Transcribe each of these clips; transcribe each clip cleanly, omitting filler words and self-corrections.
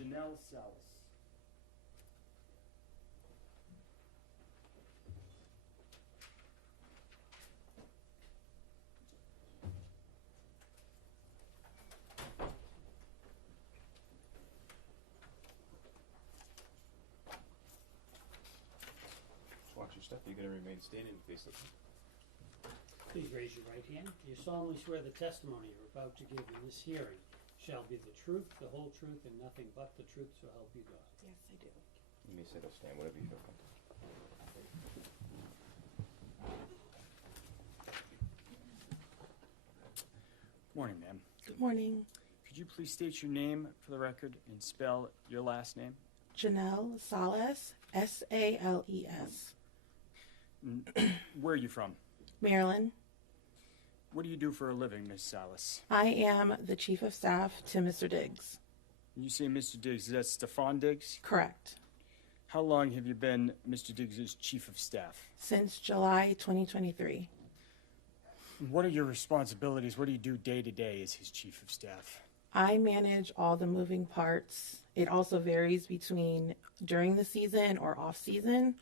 Janelle Salas. Watch your step. You're going to remain standing in case of... Please raise your right hand. Do you solemnly swear the testimony you're about to give in this hearing shall be the truth, the whole truth, and nothing but the truth, so help you God? Yes, I do. You may sit or stand, whatever you feel comfortable. Morning, ma'am. Good morning. Could you please state your name for the record and spell your last name? Janelle Salas, S-A-L-E-S. Where are you from? Maryland. What do you do for a living, Miss Salas? I am the Chief of Staff to Mr. Diggs. When you say Mr. Diggs, is that Stefon Diggs? Correct. How long have you been Mr. Diggs' Chief of Staff? Since July 2023. What are your responsibilities? What do you do day to day as his Chief of Staff? I manage all the moving parts. It also varies between during the season or off season.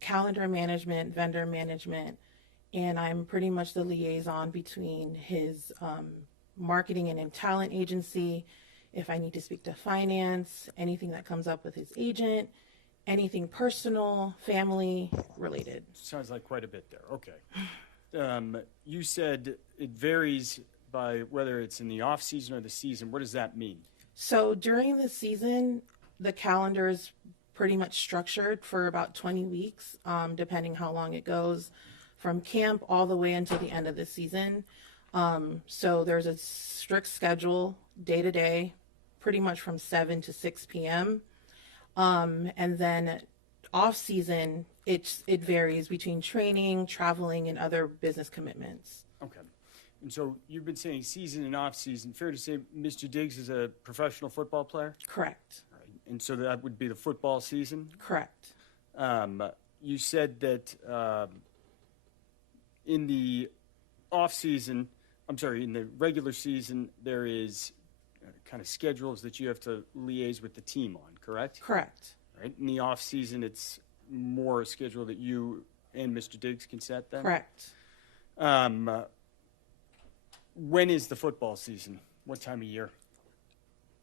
Calendar management, vendor management, and I'm pretty much the liaison between his marketing and talent agency. If I need to speak to finance, anything that comes up with his agent, anything personal, family related. Sounds like quite a bit there. Okay. You said it varies by whether it's in the off season or the season. What does that mean? So during the season, the calendar is pretty much structured for about 20 weeks, depending how long it goes, from camp all the way until the end of the season. So there's a strict schedule day to day, pretty much from 7 to 6 p.m. And then off season, it varies between training, traveling, and other business commitments. Okay. And so you've been saying season and off season. Fair to say Mr. Diggs is a professional football player? Correct. Right. And so that would be the football season? Correct. You said that in the off season, in the regular season, there is kind of schedules that you have to liaise with the team on, correct? Correct. Right. In the off season, it's more a schedule that you and Mr. Diggs can set then? Correct. When is the football season? What time of year?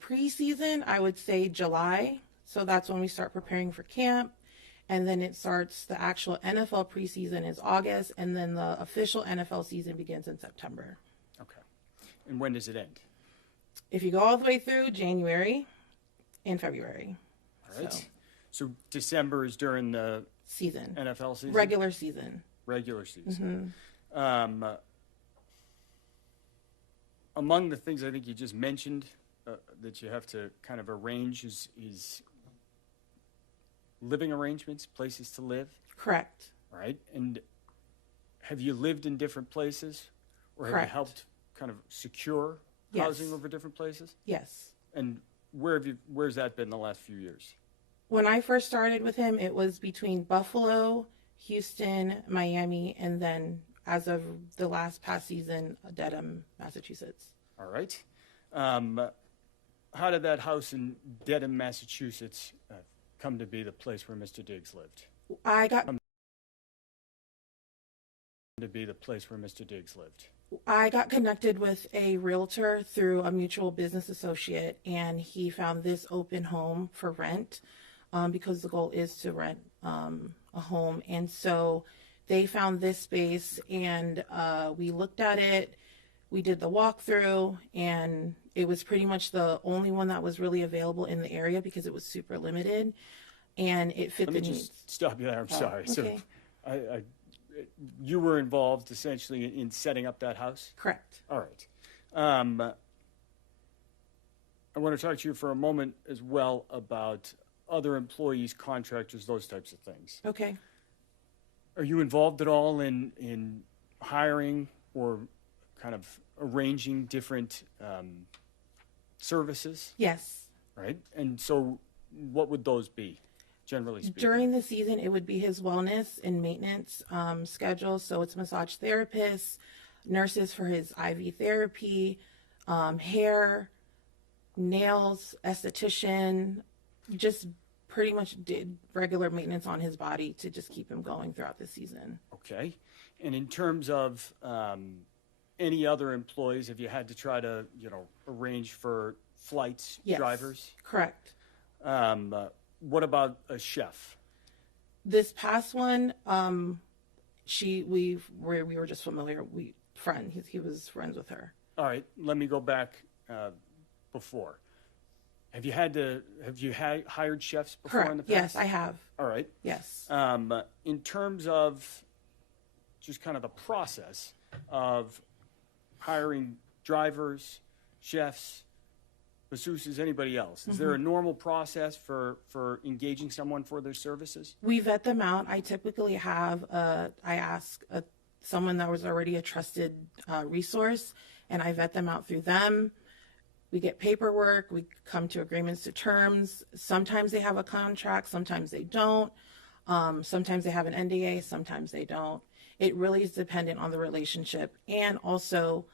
Preseason, I would say July. So that's when we start preparing for camp. And then it starts, the actual NFL preseason is August. And then the official NFL season begins in September. Okay. And when does it end? If you go all the way through, January and February. All right. So December is during the season. NFL season? Regular season. Regular season. Mm-hmm. Among the things I think you just mentioned that you have to kind of arrange is living arrangements, places to live. Correct. All right. And have you lived in different places? Or have Correct. you helped kind of secure Yes. housing over different places? Yes. And where's that been the last few years? When I first started with him, it was between Buffalo, Houston, Miami, and then as of the past season, Dedham, Massachusetts. All right. How did that house in Dedham, Massachusetts come to be the place where Mr. Diggs lived? I got connected with a realtor through a mutual business associate, and he found this open home for rent because the goal is to rent a home. And so they found this space, and we looked at it. We did the walkthrough, and it was pretty much the only one that was really available in the area because it was super limited, and it fit the needs. Let me just stop you there. I'm sorry. Okay. So you were involved essentially in setting up that house? Correct. All right. I want to talk to you for a moment as well about other employees, contractors, those types of things. Okay. Are you involved at all in hiring or kind of arranging different services? Yes. Right. And so what would those be, generally speaking? During the season, it would be his wellness and maintenance schedule. So it's massage therapists, nurses for his IV therapy, hair, nails, esthetician, just pretty much did regular maintenance on his body to just keep him going throughout the season. Okay. And in terms of any other employees, have you had to try to, arrange for flights, Yes. drivers? Correct. What about a chef? This past one, we were just familiar. He was friends with her. All right, let me go back before. Have you hired chefs before in the Correct. past? Yes, I have. All right. Yes. In terms of just kind of the process of hiring drivers, chefs, masseuses, anybody else, is there a normal process for engaging someone for their services? We vet them out. I typically have I ask someone that was already a trusted resource, and I vet them out through them. We get paperwork. We come to agreements to terms. Sometimes they have a contract. Sometimes they don't. Sometimes they have an NDA. Sometimes they don't. It really is dependent on the relationship, and also,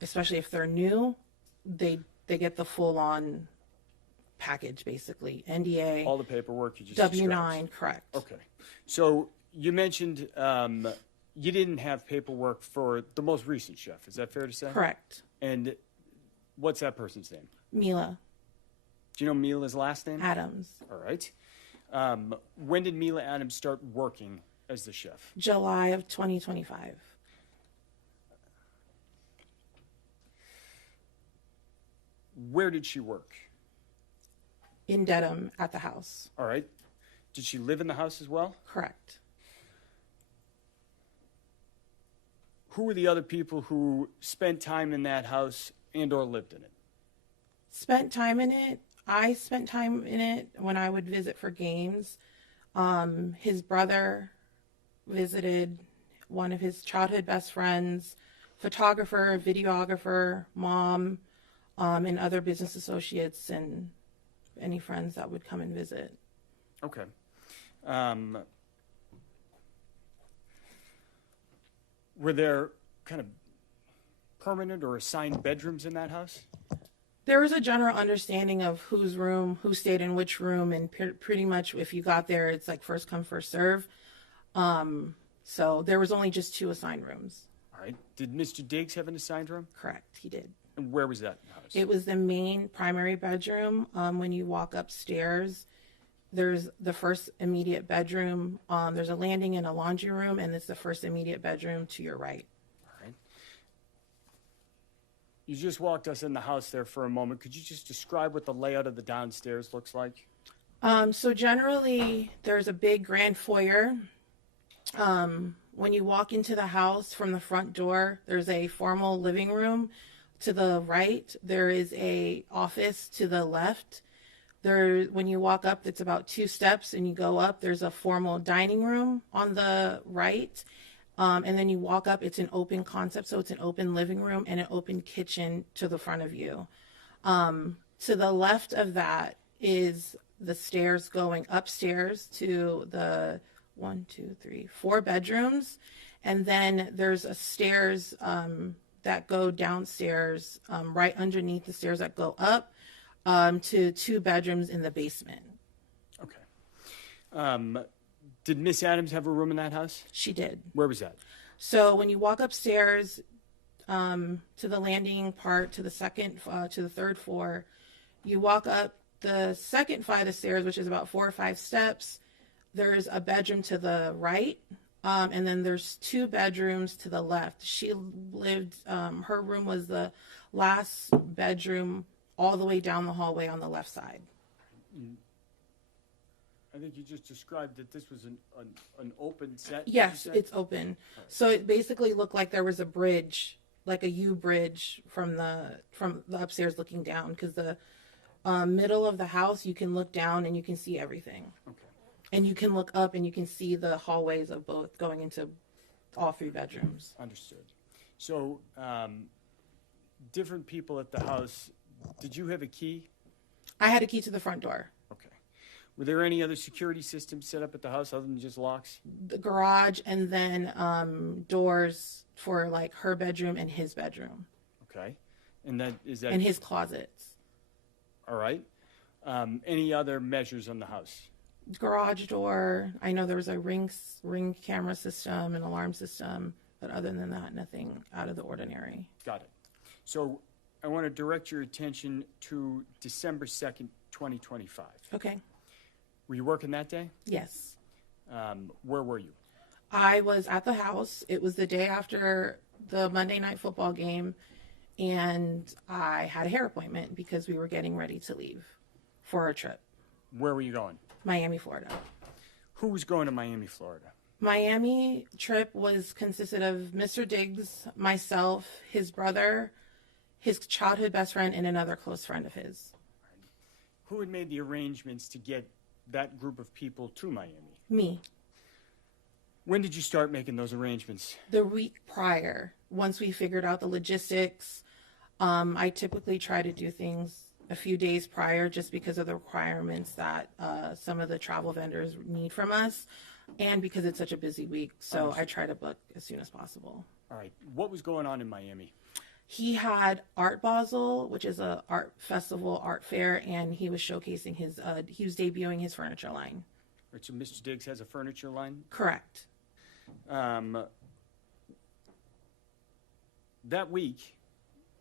especially if they're new, they get the full-on package, basically. NDA, All the paperwork you just W-9, described. correct. Okay. So you mentioned you didn't have paperwork for the most recent chef. Is that fair to say? Correct. And what's that person's name? Mila Do you know Mila's last name? Adams, All right. When did Mila Adams start working as the chef? July of 2025. Where did she work? In Dedham at the house. All right. Did she live in the house as well? Correct. Who were the other people who spent time in that house and or lived in it? Spent time in it. I spent time in it when I would visit for games. His brother visited, one of his childhood best friends, photographer, videographer, mom, and other business associates and any friends that would come and visit. Okay. Were there kind of permanent or assigned bedrooms in that house? There was a general understanding of whose room, who stayed in which room, and pretty much if you got there, it's like first come, first serve. So there was only just 2 assigned rooms. All right. Did Mr. Diggs have an assigned room? Correct, he did. And where was that house? It was the main primary bedroom. When you walk upstairs, there's the first immediate bedroom. There's a landing and a laundry room, and it's the first immediate bedroom to your right. All right. You just walked us in the house there for a moment. Could you just describe what the layout of the downstairs looks like? So generally, there's a big grand foyer. When you walk into the house from the front door, there's a formal living room. To the right, there is a office to the left. When you walk up, it's about 2 steps, and you go up, there's a formal dining room on the right. And then you walk up, it's an open concept, so it's an open living room and an open kitchen to the front of you. To the left of that is the stairs going upstairs to the 4 bedrooms. And then there's a stairs that go downstairs, right underneath the stairs that go up to 2 bedrooms in the basement. Okay. Did Miss Adams have a room in that house? She did. Where was that? So when you walk upstairs to the landing part to the to the 3rd floor, you walk up the 2nd flight of stairs, which is about 4 or 5 steps. There's a bedroom to the right. And then there's 2 bedrooms to the left. She lived, her room was the last bedroom all the way down the hallway on the left side. I think you just described that this was an open set. Yes, it's open. So it basically looked like there was a bridge, like a U bridge from the upstairs looking down, because the middle of the house, you can look down and you can see everything. Okay. And you can look up and you can see the hallways of both going into all 3 bedrooms. Understood. So, different people at the house. Did you have a key? I had a key to the front door. Okay. Were there any other security systems set up at the house other than just locks? The garage, and then doors for like her bedroom and his bedroom. Okay. And that is that. And his closets. All right. Any other measures on the house? Garage door. I know there was a ring camera system, an alarm system, but other than that, nothing out of the ordinary. Got it. So I want to direct your attention to December 2nd, 2025. Okay. Were you working that day? Yes. Where were you? I was at the house. It was the day after the Monday night football game, and I had a hair appointment because we were getting ready to leave for a trip. Where were you going? Miami, Florida. Who was going to Miami, Florida? Miami trip consisted of Mr. Diggs, myself, his brother, his childhood best friend, and another close friend of his. Who had made the arrangements to get that group of people to Miami? Me. When did you start making those arrangements? The week prior, once we figured out the logistics, I typically try to do things a few days prior just because of the requirements that some of the travel vendors need from us and because it's such a busy week. So I try to book as soon as possible. All right. What was going on in Miami? He had Art Basel, which is a art festival, art fair, and he was showcasing he was debuting his furniture line. Right, so Mr. Diggs has a furniture line? Correct. That week,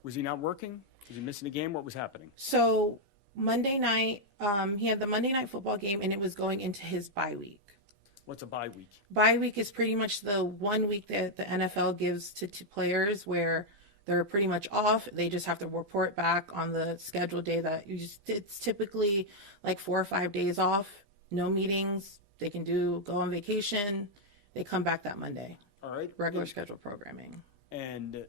was he not working? Was he missing a game? What was happening? So Monday night, he had the Monday night football game, and it was going into his bye week. What's a bye week? Bye week is pretty much the 1 week that the NFL gives to players where they're pretty much off. They just have to report back on the scheduled day that it's typically like 4 or 5 days off, no meetings. They can go on vacation. They come back that Monday. All right. Regular scheduled programming. And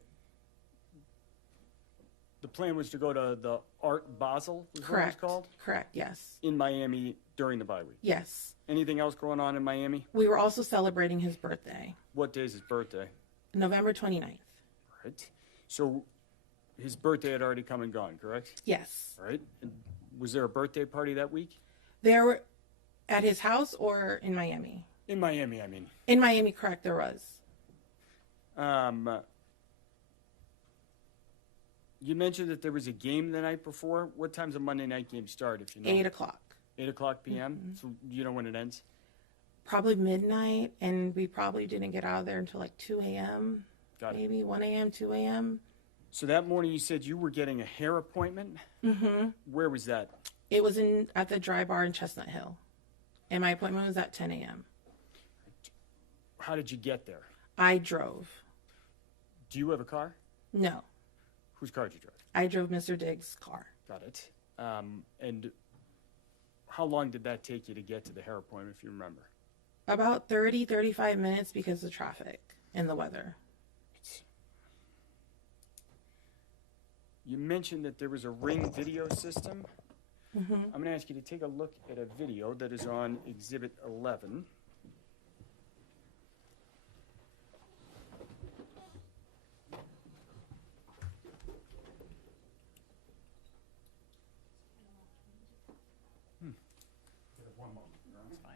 the plan was to go to the Art Basel, is what it was Correct. called? Correct, yes. In Miami during the bye week. Yes. Anything else going on in Miami? We were also celebrating his birthday, What day is his birthday? November 29th. Right. So his birthday had already come and gone, correct? Yes. All right. And was there a birthday party that week? There were at his house or in Miami? In Miami, I mean. In Miami, correct, there was. You mentioned that there was a game the night before. What time's a Monday night game start, if you know? 8 o'clock. 8 o'clock p.m.? So you know when it ends? Probably midnight, and we probably didn't get out of there until like 2 a.m., Got it. maybe 1 a.m., 2 a.m. So that morning you said you were getting a hair appointment? Mm-hmm. Where was that? It was at the Dry Bar in Chestnut Hill, and my appointment was at 10 a.m. How did you get there? I drove. Do you have a car? No, Whose car did you drive? I drove Mr. Diggs' car. Got it. And how long did that take you to get to the hair appointment, if you remember? About 30, 35 minutes because of traffic and the weather. You mentioned that there was a Ring video system. Mm-hmm. I'm going to ask you to take a look at a video that is on Exhibit 11. One moment. That's fine.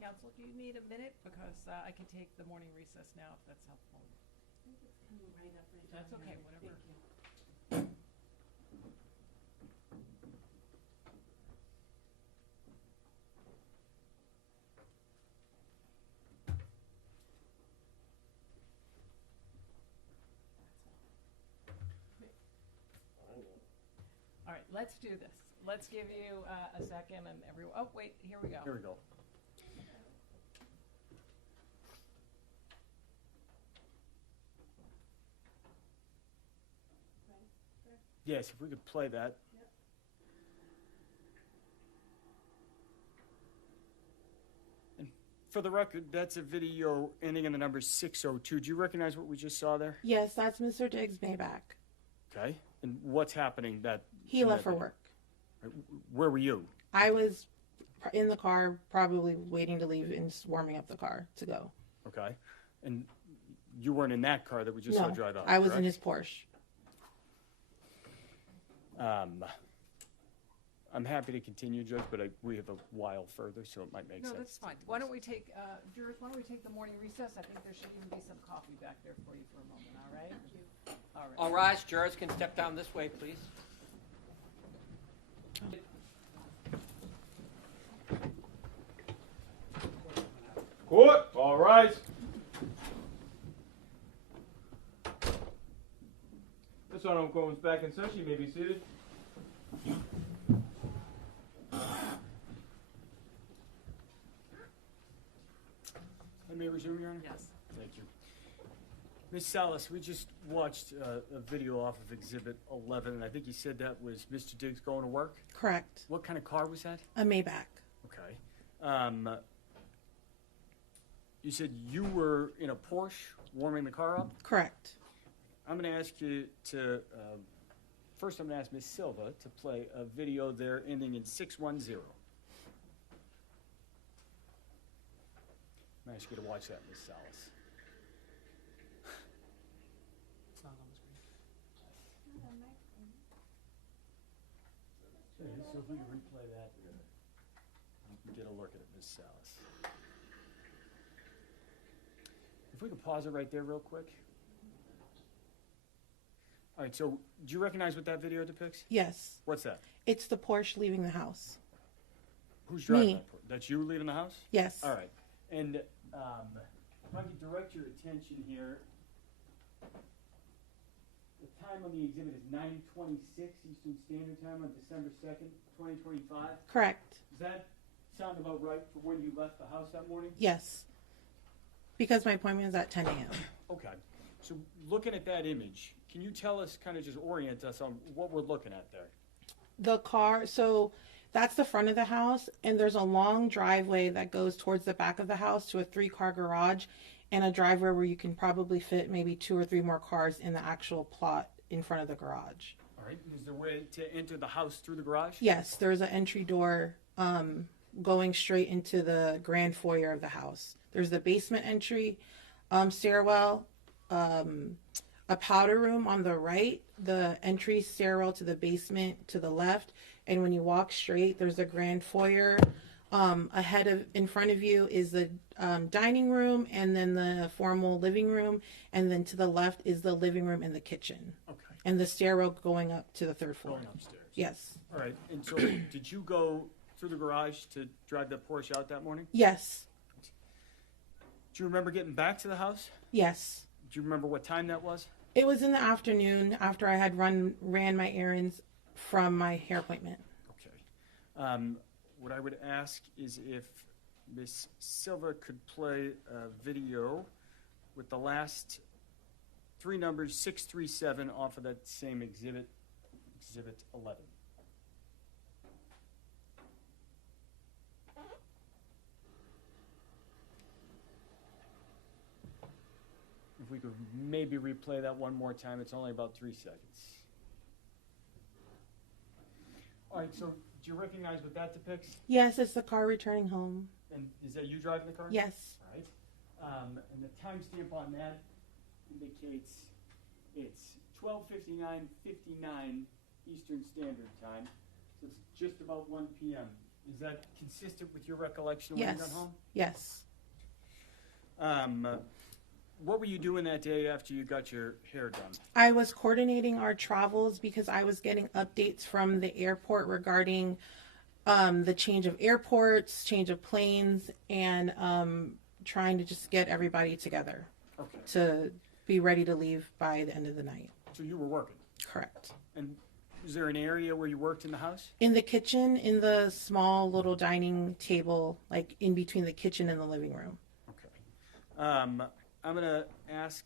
Council, do you need a minute? Because I can take the morning recess now if that's helpful. That's okay, whatever. All right, let's do this. Let's give you a second and everyone, oh, wait, here we go. Here we go. Yes, if we could play that. for the record, that's a video ending in the number 602. Do you recognize what we just saw there? Yes, that's Mr. Diggs' Maybach. Okay. And what's happening that He in left that for video? work. Where were you? I was in the car, probably waiting to leave and just warming up the car to go. Okay. And you weren't in that car that we just saw No, drive out, I was in correct? his Porsche. I'm happy to continue, Judge, but we have a while further, so it might make No, sense. that's fine. Why don't we take, jurors, why don't we take the morning recess? I think there should even be some coffee back there for you for a moment, all right? All right. All rise, jurors can step down this way, please. Court, all rise. This honorable court is back in session. You may be seated. I may resume, Your Honor? Yes. Thank you. Ms. Salas, we just watched a video off of Exhibit 11, and I think you said that was Mr. Diggs going to work. Correct. What kind of car was that? A Maybach. Okay. You said you were in a Porsche warming the car up? Correct. I'm going to ask you to, first I'm going to ask Ms. Silva to play a video there ending in 610. I'm going to ask you to watch that, Ms. Salas. It's not on the screen. So if we can replay that, you can get a look at it, Ms. Salas. If we could pause it right there real quick. All right, so do you recognize what that video depicts? Yes. What's that? It's the Porsche leaving the house. Who's driving Me. that? That's you leaving the house? Yes. All right. And if I could direct your attention here, the time on the exhibit is 9:26 Eastern Standard Time on December 2nd, 2025. Correct. Does that sound about right for when you left the house that morning? Yes. Because my appointment is at 10 a.m. Okay. So looking at that image, can you tell us, kind of just orient us on what we're looking at there? The car, so that's the front of the house, and there's a long driveway that goes towards the back of the house to a 3-car garage and a driveway where you can probably fit maybe 2 or 3 more cars in the actual plot in front of the garage. All right. Is there a way to enter the house through the garage? Yes, there's an entry door going straight into the grand foyer of the house. There's the basement entry, stairwell, a powder room on the right, the entry stairwell to the basement to the left, and when you walk straight, there's a grand foyer. In front of you is the dining room, and then the formal living room, and then to the left is the living room and the kitchen, Okay. and the stairwell going up to the 3rd floor. Going upstairs. Yes. All right. And so did you go through the garage to drive that Porsche out that morning? Yes. Do you remember getting back to the house? Yes. Do you remember what time that was? It was in the afternoon after I had ran my errands from my hair appointment. Okay. What I would ask is if Miss Silva could play a video with the last 3 numbers, 637, off of that same exhibit, Exhibit 11. If we could maybe replay that one more time, it's only about 3 seconds. All right, so do you recognize what that depicts? Yes, it's the car returning home. And is that you driving the car? Yes. All right. And the timestamp on that indicates it's 12:59:59 Eastern Standard Time. So it's just about 1 p.m. Is that consistent with your recollection when you got Yes. home? Yes. What were you doing that day after you got your hair done? I was coordinating our travels because I was getting updates from the airport regarding the change of airports, change of planes, and trying to just get everybody together Okay. to be ready to leave by the end of the night. So you were working. Correct. And is there an area where you worked in the house? In the kitchen, in the small little dining table, like in between the kitchen and the living room. Okay. I'm going to ask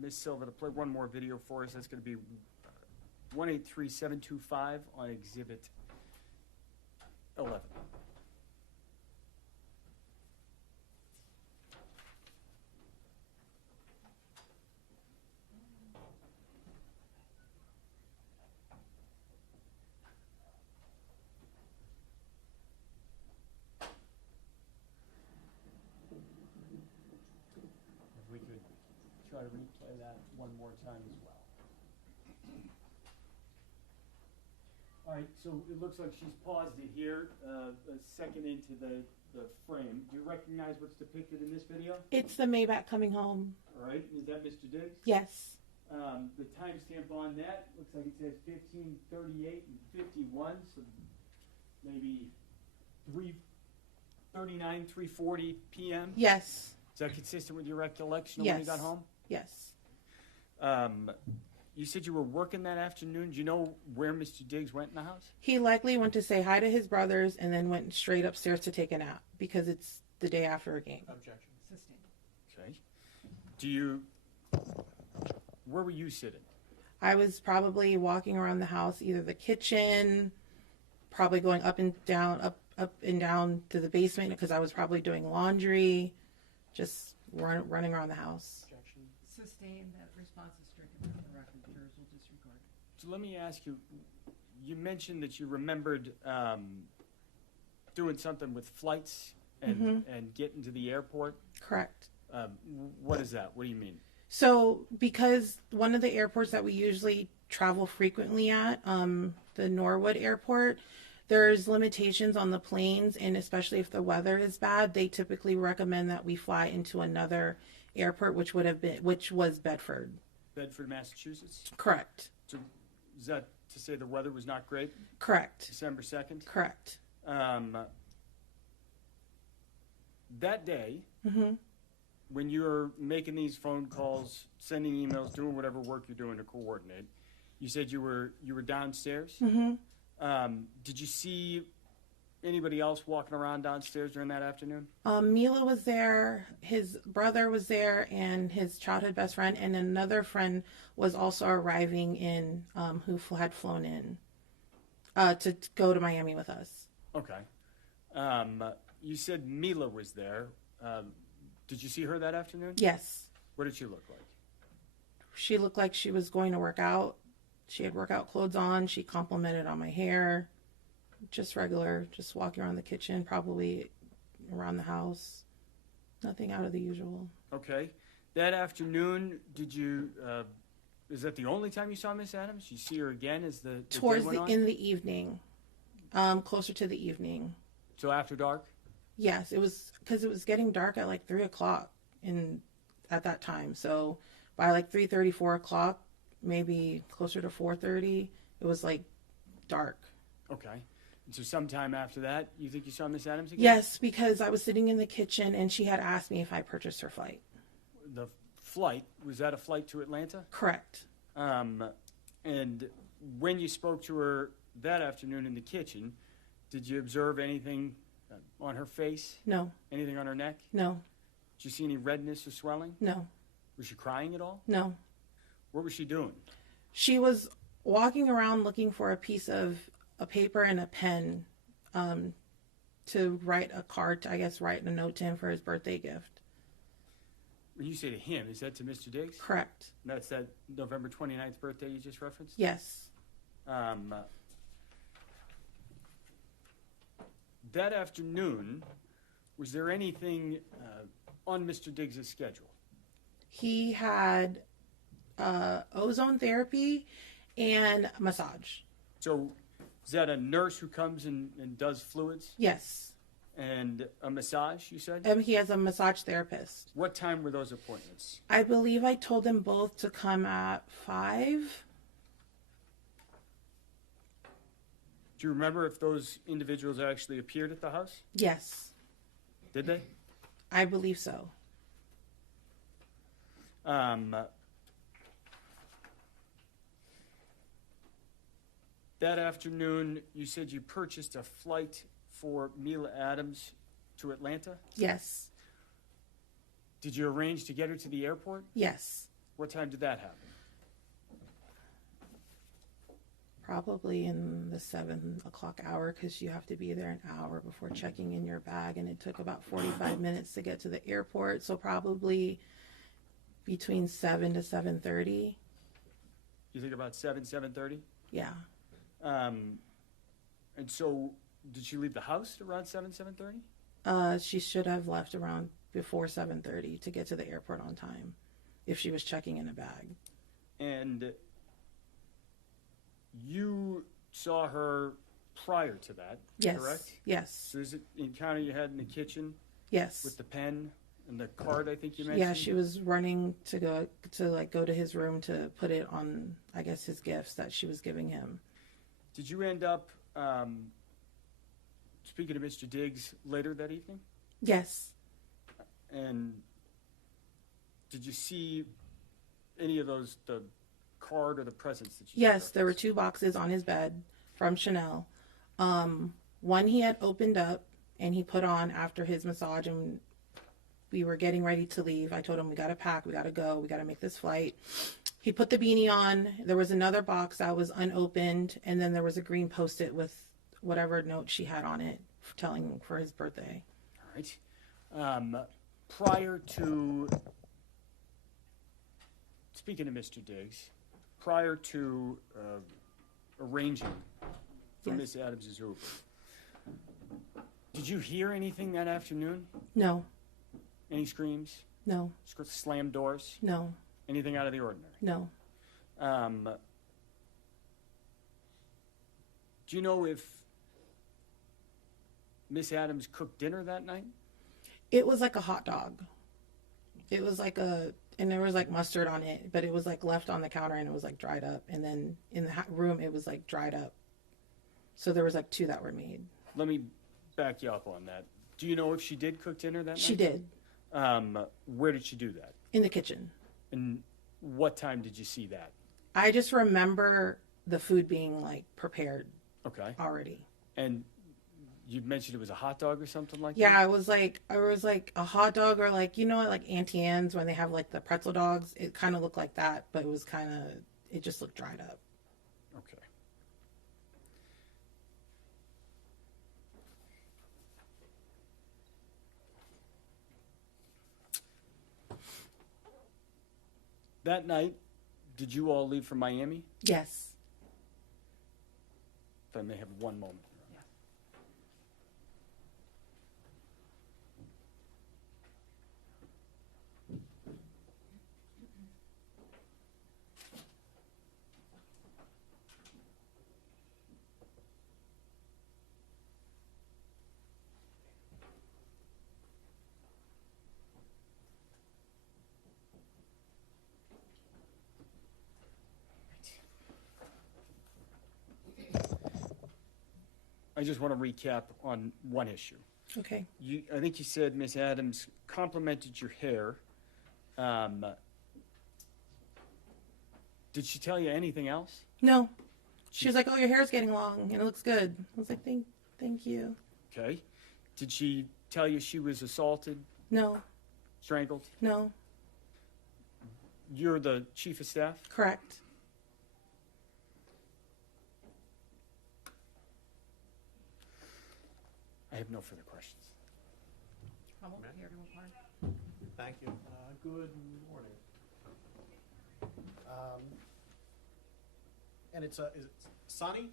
Ms. Silva to play one more video for us. That's going to be 183725 on Exhibit 11. time as well. All right, so it looks like she's paused it here, a second into the frame. Do you recognize what's depicted in this video? It's the Maybach coming home. All right, is that Mr. Diggs? Yes. The timestamp on that looks like it says 15:38 and 51, so maybe 3:39, 3:40 p.m. Yes. Is that consistent with your recollection of when you got Yes. home? Yes. You said you were working that afternoon. Do you know where Mr. Diggs went in the house? He likely went to say hi to his brothers and then went straight upstairs to take a nap because it's the day after a game. Objection. Sustained. Okay. Where were you sitting? I was probably walking around the house, either the kitchen, probably going up and down to the basement because I was probably doing laundry, just running around the house. Objection. Sustained, that response is stricken from the record, jurors will disregard. So let me ask you, you mentioned that you remembered doing something with flights and getting to the airport. Correct. What is that? What do you mean? So, because one of the airports that we usually travel frequently at, the Norwood Airport, there's limitations on the planes, and especially if the weather is bad, they typically recommend that we fly into another airport, which was Bedford. Bedford, Massachusetts? Correct. So is that to say the weather was not great? Correct. December 2nd? Correct. That day, Mm-hmm. when you're making these phone calls, sending emails, doing whatever work you're doing to coordinate, you said you were downstairs. Mm-hmm. Did you see anybody else walking around downstairs during that afternoon? Mila was there, his brother was there, and his childhood best friend, and another friend was also arriving in, who had flown in to go to Miami with us. Okay. You said Mila was there. Did you see her that afternoon? Yes. What did she look like? She looked like she was going to work out. She had workout clothes on. She complimented on my hair. Just regular, just walking around the kitchen, probably around the house. Nothing out of the usual. Okay. That afternoon, did you, is that the only time you saw Miss Adams? You see her again as the Towards day went on? in the evening. Closer to the evening. So after dark? Yes, it was because it was getting dark at like 3 o'clock at that time. So by like 3:30, 4 o'clock, maybe closer to 4:30, it was like dark. Okay. And so sometime after that, you think you saw Miss Adams again? Yes, because I was sitting in the kitchen and she had asked me if I purchased her flight. The flight, was that a flight to Atlanta? Correct. And when you spoke to her that afternoon in the kitchen, did you observe anything on her face? No, Anything on her neck? no, Did you see any redness or swelling? no, Was she crying at all? no. What was she doing? She was walking around looking for a piece of a paper and a pen to write a card, I guess write a note to him for his birthday gift. When you say to him, is that to Mr. Diggs? Correct. That's that November 29th birthday you just referenced? Yes. That afternoon, was there anything on Mr. Diggs' schedule? He had ozone therapy and massage. So is that a nurse who comes and does fluids? Yes. And a massage, you said? He has a massage therapist. What time were those appointments? I believe I told them both to come at 5. Do you remember if those individuals actually appeared at the house? Yes. Did they? I believe so. That afternoon, you said you purchased a flight for Mila Adams to Atlanta. Yes. Did you arrange to get her to the airport? Yes. What time did that happen? Probably in the 7 o'clock hour because you have to be there an hour before checking in your bag, and it took about 45 minutes to get to the airport. So probably between 7 to 7:30. You think about 7:30? Yeah. And so, did she leave the house around 7:30? She should have left around before 7:30 to get to the airport on time if she was checking in a bag. And you saw her prior to that, Yes. correct? Yes. So is it the encounter you had in the kitchen Yes. with the pen and the card, I think you mentioned? Yeah, she was running to go to his room to put it on, I guess, his gifts that she was giving him. Did you end up speaking to Mr. Diggs later that evening? Yes. And did you see any of those, the card or the presents that you Yes, there were referenced? 2 boxes on his bed from Chanel. One he had opened up and he put on after his massage, and we were getting ready to leave. I told him, we got to pack, we got to go, we got to make this flight. He put the beanie on. There was another box that was unopened, and then there was a green Post-it with whatever note she had on it telling for his birthday. All right. Prior to, speaking of Mr. Diggs, prior to arranging for Yes. Miss Adams' Uber, did you hear anything that afternoon? No, Any screams? no, Slam doors? no, Anything out of the ordinary? no. Do you know if Miss Adams cooked dinner that night? It was like a hot dog. It was like and there was like mustard on it, but it was like left on the counter and it was like dried up. And then in the room, it was like dried up. So there was like 2 that were made. Let me back you up on that. Do you know if she did cook dinner that night? She did, Where did she do that? in the kitchen. And what time did you see that? I just remember the food being like prepared Okay. already. And you mentioned it was a hot dog or something like Yeah, that? it was like a hot dog, or like, you know, like Auntie Anne's when they have like the pretzel dogs. It kind of looked like that, but it just looked dried up. Okay. That night, did you all leave for Miami? Yes. If I may have one moment. I just want to recap on one issue. Okay. I think you said Miss Adams complimented your hair. Did she tell you anything else? No. She was like, "Oh, your hair's getting long and it looks good." I was like, "Thank you." Okay. Did she tell you she was assaulted, No. strangled? No. You're the chief of staff? Correct. I have no further questions. Come over here to a part. Thank you. Good morning. And is it Sunny?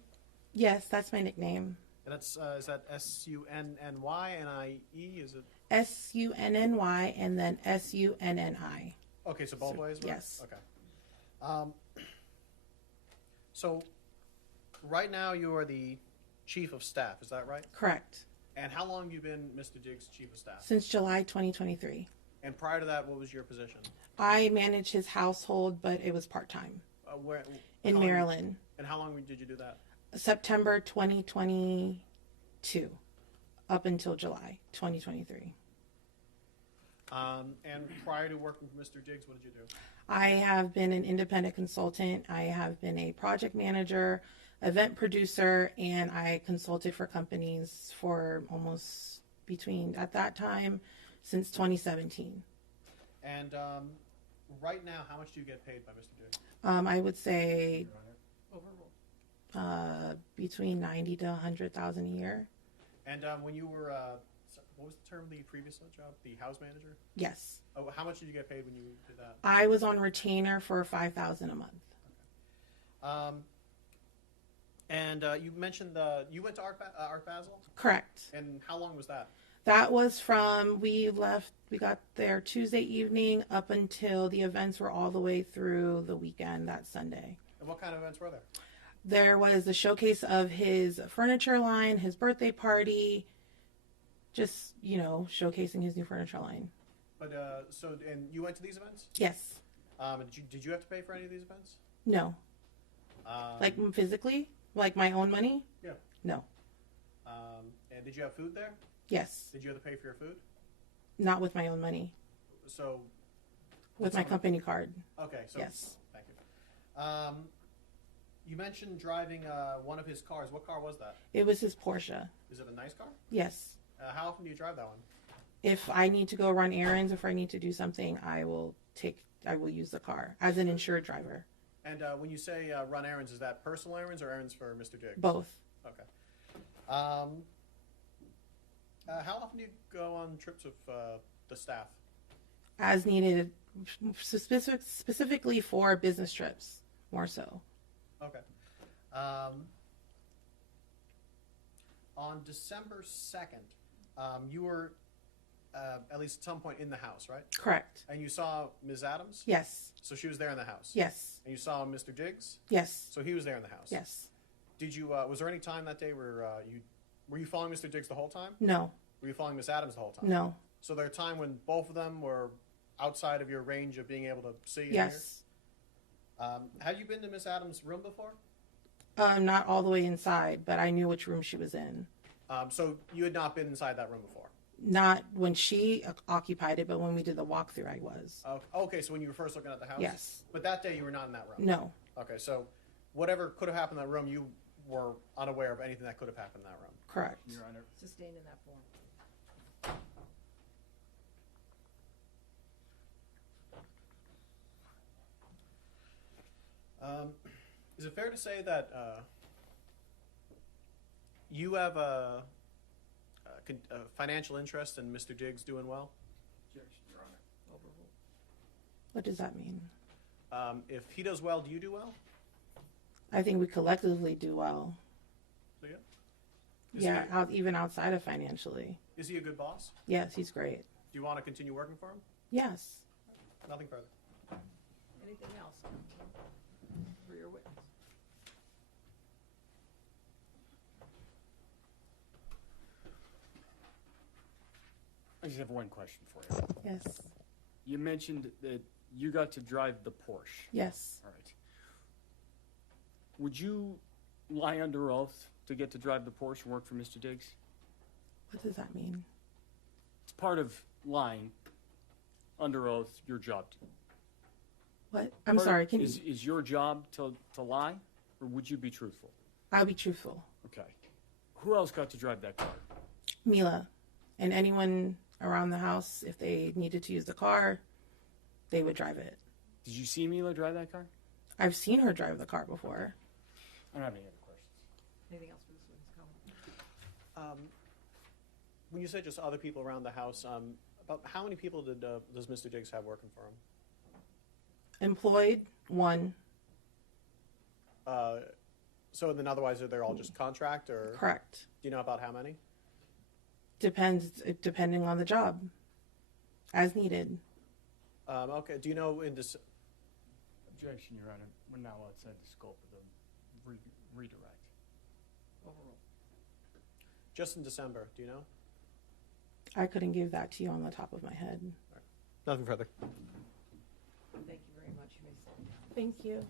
Yes, that's my nickname. And it's is that SUNNYNIE? Is it? SUNNY and then SUNNI. Okay, so both ways. Right? Yes. Okay. So, right now you are the chief of staff. Is that right? Correct. And how long have you been Mr. Diggs' chief of staff? Since July 2023. And prior to that, what was your position? I manage his household, but it was part-time Where? in how long- Maryland. And how long did you do that? September 2022 up until July 2023. And prior to working for Mr. Diggs, what did you do? I have been an independent consultant. I have been a project manager, event producer, and I consulted for companies for almost at that time, since 2017. And right now, how much do you get paid by Mr. Diggs? I would say Overruled. between 90 to 100,000 a year. And when you were, what was the term of the previous job? The house manager? Yes. Oh, how much did you get paid when you did that? I was on retainer for 5,000 a month. And you mentioned you went to Art Basel? Correct. And how long was that? That was from, we got there Tuesday evening up until the events were all the way through the weekend that Sunday. And what kind of events were there? There was a showcase of his furniture line, his birthday party, just, showcasing his new furniture line. But, and you went to these events? Yes. Did you have to pay for any of these events? No. Like physically? Like my own money? Yeah. No. And did you have food there? Yes. Did you have to pay for your food? Not with my own money. So. With my company card. Okay. So. Yes. Thank you. You mentioned driving one of his cars. What car was that? It was his Porsche. Is it a nice car? Yes. How often do you drive that one? If I need to go run errands, if I need to do something, I will use the car as an insured driver. And when you say run errands, is that personal errands or errands for Mr. Diggs? Both. Okay. How often do you go on trips with the staff? As needed, specifically for business trips, more so. Okay. On December 2nd, you were at least at some point in the house, right? Correct. And you saw Ms. Adams? Yes. So she was there in the house? Yes. And you saw Mr. Diggs? Yes. So he was there in the house? Yes. Did you, was there any time that day where were you following Mr. Diggs the whole time? No. Were you following Ms. Adams the whole time? No. So there a time when both of them were outside of your range of being able to see and Yes. hear? Have you been to Ms. Adams' room before? Not all the way inside, but I knew which room she was in. So you had not been inside that room before? Not when she occupied it, but when we did the walkthrough, I was. Okay, so when you were first looking at the house? Yes. But that day you were not in that room? No. Okay, so whatever could have happened in that room, you were unaware of anything that could have happened in that room? Correct. Your Honor. Sustained in that form. Is it fair to say that you have a financial interest in Mr. Diggs doing well? Objection, Your Honor. Overruled. What does that mean? If he does well, do you do well? I think we collectively do well. Do you? Yeah, even outside of financially. Is he a good boss? Yes, he's great. Do you want to continue working for him? Yes. Nothing further. Anything else for your witness? I just have one question for you. Yes. You mentioned that you got to drive the Porsche. Yes. All right. Would you lie under oath to get to drive the Porsche and work for Mr. Diggs? What does that mean? It's part of lying under oath, your job. What? I'm sorry. Can you? Is your job to lie, or would you be truthful? I'll be truthful. Okay. Who else got to drive that car? Mila and anyone around the house, if they needed to use the car, they would drive it. Did you see Mila drive that car? I've seen her drive the car before. I don't have any other questions. Anything else for this witness comment? When you said just other people around the house, about how many people does Mr. Diggs have working for him? Employed, one. So then otherwise they're all just contract, or Correct. do you know about how many? Depending on the job, as needed. Okay. Do you know in this? Objection, Your Honor. We're now outside the scope of the redirect. Overruled. Just in December, do you know? I couldn't give that to you on the top of my head. Nothing further. Thank you very much. You may sit down. Thank you.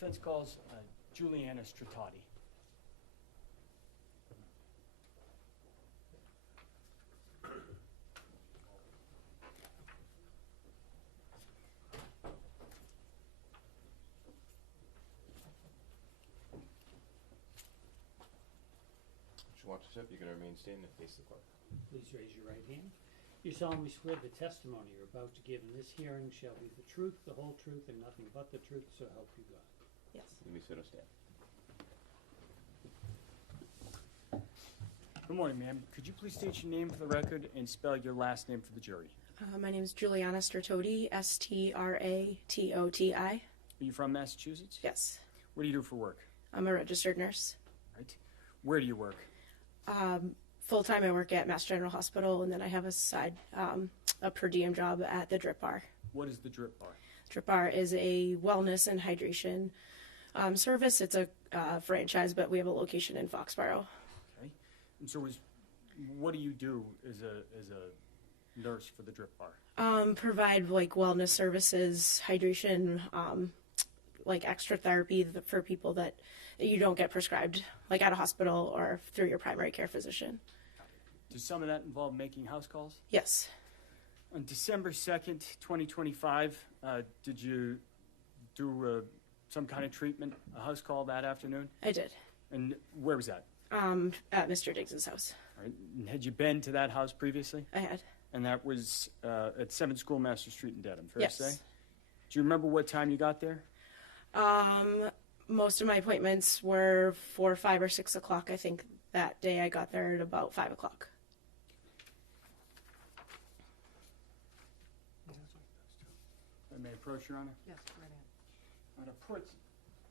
Defense calls Juliana Stratati. If you want to sit, you can remain standing and face the clerk. Please raise your right hand. You solemnly swear the testimony you're about to give in this hearing shall be the truth, the whole truth, and nothing but the truth, so help you God. Yes. You may sit or stand. Good morning, ma'am. Could you please state your name for the record and spell your last name for the jury? My name is Juliana Stratoti, Stratoti. Are you from Massachusetts? Yes. What do you do for work? I'm a registered nurse. Right. Where do you work? Full time, I work at Mass General Hospital, and then I have a per diem job at the Drip Bar. What is the Drip Bar? Drip Bar is a wellness and hydration service. It's a franchise, but we have a location in Foxborough. Okay. And so what do you do as a nurse for the Drip Bar? Provide like wellness services, hydration, like extra therapy for people that you don't get prescribed, like at a hospital or through your primary care physician. Does some of that involve making house calls? Yes. On December 2nd, 2025, did you do some kind of treatment, a house call that afternoon? I did. And where was that? At Mr. Diggs' house. All right. And had you been to that house previously? I had. And that was at 7th Schoolmaster Street in Dedham, fair Yes. to say? Do you remember what time you got there? Most of my appointments were 4, 5, or 6 o'clock. I think that day I got there at about 5 o'clock. I may approach, Your Honor. Yes, right in. I'm going to put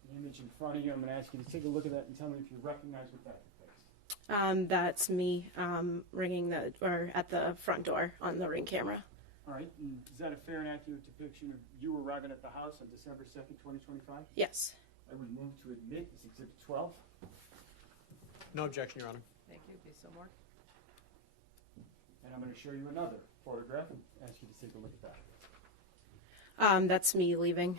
the image in front of you. I'm going to ask you to take a look at that and tell me if you recognize what that is. That's me ringing at the front door on the Ring camera. All right. And is that a fair and accurate depiction of you arriving at the house on December 2nd, 2025? Yes. I would move to admit as Exhibit 12. No objection, Your Honor. Thank you, be so marked. And I'm going to show you another photograph and ask you to take a look at that. That's me leaving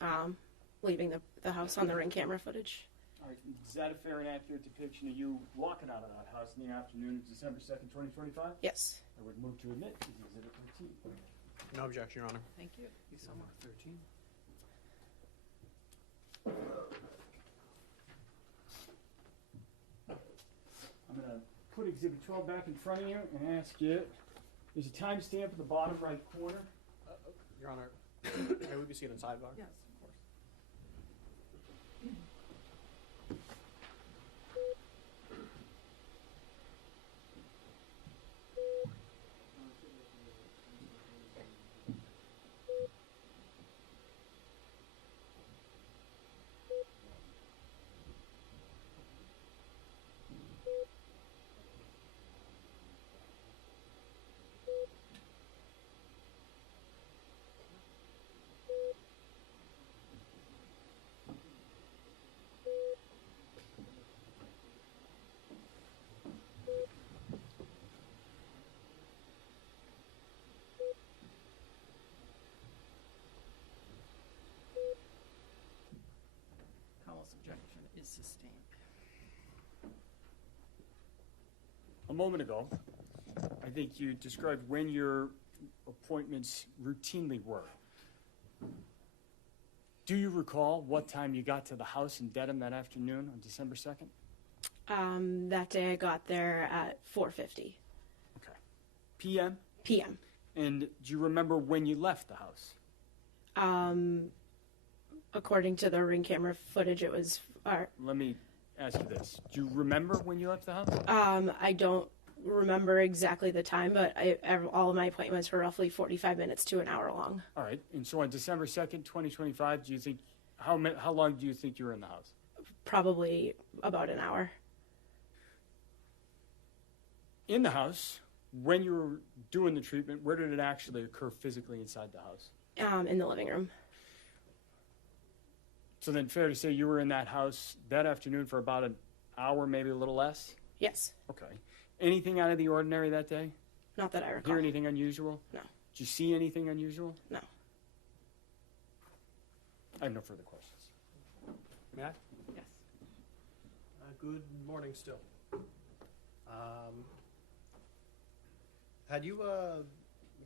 the house on the Ring camera footage. All right. Is that a fair and accurate depiction of you walking out of that house in the afternoon of December 2nd, 2025? Yes. I would move to admit as Exhibit 13. No objection, Your Honor. Thank you, be so marked. 13. I'm going to put Exhibit 12 back in front of you and ask you, there's a timestamp at the bottom right corner. Your Honor, may we be seated in sidebar? Yes, of course. Commonwealth's objection is sustained. A moment ago, I think you described when your appointments routinely were. Do you recall what time you got to the house in Dedham that afternoon on December 2nd? That day I got there at 4:50 Okay. PM? p.m. And do you remember when you left the house? According to the Ring camera footage, it was. Let me ask you this. Do you remember when you left the house? I don't remember exactly the time, but all of my appointments were roughly 45 minutes to an hour long. All right. And so on December 2nd, 2025, do you think, how long do you think you were in the house? Probably about an hour. In the house, when you were doing the treatment, where did it actually occur physically inside the house? In the living room. So then fair to say you were in that house that afternoon for about an hour, maybe a little less? Yes. Okay. Anything out of the ordinary that day? Not that I recall. Hear anything unusual? No. Did you see anything unusual? No. I have no further questions. May I? Yes. Good morning still. Had you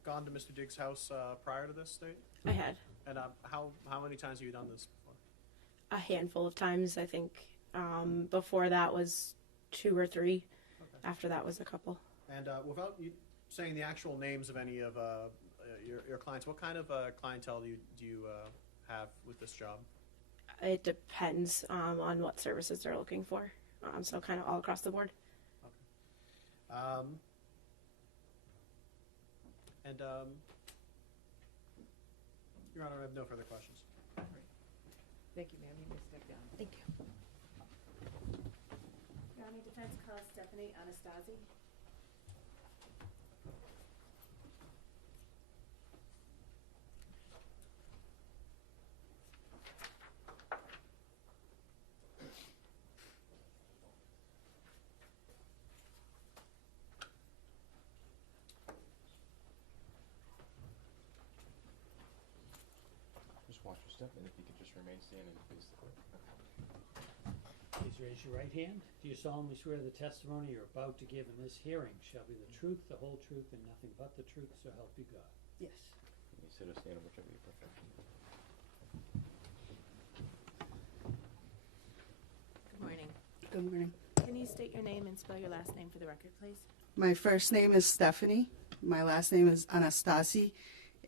gone to Mr. Diggs' house prior to this date? I had And how many times have you done this before? a handful of times. I think before that was 2 or 3. Okay. After that was a couple. And without you saying the actual names of any of your clients, what kind of clientele do you have with this job? It depends on what services they're looking for. So kind of all across the board. Your Honor, I have no further questions. Thank you, ma'am. You may step down. Thank you. County Defense calls Stephanie Anastasi. Just watch your step, and if you could just remain standing and face the court. Please raise your right hand. Do you solemnly swear the testimony you're about to give in this hearing shall be the truth, the whole truth, and nothing but the truth, so help you God? Yes. You may sit or stand, whichever you prefer. Good morning. Good morning. Can you state your name and spell your last name for the record, please? My first name is Stephanie. My last name is Anastasi,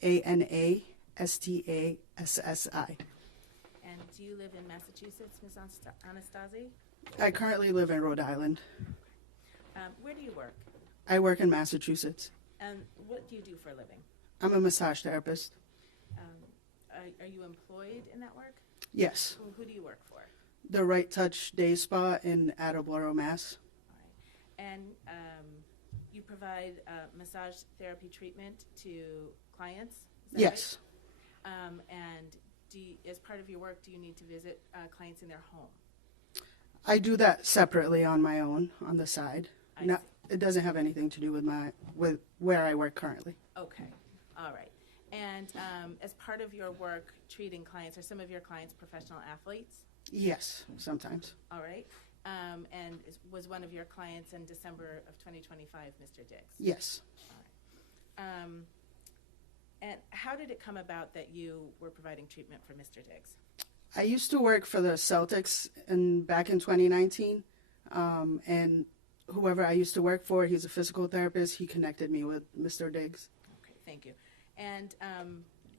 Anastassi. And do you live in Massachusetts, Ms. Anastasi? I currently live in Rhode Island. Where do you work? I work in Massachusetts. And what do you do for a living? I'm a massage therapist. Are you employed in that work? Yes. Who do you work for? The Right Touch Day Spa in Attleboro, Mass. All right. And you provide massage therapy treatment to clients? Is that Yes. right? And as part of your work, do you need to visit clients in their home? I do that separately on my own, on the side. I Not, it doesn't have anything to do with where I work currently. Okay, all right. And as part of your work treating clients, are some of your clients professional athletes? Yes, sometimes. All right. And was one of your clients in December of 2025, Mr. Diggs? Yes. All right. And how did it come about that you were providing treatment for Mr. Diggs? I used to work for the Celtics back in 2019, and whoever I used to work for, he's a physical therapist. He connected me with Mr. Diggs. Okay, thank you. And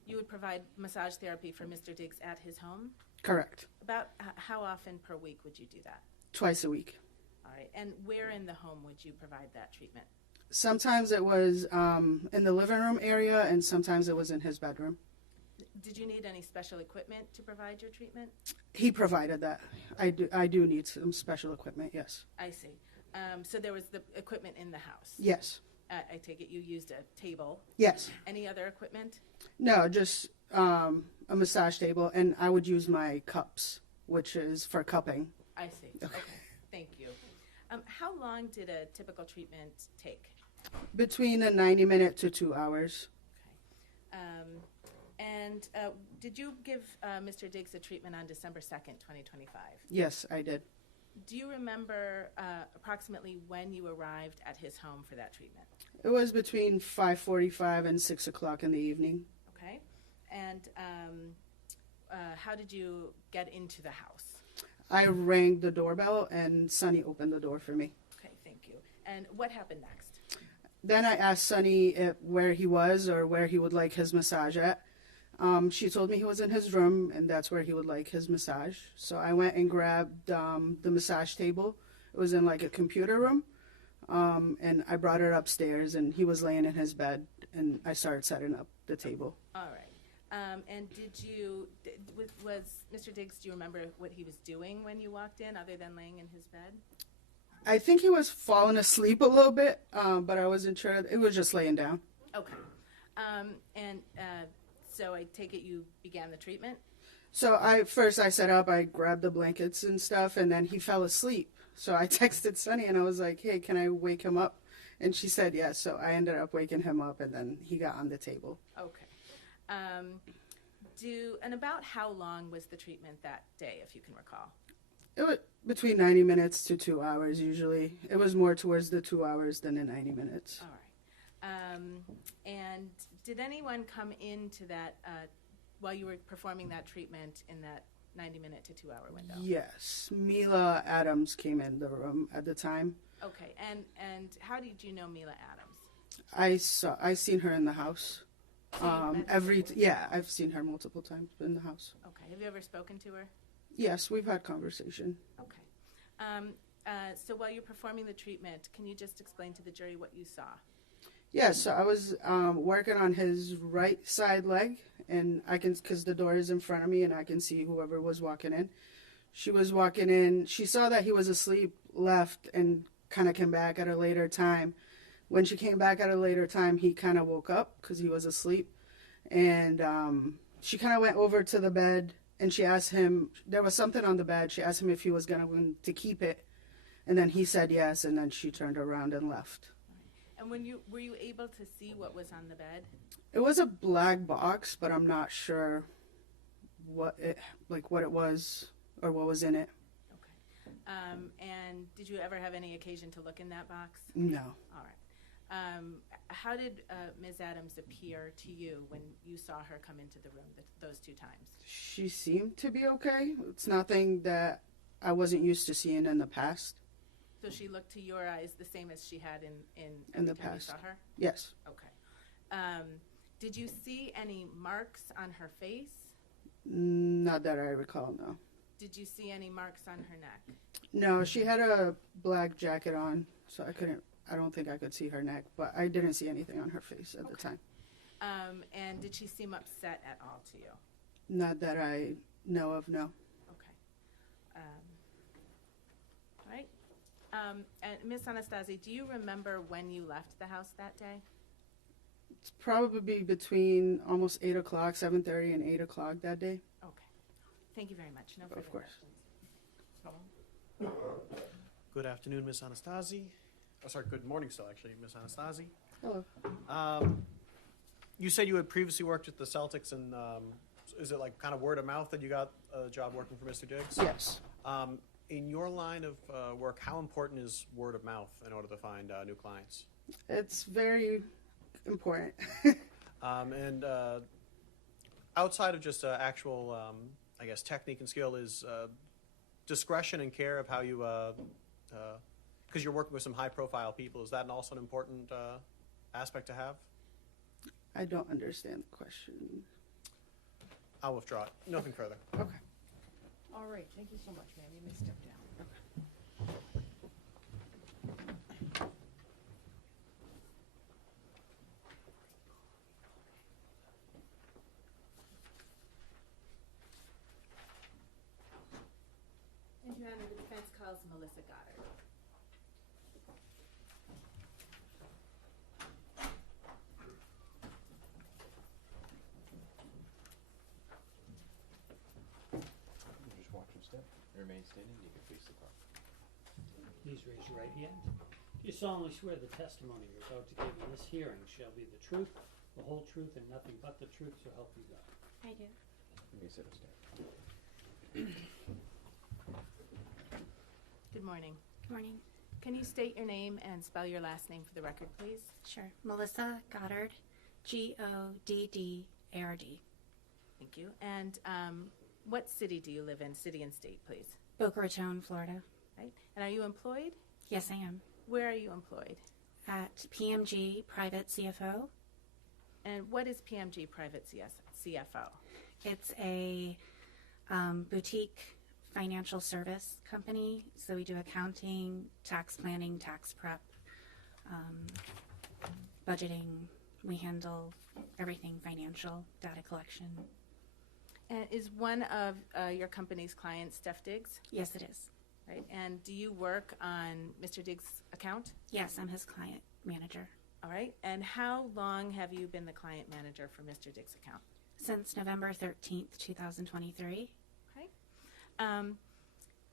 you would provide massage therapy for Mr. Diggs at his home? Correct. About how often per week would you do that? Twice a week. All right. And where in the home would you provide that treatment? Sometimes it was in the living room area, and sometimes it was in his bedroom. Did you need any special equipment to provide your treatment? He provided that. I do need some special equipment, yes. I see. So there was the equipment in the house? Yes. I take it you used a table? Yes. Any other equipment? No, just a massage table, and I would use my cups, which is for cupping. I see. Okay. Thank you. How long did a typical treatment take? Between a 90-minute to 2 hours. Okay. And did you give Mr. Diggs a treatment on December 2nd, 2025? Yes, I did. Do you remember approximately when you arrived at his home for that treatment? It was between 5:45 and 6 o'clock in the evening. Okay. And how did you get into the house? I rang the doorbell, and Sonny opened the door for me. Okay, thank you. And what happened next? Then I asked Sonny where he was or where he would like his massage at. She told me he was in his room, and that's where he would like his massage. So I went and grabbed the massage table. It was in like a computer room, and I brought it upstairs, and he was laying in his bed, and I started setting up the table. All right. And was Mr. Diggs, do you remember what he was doing when you walked in other than laying in his bed? I think he was falling asleep a little bit, but I wasn't sure. It was just laying down. Okay. So I take it you began the treatment? So first I set up, I grabbed the blankets and stuff, and then he fell asleep. So I texted Sonny, and I was like, hey, can I wake him up? And she said yes. So I ended up waking him up, and then he got on the table. Okay. And about how long was the treatment that day, if you can recall? It was between 90 minutes to 2 hours usually. It was more towards the 2 hours than the 90 minutes. All right. And did anyone come into that while you were performing that treatment in that 90-minute to 2 hour window? Yes. Mila Adams came in the room at the time. Okay. And how did you know Mila Adams? I seen her in the house. I've seen her multiple times in the house. Okay. Have you ever spoken to her? Yes, we've had conversation. Okay. So while you're performing the treatment, can you just explain to the jury what you saw? Yeah, so I was working on his right side leg, and I can, because the door is in front of me, and I can see whoever was walking in. She was walking in. She saw that he was asleep, left, and kind of came back at a later time. When she came back at a later time, he kind of woke up because he was asleep, and she kind of went over to the bed, and she asked him. There was something on the bed. She asked him if he was going to keep it, and then he said yes, and then she turned around and left. And were you able to see what was on the bed? It was a black box, but I'm not sure what it was or what was in it. Okay. And did you ever have any occasion to look in that box? No. All right. How did Ms. Adams appear to you when you saw her come into the room those 2 times? She seemed to be okay. It's nothing that I wasn't used to seeing in the past. So she looked to your eyes the same as she had in In the every time past. you saw her? Yes. Okay. Did you see any marks on her face? Not that I recall, no. Did you see any marks on her neck? No, she had a black jacket on, so I don't think I could see her neck, but I didn't see anything on her face at the time. And did she seem upset at all to you? Not that I know of, no. Okay. All right. And Miss Anastasi, do you remember when you left the house that day? It's probably between almost 8 o'clock, 7:30 and 8 o'clock that day. Okay. Thank you very much. No further Of course. questions. Good afternoon, Miss Anastasi. Oh, sorry, good morning still, actually, Miss Anastasi. Hello. You said you had previously worked with the Celtics, and is it like kind of word of mouth that you got a job working for Mr. Diggs? Yes. In your line of work, how important is word of mouth in order to find new clients? It's very important. And outside of just actual, I guess, technique and skill, is discretion and care of how you, because you're working with some high-profile people, is that also an important aspect to have? I don't understand the question. I'll withdraw it. Nothing further. Okay. All right, thank you so much, ma'am. You may step down. And Your Honor, the defense calls Melissa Goddard. You just watch him step. Remain standing. You can face the clock. Please raise your right hand. Do you solemnly swear the testimony you're about to give in this hearing shall be the truth, the whole truth, and nothing but the truth, so help you God? I do. You may sit or stand. Good morning. Good morning. Can you state your name and spell your last name for the record, please? Sure. Melissa Goddard, Goddard. Thank you. And what city do you live in? City and state, please. Boca Raton, Florida. Right. And are you employed? Yes, I am. Where are you employed? At PMG Private CFO. And what is PMG Private CFO? It's a boutique financial service company. So we do accounting, tax planning, tax prep, budgeting. We handle everything financial, data collection. And is one of your company's clients Steph Diggs? Yes, it is. Right. And do you work on Mr. Diggs' account? Yes, I'm his client manager. All right. And how long have you been the client manager for Mr. Diggs' account? Since November 13th, 2023. Okay.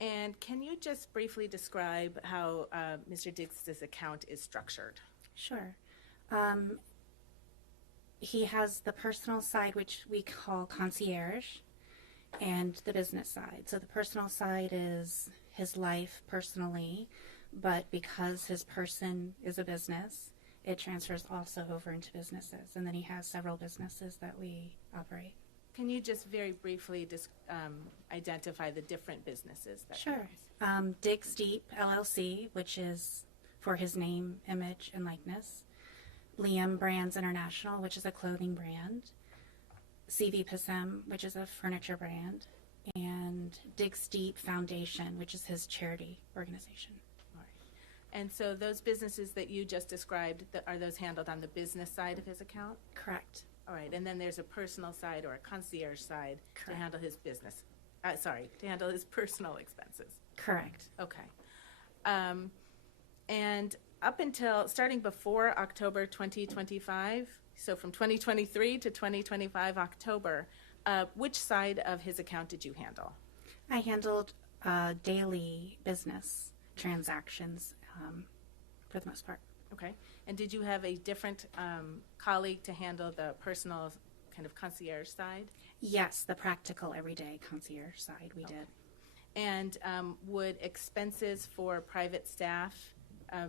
And can you just briefly describe how Mr. Diggs' account is structured? Sure. He has the personal side, which we call concierge, and the business side. So the personal side is his life personally, but because his person is a business, it transfers also over into businesses. And then he has several businesses that we operate. Can you just very briefly identify the different businesses that he Sure. owns? Diggs Deep LLC, which is for his name, image, and likeness. Liam Brands International, which is a clothing brand. CV Passem, which is a furniture brand. And Diggs Deep Foundation, which is his charity organization. All right. And so those businesses that you just described, are those handled on the business side of his account? Correct. All right, and then there's a personal side or a concierge side to Correct. handle his business, to handle his personal expenses. Correct. Okay. And up until, starting before October 2025, so from 2023 to 2025 October, which side of his account did you handle? I handled daily business transactions for the most part. Okay. And did you have a different colleague to handle the personal kind of concierge side? Yes, the practical everyday concierge side we did. And would expenses for private staff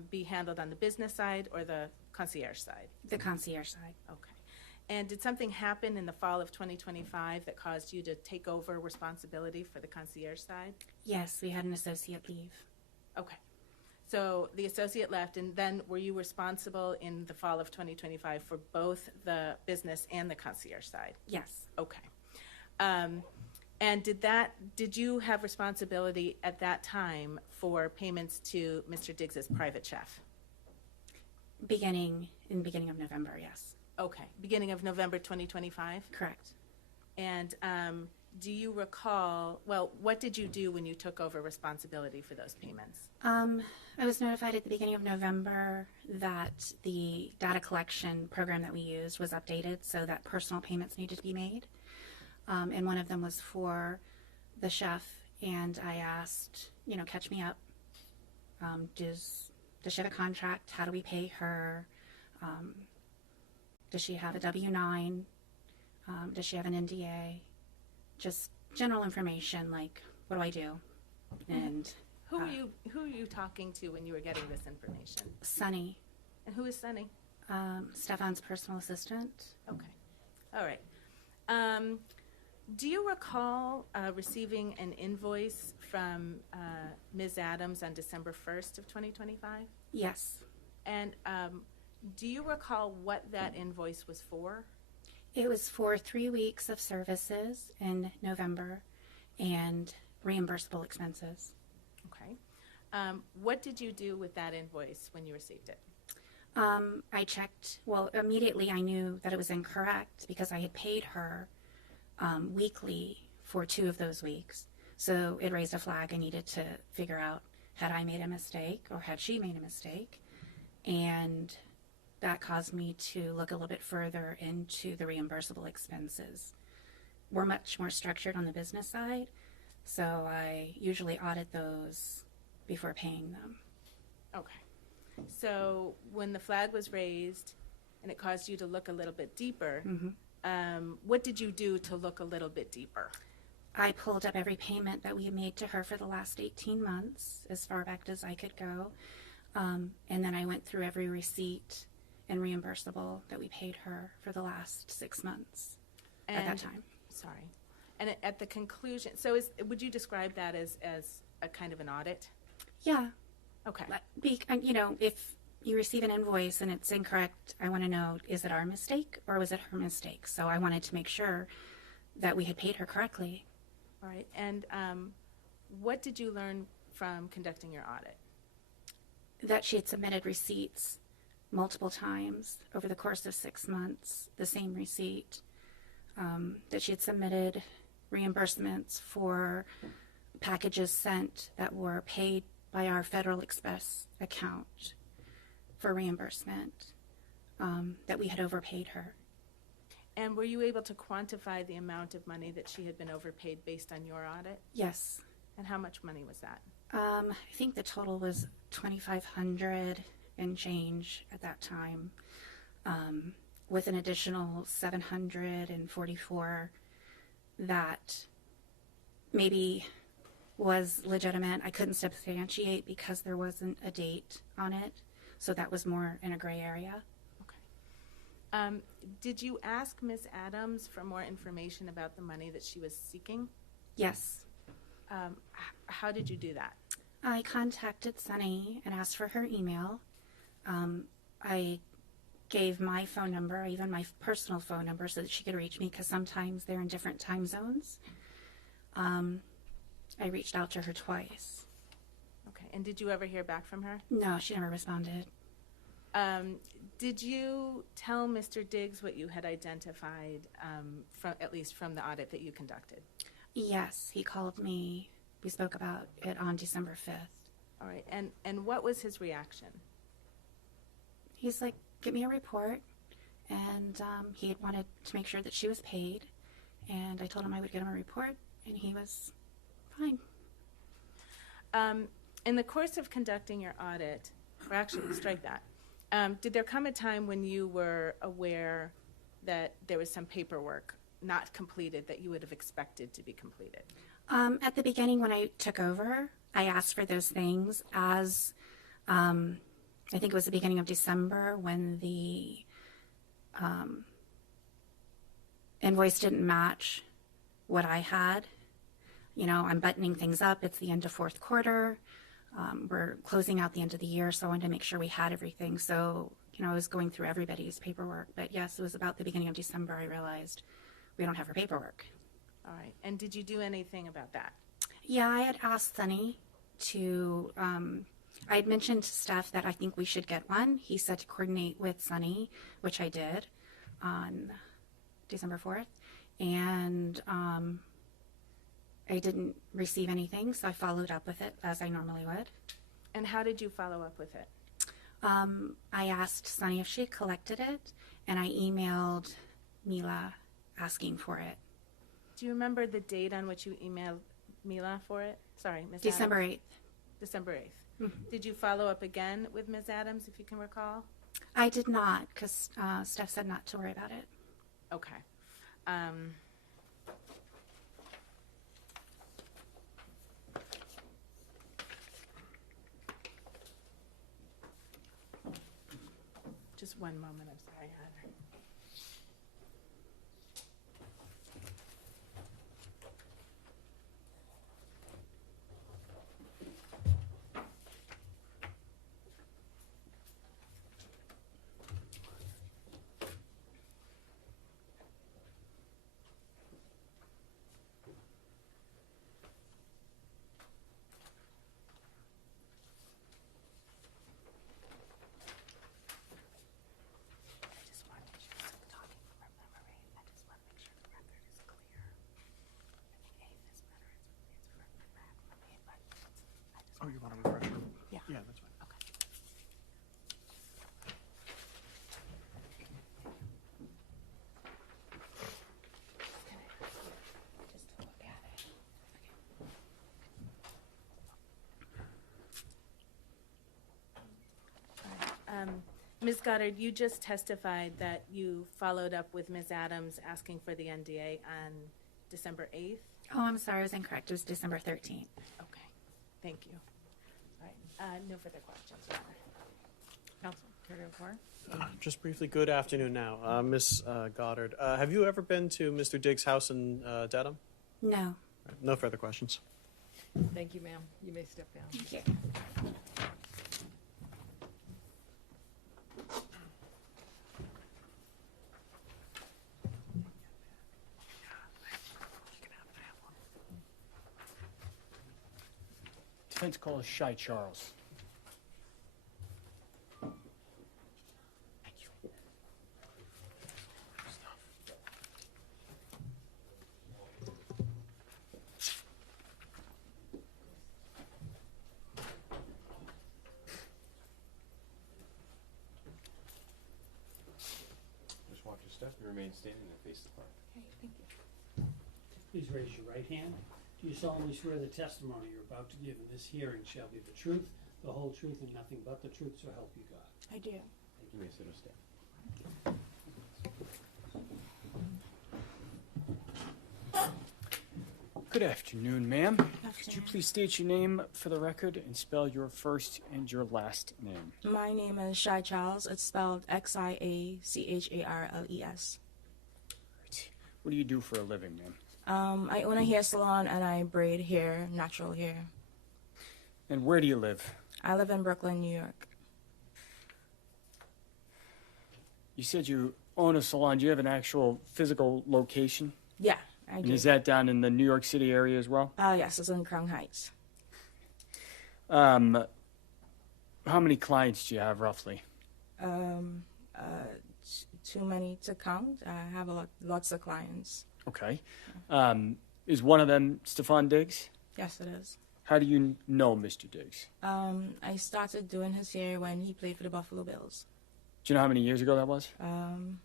be handled on the business side or the concierge side? The concierge side. Okay. And did something happen in the fall of 2025 that caused you to take over responsibility for the concierge side? Yes, we had an associate leave. Okay. So the associate left, and then were you responsible in the fall of 2025 for both the business and the concierge side? Yes. Okay. And did you have responsibility at that time for payments to Mr. Diggs's private chef? Beginning of November, yes. Okay. Beginning of November 2025? Correct. And do you recall, well, what did you do when you took over responsibility for those payments? I was notified at the beginning of November that the data collection program that we used was updated so that personal payments needed to be made. And one of them was for the chef, and I asked, catch me up. Does she have a contract? How do we pay her? Does she have a W-9? Does she have an NDA? Just general information, like, what do I do? And Who are you talking to when you were getting this information? Sunny, And who is Sunny? Stefon's personal assistant. Okay. All right. Do you recall receiving an invoice from Ms. Adams on December 1st of 2025? Yes. And do you recall what that invoice was for? It was for 3 weeks of services in November and reimbursable expenses. Okay. What did you do with that invoice when you received it? I checked, immediately I knew that it was incorrect because I had paid her weekly for 2 of those weeks. So it raised a flag. I needed to figure out, had I made a mistake or had she made a mistake? And that caused me to look a little bit further into the reimbursable expenses. We're much more structured on the business side, so I usually audit those before paying them. Okay. So when the flag was raised and it caused you to look a little bit deeper, what did you do to look a little bit deeper? I pulled up every payment that we had made to her for the last 18 months, as far back as I could go. And then I went through every receipt and reimbursable that we paid her for the last 6 months at that time. Sorry. And at the conclusion, so would you describe that as a kind of an audit? Yeah. Okay. If you receive an invoice and it's incorrect, I want to know, is it our mistake or was it her mistake? So I wanted to make sure that we had paid her correctly. All right. And what did you learn from conducting your audit? That she had submitted receipts multiple times over the course of 6 months, the same receipt. That she had submitted reimbursements for packages sent that were paid by our Federal Express account for reimbursement, that we had overpaid her. And were you able to quantify the amount of money that she had been overpaid based on your audit? Yes. And how much money was that? I think the total was $2,500 and change at that time, with an additional $744 that maybe was legitimate. I couldn't substantiate because there wasn't a date on it, so that was more in a gray area. Okay. Did you ask Ms. Adams for more information about the money that she was seeking? Yes. How did you do that? I contacted Sunny and asked for her email. I gave my phone number, even my personal phone number, so that she could reach me because sometimes they're in different time zones. I reached out to her twice. Okay. And did you ever hear back from her? No, she never responded. Did you tell Mr. Diggs what you had identified, at least from the audit that you conducted? Yes, he called me. We spoke about it on December 5th. All right. And what was his reaction? He's like, "Give me a report." And he had wanted to make sure that she was paid. And I told him I would get him a report, and he was fine. In the course of conducting your audit, or actually, strike that, did there come a time when you were aware that there was some paperwork not completed that you would have expected to be completed? At the beginning, when I took over, I asked for those things as, I think it was the beginning of December when the invoice didn't match what I had. You know, I'm buttoning things up. It's the end of fourth quarter. We're closing out the end of the year, so I wanted to make sure we had everything. So, you know, I was going through everybody's paperwork. But yes, it was about the beginning of December I realized we don't have her paperwork. All right. And did you do anything about that? Yeah, I had asked Sunny to, I had mentioned to Steph that I think we should get one. He said to coordinate with Sunny, which I did on December 4th. And I didn't receive anything, so I followed up with it as I normally would. And how did you follow up with it? I asked Sunny if she had collected it, and I emailed Mila asking for it. Do you remember the date on which you emailed Mila for it? Sorry, Ms. December Adams. 8th. December 8th. Mhm. Did you follow up again with Ms. Adams, if you can recall? I did not, because Steph said not to worry about it. Okay. Just one moment, I'm sorry, Heather. I just want to make sure I'm talking from her memory. I just want to make sure the record is clear. And the 8th is better. It's further back from me, but I just Oh, you want a refresher? Yeah. Yeah, that's fine. Okay. Just to look at it. All right. Ms. Goddard, you just testified that you followed up with Ms. Adams asking for the NDA on December 8th? Oh, I'm sorry, I was incorrect. It was December 13th. Okay, thank you. All right, no further questions, Your Honor. Counsel, care to report? Just briefly, good afternoon now. Miss Goddard, have you ever been to Mr. Diggs' house in Dedham? No. No further questions. Thank you, ma'am. You may step down. Thank you. Defense call is Shy Charles. Just watch your step and remain standing and face the clock. Okay, thank you. Please raise your right hand. Do you solemnly swear the testimony you're about to give in this hearing shall be the truth, the whole truth, and nothing but the truth, so help you God? I do. You may sit or stand. Good afternoon, ma'am. Could you please state your name for the record and spell your first and your last name? My name is Shy Charles. It's spelled Xiacharles. Right. What do you do for a living, ma'am? I own a hair salon and I braid hair, natural hair. And where do you live? I live in Brooklyn, New York. You said you own a salon. Do you have an actual physical location? Yeah, I And do. is that down in the New York City area as well? Yes, it's in Crown Heights. How many clients do you have roughly? Too many to count. I have lots of clients. Okay. Is one of them Stefon Diggs? Yes, it is. How do you know Mr. Diggs? I started doing his hair when he played for the Buffalo Bills. Do you know how many years ago that was? I'm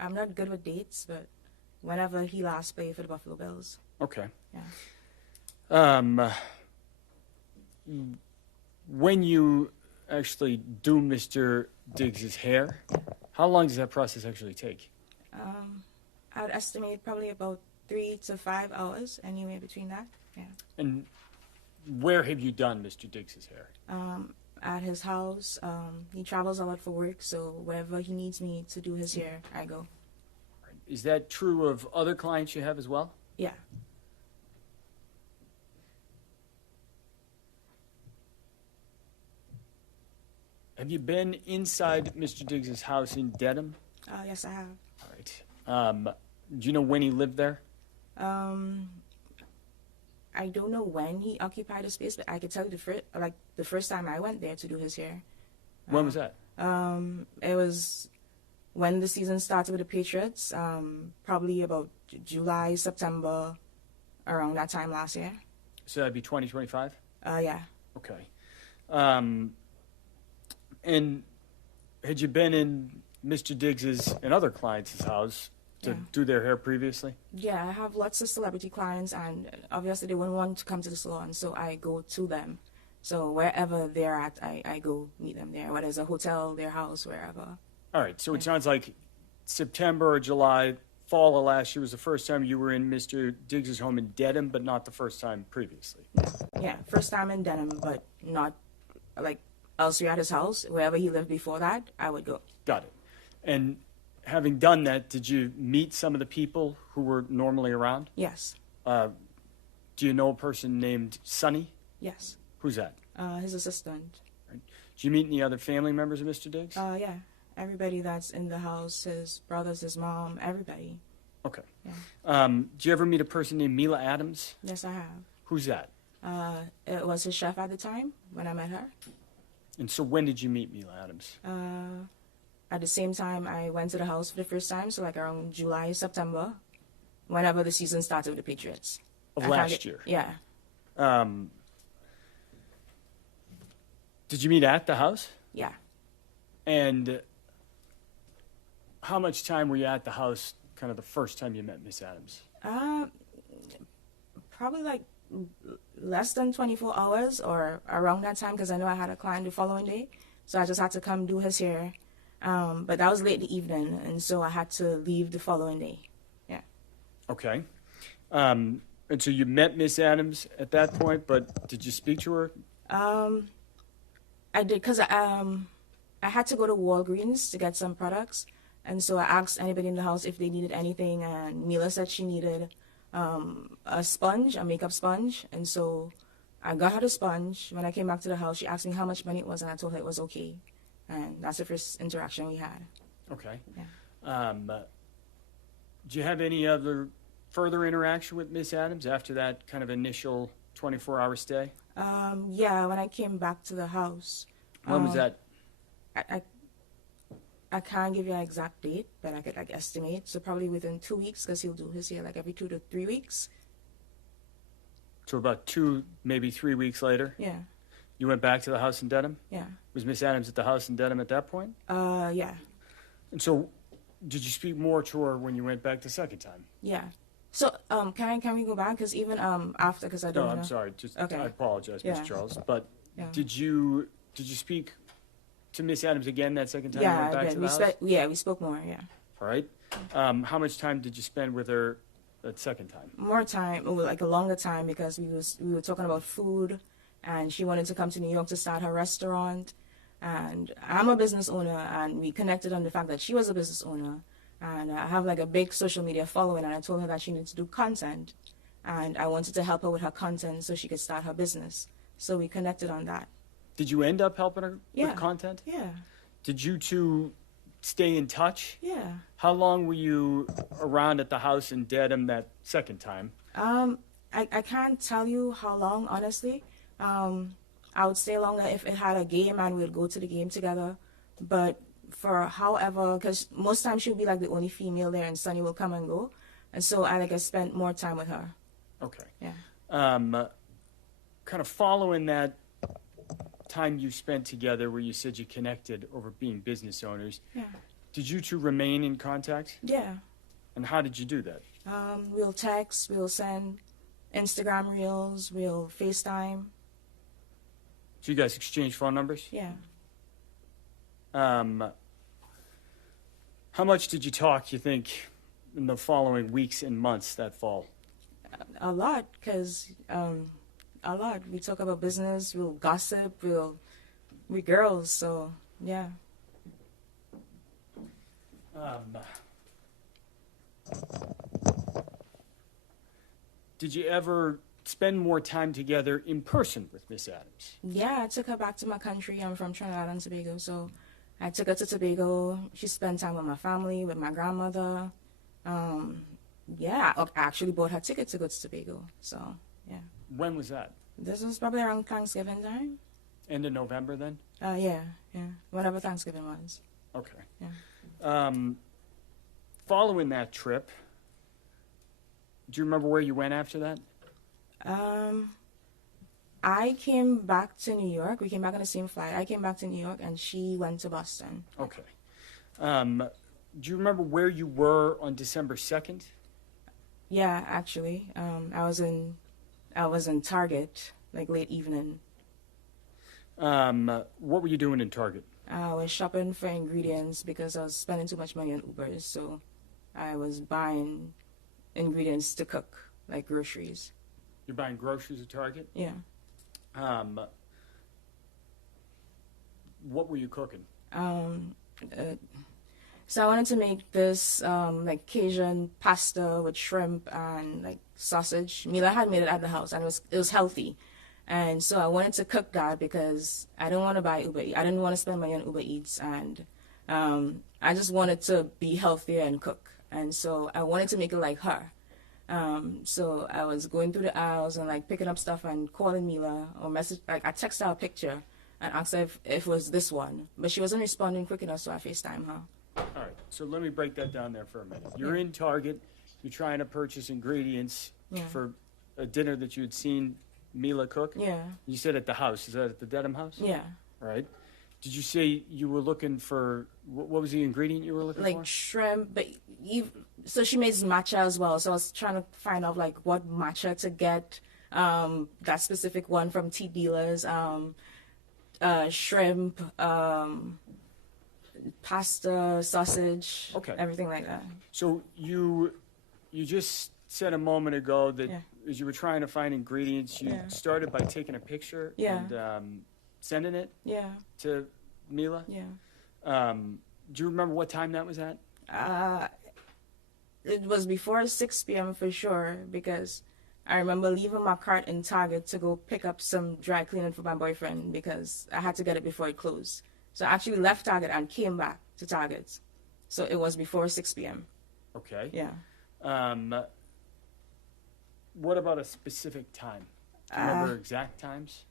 not good with dates, but whenever he last played for the Buffalo Bills. Okay. Yeah. When you actually do Mr. Diggs's hair, how long does that process actually take? I'd estimate probably about 3 to 5 hours, anywhere between that. Yeah. And where have you done Mr. Diggs's hair? At his house. He travels a lot for work, so wherever he needs me to do his hair, I go. Is that true of other clients you have as well? Yeah. Have you been inside Mr. Diggs's house in Dedham? Yes, I have. All right. Do you know when he lived there? I don't know when he occupied the space, but I can tell you the first time I went there to do his hair. When was that? It was when the season started with the Patriots, probably about July, September, around that time last year. So that'd be 2025? Yeah. Okay. And had you been in Mr. Diggs's and other clients' house to do their hair previously? Yeah, I have lots of celebrity clients, and obviously they wouldn't want to come to the salon, so I go to them. So wherever they're at, I go meet them there, whether it's a hotel, their house, wherever. All right, so it sounds like September or July, fall of last year was the first time you were in Mr. Diggs's home in Dedham, but not the first time previously. Yeah, first time in Dedham, but not like elsewhere at his house. Wherever he lived before that, I would go. Got it. And having done that, did you meet some of the people who were normally around? Yes. Do you know a person named Sonny? Yes. Who's that? His assistant. Right. Did you meet any other family members of Mr. Diggs? Yeah. Everybody that's in the house, his brothers, his mom, everybody. Okay. Yeah. Did you ever meet a person named Mila Adams? Yes, I have. Who's that? It was his chef at the time when I met her. And so when did you meet Mila Adams? At the same time, I went to the house for the first time, so like around July, September, whenever the season started with the Patriots. Of last year? Yeah. Did you meet at the house? Yeah. And how much time were you at the house kind of the first time you met Miss Adams? Probably like less than 24 hours or around that time, because I know I had a client the following day, so I just had to come do his hair. But that was late in the evening, and so I had to leave the following day. Yeah. Okay. And so you met Miss Adams at that point, but did you speak to her? I did, because I had to go to Walgreens to get some products, and so I asked anybody in the house if they needed anything, and Mila said she needed a sponge, a makeup sponge, and so I got her the sponge. When I came back to the house, she asked me how much money it was, and I told her it was okay, and that's the first interaction we had. Okay. Yeah. Did you have any other further interaction with Miss Adams after that kind of initial 24-hour stay? Yeah, when I came back to the house. When was that? I can't give you an exact date, but I could like estimate. So probably within 2 weeks, because he'll do his hair like every 2 to 3 weeks. So about 2, maybe 3 weeks later? Yeah. You went back to the house in Dedham? Yeah. Was Miss Adams at the house in Dedham at that point? Yeah. And so did you speak more to her when you went back the second time? Yeah. So can we go back? Because even after, because I don't know. No, I'm sorry. Just Okay. I apologize, Yeah. Miss Charles. But Yeah. did you speak to Miss Adams again that second time you Yeah, went back I to did. the house? We spoke more. Yeah. All right. How much time did you spend with her that second time? More time, like a longer time, because we were talking about food, and she wanted to come to New York to start her restaurant, and I'm a business owner, and we connected on the fact that she was a business owner, and I have like a big social media following, and I told her that she needs to do content, and I wanted to help her with her content so she could start her business. So we connected on that. Did you end up helping her Yeah. with content? Yeah. Did you two stay in touch? Yeah. How long were you around at the house in Dedham that second time? I can't tell you how long, honestly, I would stay longer if it had a game and we'd go to the game together. But for however, because most times she'll be like the only female there and Sunny will come and go. And so I spent more time with her. Okay. Yeah. Kind of following that time you spent together where you said you connected over being business owners, Yeah. did you two remain in contact? Yeah. And how did you do that? We'll text, we'll send Instagram reels, we'll FaceTime. So you guys exchanged phone numbers? Yeah. How much did you talk, you think, in the following weeks and months that fall? A lot, because a lot. We talk about business, we'll gossip, we girls, so yeah. Did you ever spend more time together in person with Miss Adams? Yeah, I took her back to my country. I'm from Trinidad and Tobago, so I took her to Tobago. She spent time with my family, with my grandmother. Yeah, I actually bought her ticket to go to Tobago, so yeah. When was that? This was probably around Thanksgiving time. End of November then? Yeah, whenever Thanksgiving was. Okay. Yeah. Following that trip, do you remember where you went after that? I came back to New York. We came back on the same flight. I came back to New York, and she went to Boston. Okay. Do you remember where you were on December 2nd? Yeah, actually, I was in Target, like late evening. What were you doing in Target? I was shopping for ingredients because I was spending too much money on Ubers, so I was buying ingredients to cook, like groceries. You're buying groceries at Target? Yeah. What were you cooking? So I wanted to make this like Cajun pasta with shrimp and like sausage. Mila had made it at the house, and it was healthy. And so I wanted to cook that because I didn't want to buy Uber Eats. I didn't want to spend money on Uber Eats, and I just wanted to be healthier and cook. And so I wanted to make it like her. So I was going through the aisles and like picking up stuff and calling Mila or message. Like I texted her a picture and asked her if it was this one, but she wasn't responding quick enough, so I FaceTime her. All right, so let me break that down there for a minute. You're in Target. You're trying to purchase ingredients for a dinner that you had seen Mila cook? Yeah. You said at the house. Is that at the Dedham house? Yeah. All right. Did you say you were looking for, what was the ingredient you were looking for? Like shrimp, but so she makes matcha as well. So I was trying to find out like what matcha to get, that specific one from tea dealers, shrimp, pasta, sausage, everything like that. So you just said a moment ago that as you were trying to find ingredients, you started by taking a picture and sending it to Mila? Yeah. Do you remember what time that was at? It was before 6 p.m. for sure, because I remember leaving my cart in Target to go pick up some dry cleaning for my boyfriend because I had to get it before it closed. So I actually left Target and came back to Target. So it was before 6 p.m. Okay. Yeah. What about a specific time? Do you remember exact times?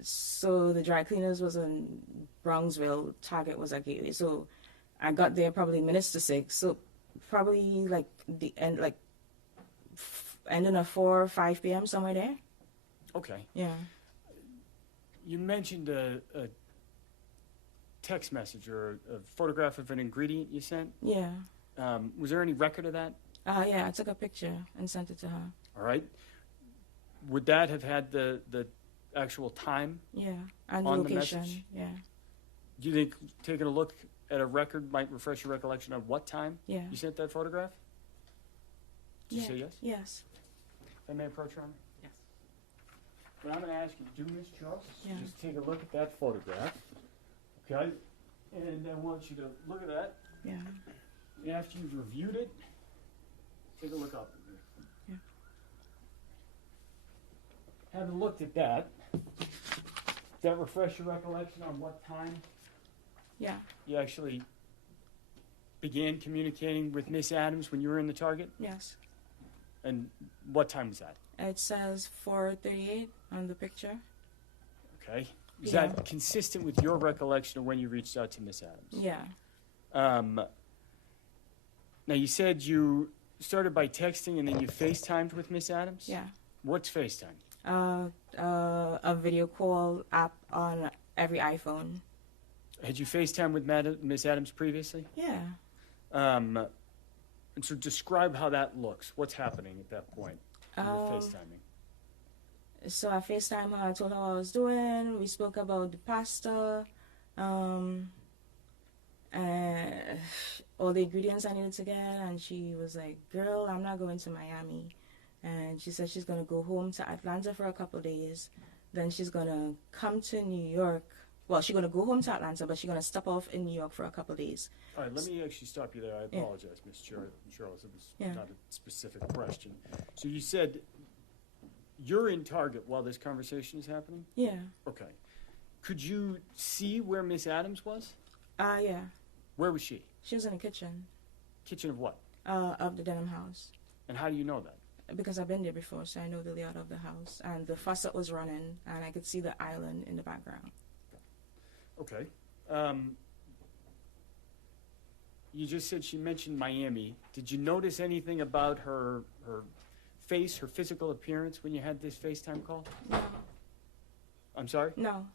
So the dry cleaners was in Bronxville, Target was at Gateway. So I got there probably minutes to 6. So probably like the end, like ending at 4 or 5 p.m. somewhere there. Okay. Yeah. You mentioned a text message or a photograph of an ingredient you sent. Yeah. Was there any record of that? Yeah, I took a picture and sent it to her. All right. Would that have had the actual time? Yeah, and the on location. The message? Yeah. Do you think taking a look at a record might refresh your recollection of what time Yeah. you sent that photograph? Did you say yes? Yes. If I may approach her? Yes. What I'm going to ask you to do, Ms. Charles, Yeah. just take a look at that photograph. Okay? And I want you to look at that. Yeah. And after you've reviewed it, take a look up at me. Yeah. Having looked at that, does that refresh your recollection on what time Yeah. you actually began communicating with Miss Adams when you were in the Target? Yes. And what time was that? It says 4:38 on the picture. Okay. Is Yeah. that consistent with your recollection of when you reached out to Miss Adams? Yeah. Now, you said you started by texting and then you FaceTimed with Miss Adams? Yeah. What's FaceTime? A video call app on every iPhone. Had you FaceTime with Miss Adams previously? Yeah. And so describe how that looks. What's happening at that point when you're FaceTiming? So I FaceTime her. I told her what I was doing. We spoke about the pasta, and all the ingredients I needed to get. And she was like, "Girl, I'm not going to Miami." And she said she's gonna go home to Atlanta for a couple of days. Then she's gonna come to New York. Well, she's gonna go home to Atlanta, but she's gonna stop off in New York for a couple of days. All right, let me actually stop you there. I apologize, Ms. Charles. It was not a specific question. So you said you're in Target while this conversation is happening? Yeah. Okay. Could you see where Miss Adams was? Yeah. Where was she? She was in the kitchen. Kitchen of what? Of the Denham house. And how do you know that? Because I've been there before, so I know the layout of the house. And the faucet was running, and I could see the island in the background. Okay. You just said she mentioned Miami. Did you notice anything about her face, her physical appearance when you had this FaceTime call? No. I'm sorry? No.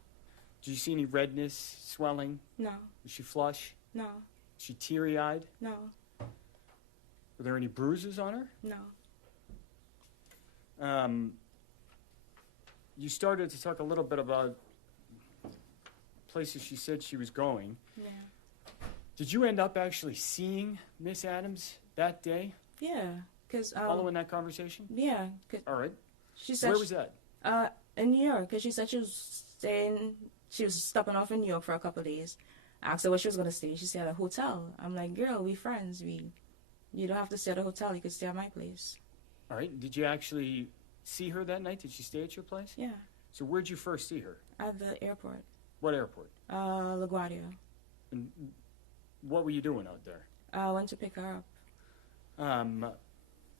Did you see any redness, swelling? No. Was she flush? No. Was she teary-eyed? No. Were there any bruises on her? No. You started to talk a little bit about places she said she was going. Yeah. Did you end up actually seeing Miss Adams that day? Yeah. Cause Following that conversation? Yeah. All right. She said Where was that? In New York, because she said she was stopping off in New York for a couple of days. I asked her where she was going to stay. She said at a hotel. I'm like, girl, we friends. You don't have to stay at a hotel. You can stay at my place. All right. Did you actually see her that night? Did she stay at your place? Yeah. So where'd you first see her? At the airport. What airport? LaGuardia. And what were you doing out there? I went to pick her up.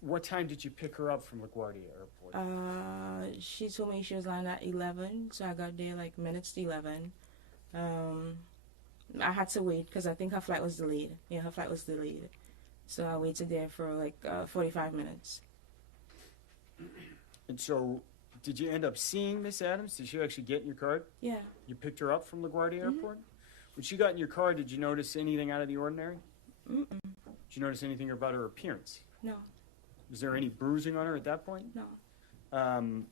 What time did you pick her up from LaGuardia Airport? She told me she was landing at 11, so I got there like minutes to 11. I had to wait because I think her flight was delayed. Yeah, her flight was delayed. So I waited there for like 45 minutes. And so, did you end up seeing Miss Adams? Did she actually get in your car? Yeah. You picked her up from LaGuardia Airport? When she got in your car, did you notice anything out of the ordinary? Mm-mm. Did you notice anything about her appearance? No. Was there any bruising on her at that point? No.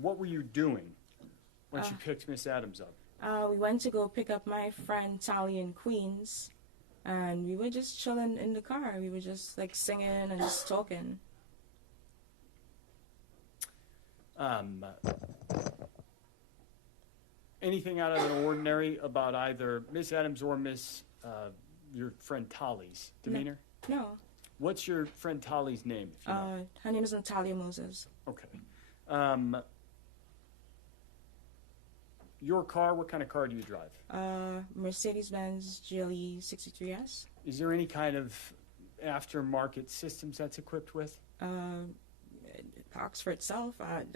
What were you doing once you picked Miss Adams up? We went to go pick up my friend Tally in Queens, and we were just chilling in the car. We were just like singing and just talking. Anything out of the ordinary about either Miss Adams or your friend Tally's demeanor? No. What's your friend Tally's name? If you know? Her name is Natalia Moses. Okay. Your car, what kind of car do you drive? Mercedes-Benz GLE 63S. Is there any kind of aftermarket systems that's equipped with? It parks for itself. Let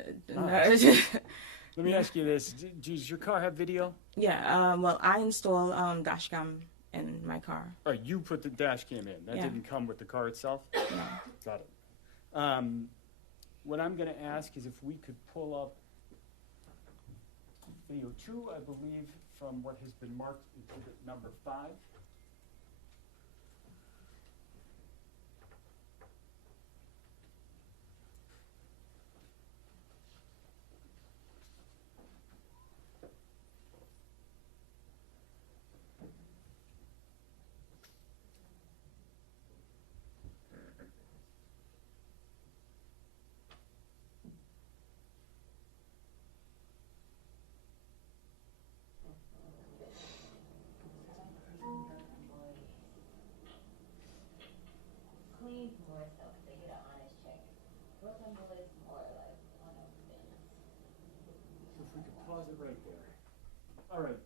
me ask you this. Does your car have video? Yeah, well, I install dash cam in my car. All right, you put the dash cam in. That didn't come with the car itself? No. Got it. What I'm going to ask is if we could pull up video 2, I believe, from what has been marked exhibit number 5. Pause it right there. All right.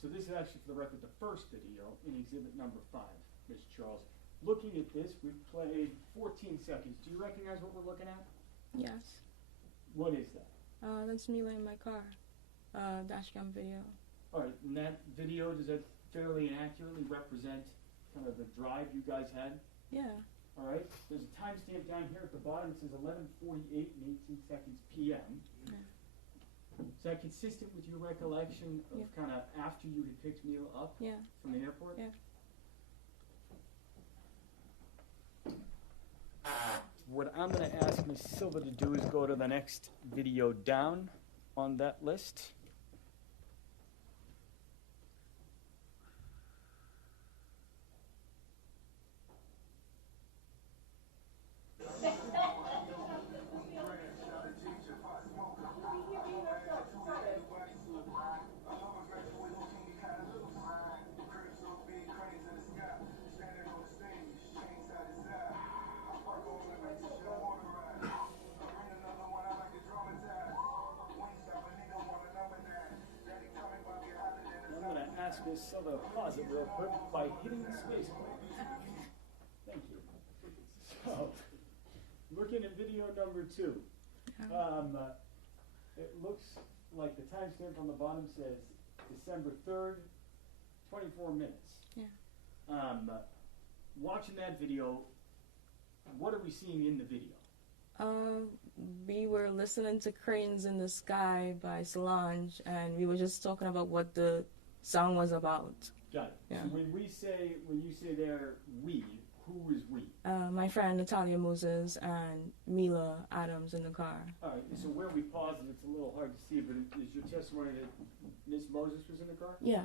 So this is actually, for the record, the first video in exhibit number 5, Mr. Charles. looking at this, we've played 14 seconds. Do you recognize what we're looking at? Yes. What is that? That's Mila in my car. Dashcam video. All right, and that video, does that fairly and accurately represent kind of the drive you guys had? Yeah. All right, there's a timestamp down here at the bottom. It says 11:48 and 18 seconds p.m. Yeah. Is that consistent with your recollection of Yeah. kind of after you had picked Mila up Yeah. from the airport? Yeah. What I'm going to ask Ms. Silva to do is go to the next video down on that list. Ask Ms. Silva to pause it real quick by hitting the space bar. Thank you. So, looking at video number 2, it looks like the timestamp on the bottom says December 3rd, 24 minutes. Yeah. Watching that video, what are we seeing in the video? We were listening to Cranes in the Sky by Solange, and we were just talking about what the song was about. Got it. Yeah. So when you say there, we, who is we? My friend Natalia Moses and Mila Adams in the car. All right, so where we paused it, it's a little hard to see, but is your testimony that Miss Moses was in the car? Yeah.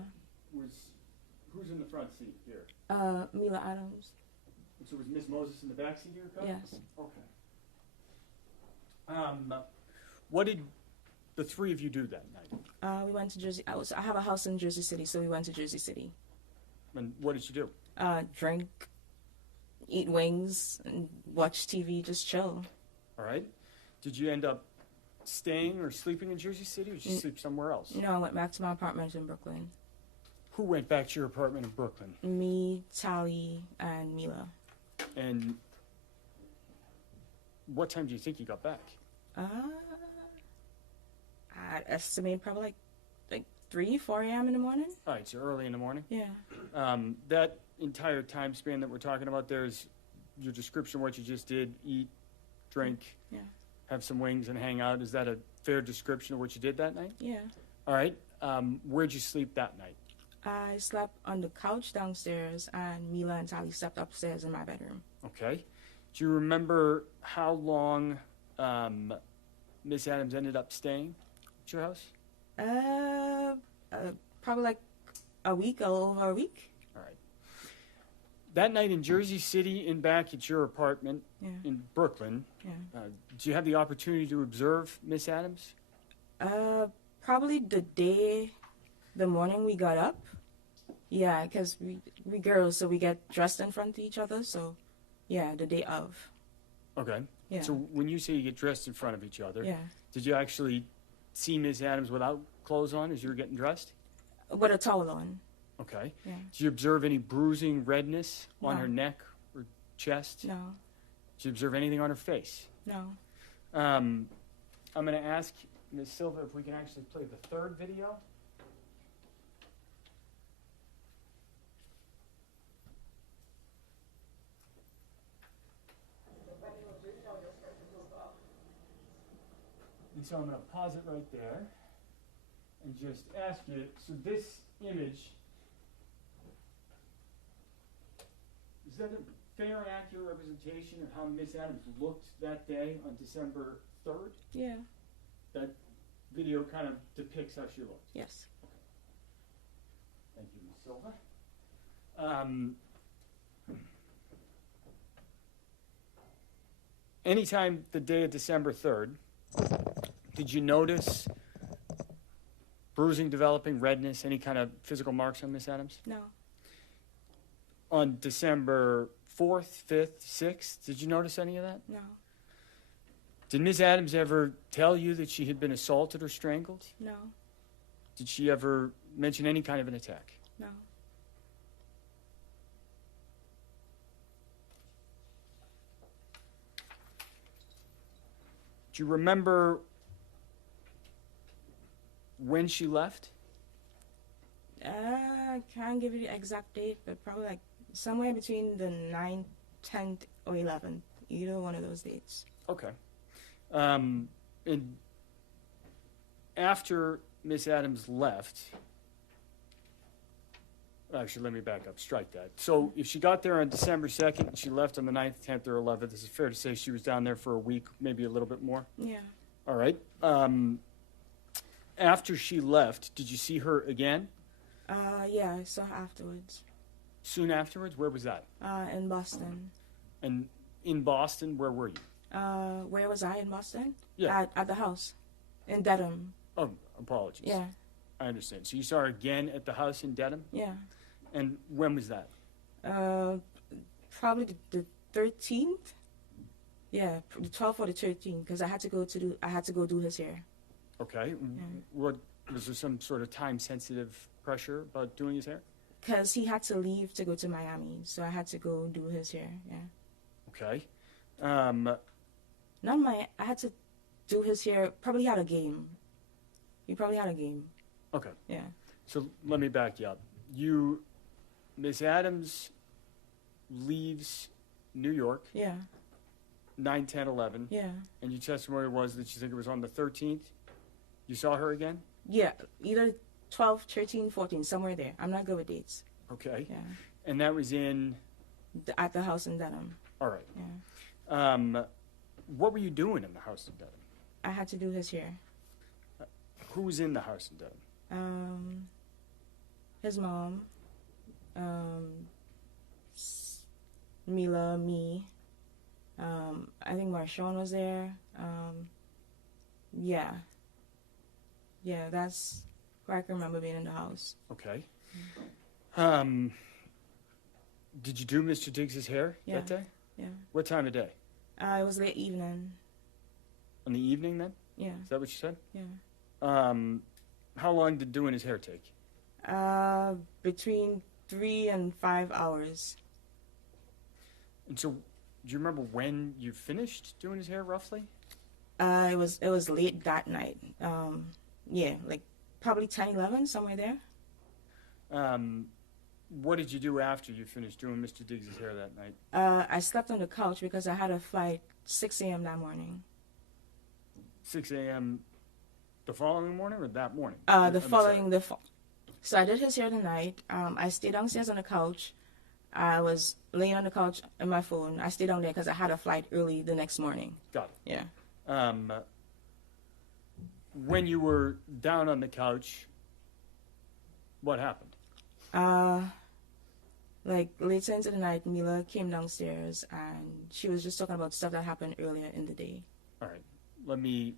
Who's in the front seat here? Mila Adams. So was Miss Moses in the back seat of your car? Yes. Okay. What did the three of you do that night? We went to Jersey. I have a house in Jersey City, so we went to Jersey City. And what did you do? Drink, eat wings, and watch TV, just chill. All right. Did you end up staying or sleeping in Jersey City, or did you sleep somewhere else? No, I went back to my apartment in Brooklyn. Who went back to your apartment in Brooklyn? Me, Tally, and Mila. And what time do you think you got back? I'd estimate probably like 3, 4 a.m. in the morning. All right, so early in the morning? Yeah. That entire time span that we're talking about there is your description of what you just did, eat, drink, have some wings, and hang out. Is that a fair description of what you did that night? Yeah. All right. Where'd you sleep that night? I slept on the couch downstairs, and Mila and Tally slept upstairs in my bedroom. Okay. Do you remember how long Miss Adams ended up staying at your house? Probably like a week, a little over a week. All right. That night in Jersey City and back at your apartment in Brooklyn, did you have the opportunity to observe Miss Adams? Probably the morning we got up. Yeah, because we girls, so we get dressed in front of each other. So, yeah, the day of. Okay. Yeah. So when you say you get dressed in front of each other, Yeah. did you actually see Miss Adams without clothes on as you were getting dressed? With a towel on. Okay. Yeah. Did you observe any bruising, redness on No. her neck or chest? No. Did you observe anything on her face? No. I'm going to ask Ms. Silva if we can actually play the third video. And so I'm going to pause it right there and just ask you, so this image, is that a fair and accurate representation of how Miss Adams looked that day on December 3rd? Yeah. That video kind of depicts how she looked? Yes. Thank you, Ms. Silva. Anytime the day of December 3rd, did you notice bruising developing, redness, any kind of physical marks on Miss Adams? No. On December 4th, 5th, 6th, did you notice any of that? No. Did Miss Adams ever tell you that she had been assaulted or strangled? No. Did she ever mention any kind of an attack? No. Do you remember when she left? I can't give you the exact date, but probably like somewhere between the 9th, 10th, or 11th. Either one of those dates. Okay. And after Miss Adams left, actually, let me back up. Strike that. So if she got there on December 2nd and she left on the 9th, 10th, or 11th, is it fair to say she was down there for a week, maybe a little bit more? Yeah. All right. After she left, did you see her again? Yeah, I saw her afterwards. Soon afterwards? Where was that? In Boston. And in Boston, where were you? Where was I in Boston? Yeah. At the house. In Dedham. Oh, apologies. Yeah. I understand. So you saw her again at the house in Dedham? Yeah. And when was that? Probably the 13th. Yeah, the 12th or the 13th, because I had to go do his hair. Okay. Yeah. What was there some sort of time-sensitive pressure about doing his hair? Because he had to leave to go to Miami, so I had to go do his hair. Yeah. Okay. I had to do his hair. Probably had a game. He probably had a game. Okay. Yeah. So let me back you up. Miss Adams leaves New York, Yeah. 9, 10, 11. Yeah. And your testimony was that you think it was on the 13th. You saw her again? Yeah. Either 12, 13, 14, somewhere there. I'm not good with dates. Okay. Yeah. And that was in? At the house in Dedham. All right. Yeah. What were you doing in the house in Dedham? I had to do his hair. Who was in the house in Dedham? His mom, Mila, me. I think Marshawn was there. Yeah. Yeah, that's where I can remember being in the house. Okay. Did you do Mr. Diggs' hair that day? Yeah. What time of day? It was late evening. In the evening then? Yeah. Is that what you said? Yeah. How long did doing his hair take? Between 3 and 5 hours. And so, do you remember when you finished doing his hair roughly? It was late that night. Yeah, like probably 10, 11, somewhere there. What did you do after you finished doing Mr. Diggs' hair that night? I slept on the couch because I had a flight 6 a.m. that morning. 6 a.m. the following morning or that morning? So I did his hair the night. I stayed downstairs on the couch. I was laying on the couch on my phone. I stayed down there because I had a flight early the next morning. Got it. Yeah. When you were down on the couch, what happened? Like later into the night, Mila came downstairs and she was just talking about stuff that happened earlier in the day. All right. Let me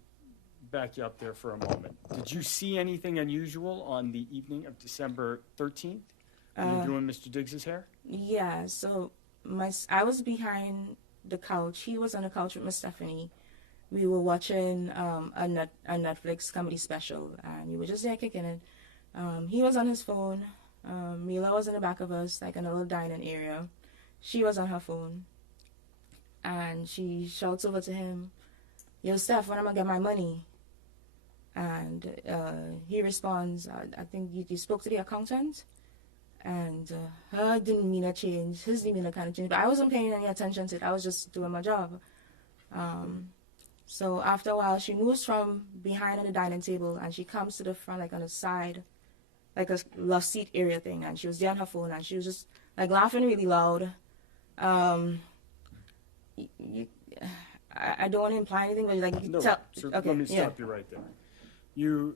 back you up there for a moment. Did you see anything unusual on the evening of December 13th when you were doing Mr. Diggs' hair? Yeah, so I was behind the couch. He was on the couch with Miss Stephanie. We were watching a Netflix comedy special, and we were just there kicking it. He was on his phone. Mila was in the back of us, like in a little dining area. She was on her phone, and she shouts over to him, "Yo, Steph, when am I gonna get my money?" And he responds, "I think you spoke to the accountant." And her demeanor changed. His demeanor kind of changed. But I wasn't paying any attention to it. I was just doing my job. So after a while, she moves from behind on the dining table and she comes to the front, like on the side, like a love seat area thing. And she was there on her phone and she was just like laughing really loud. I don't want to imply anything, but like No. tell. So Okay, let me yeah. stop you right there. You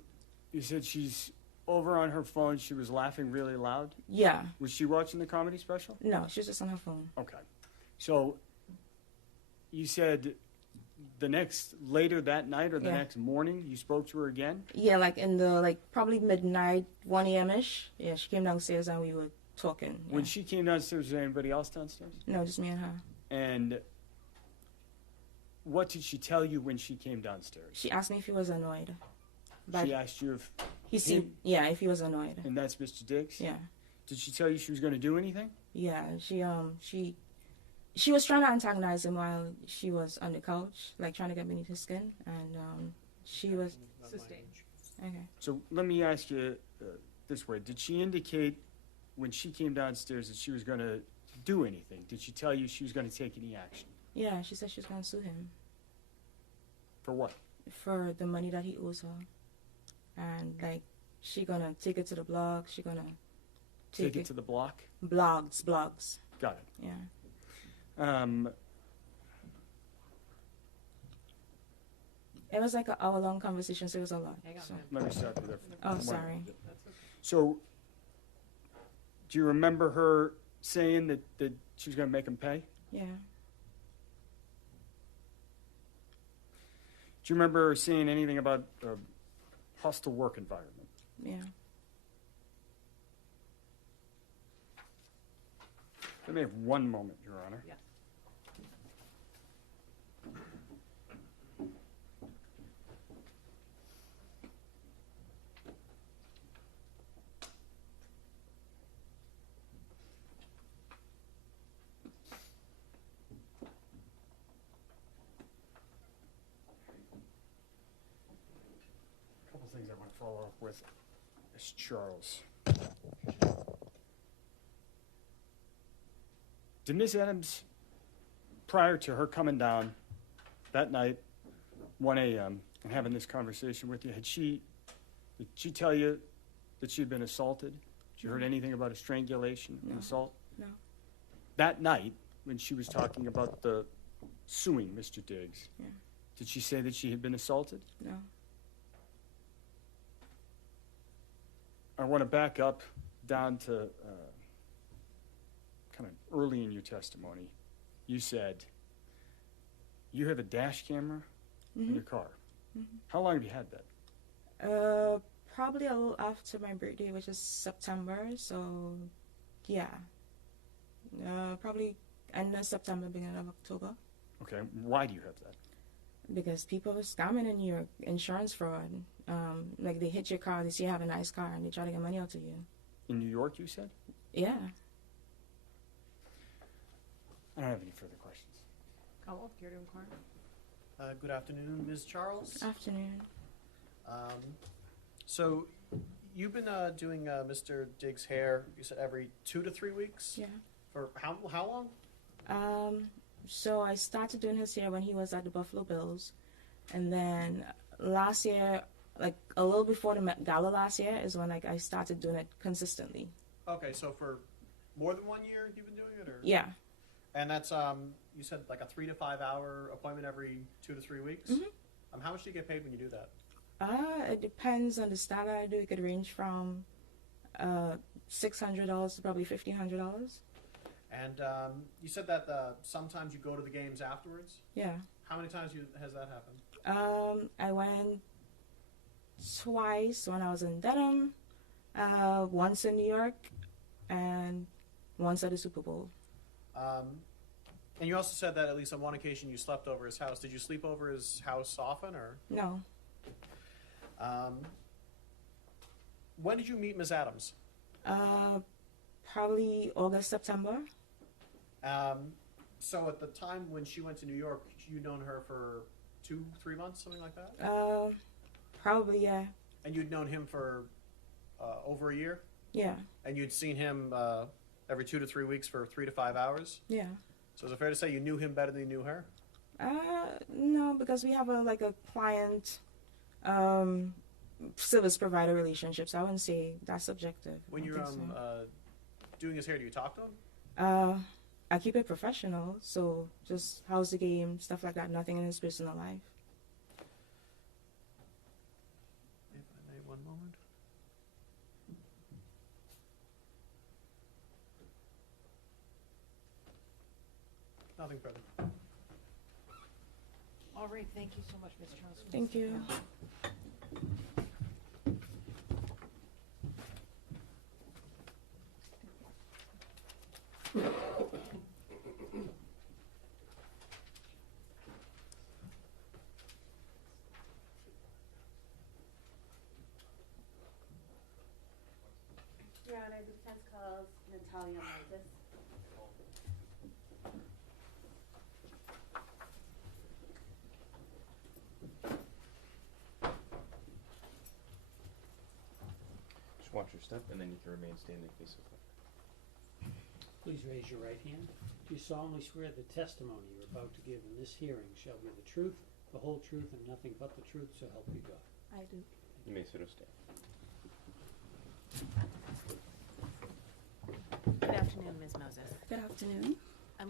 said she's over on her phone. She was laughing really loud. Yeah. Was she watching the comedy special? No, she was just on her phone. Okay. So you said later that night or the Yeah. next morning you spoke to her again? Yeah, like in the probably midnight, 1 a.m. ish. Yeah, she came downstairs and we were talking. Yeah. When she came downstairs, was there anybody else downstairs? No, just me and her. And what did she tell you when she came downstairs? She asked me if he was annoyed. But She asked you if if he was annoyed. and that's Mr. Diggs? Yeah. Did she tell you she was going to do anything? Yeah, she she was trying to antagonize him while she was on the couch, like trying to get beneath his skin, and she was. Sustained. Okay. So let me ask you this way. Did she indicate when she came downstairs that she was going to do anything? Did she tell you she was going to take any action? Yeah, she said she was gonna sue him For what? for the money that he owes her, and like she gonna take it to the blog. She gonna Take it to the block? blogs. Got it. Yeah. It was like an hour-long conversation, so it was a lot. Hang on, So. man. Let me stop you there. For Oh, one sorry. minute. That's okay. So, do you remember her saying that she was going to make him pay? Yeah. Do you remember her saying anything about a hostile work environment? Yeah. Let me have one moment, Your Honor. Yeah. A couple things I want to follow up with. Miss Charles. Did Miss Adams, prior to her coming down that night, 1 a.m., and having this conversation with you, did she tell you that she had been assaulted? Did you heard anything about a strangulation and No. assault? No. That night, when she was talking about the suing Mr. Diggs, Yeah. did she say that she had been assaulted? No. I want to back up down to kind of early in your testimony. You said you have a dash camera in your car. Mhm. How long have you had that? Probably a little after my birthday, which is September. So, yeah. Probably end of September, beginning of October. Okay, why do you have that? Because people are scamming in your insurance fraud. Like they hit your car, they see you have a nice car, and they try to get money out of you. In New York, you said? Yeah. I don't have any further questions. Commonwealth, care to inquire? Good afternoon, Ms. Charles. Afternoon. So you've been doing Mr. Diggs' hair, you said every 2 to 3 weeks? Yeah. For how long? So I started doing his hair when he was at the Buffalo Bills, and then last year, like a little before the Met Gala last year, is when like I started doing it consistently. Okay, so for more than 1 year you've been doing it, or? Yeah. And that's you said like a 3 to 5 hour appointment every 2 to 3 weeks. Mhm. How much do you get paid when you do that? It depends on the style that I do. It could range from $600 to probably $1,500. And you said that sometimes you go to the games afterwards. Yeah. How many times has that happened? I went twice when I was in Dedham, once in New York, and once at the Super Bowl. And you also said that at least on one occasion you slept over his house. Did you sleep over his house often, or? No. When did you meet Ms. Adams? Probably August, September. So at the time when she went to New York, you'd known her for 2-3 months, something like that? Probably, yeah. And you'd known him for over a year? Yeah. And you'd seen him every 2 to 3 weeks for 3 to 5 hours? Yeah. So is it fair to say you knew him better than you knew her? No, because we have a client service provider relationship, so I wouldn't say that's subjective. When I you're don't think so. doing his hair, do you talk to him? I keep it professional, so just how's the game, stuff like that, nothing in his personal life. If I may, one moment. Nothing further. All right, thank you so much, Ms. Charles. Thank you. Your Honor, the defense calls Natalia Moses. watch your step, and then you can remain standing face the clock. Please raise your right hand. Do you solemnly swear the testimony you're about to give in this hearing shall be the truth, the whole truth, and nothing but the truth, so help you God? I do. You may sit or stand. Good afternoon, Ms. Moses. Good afternoon.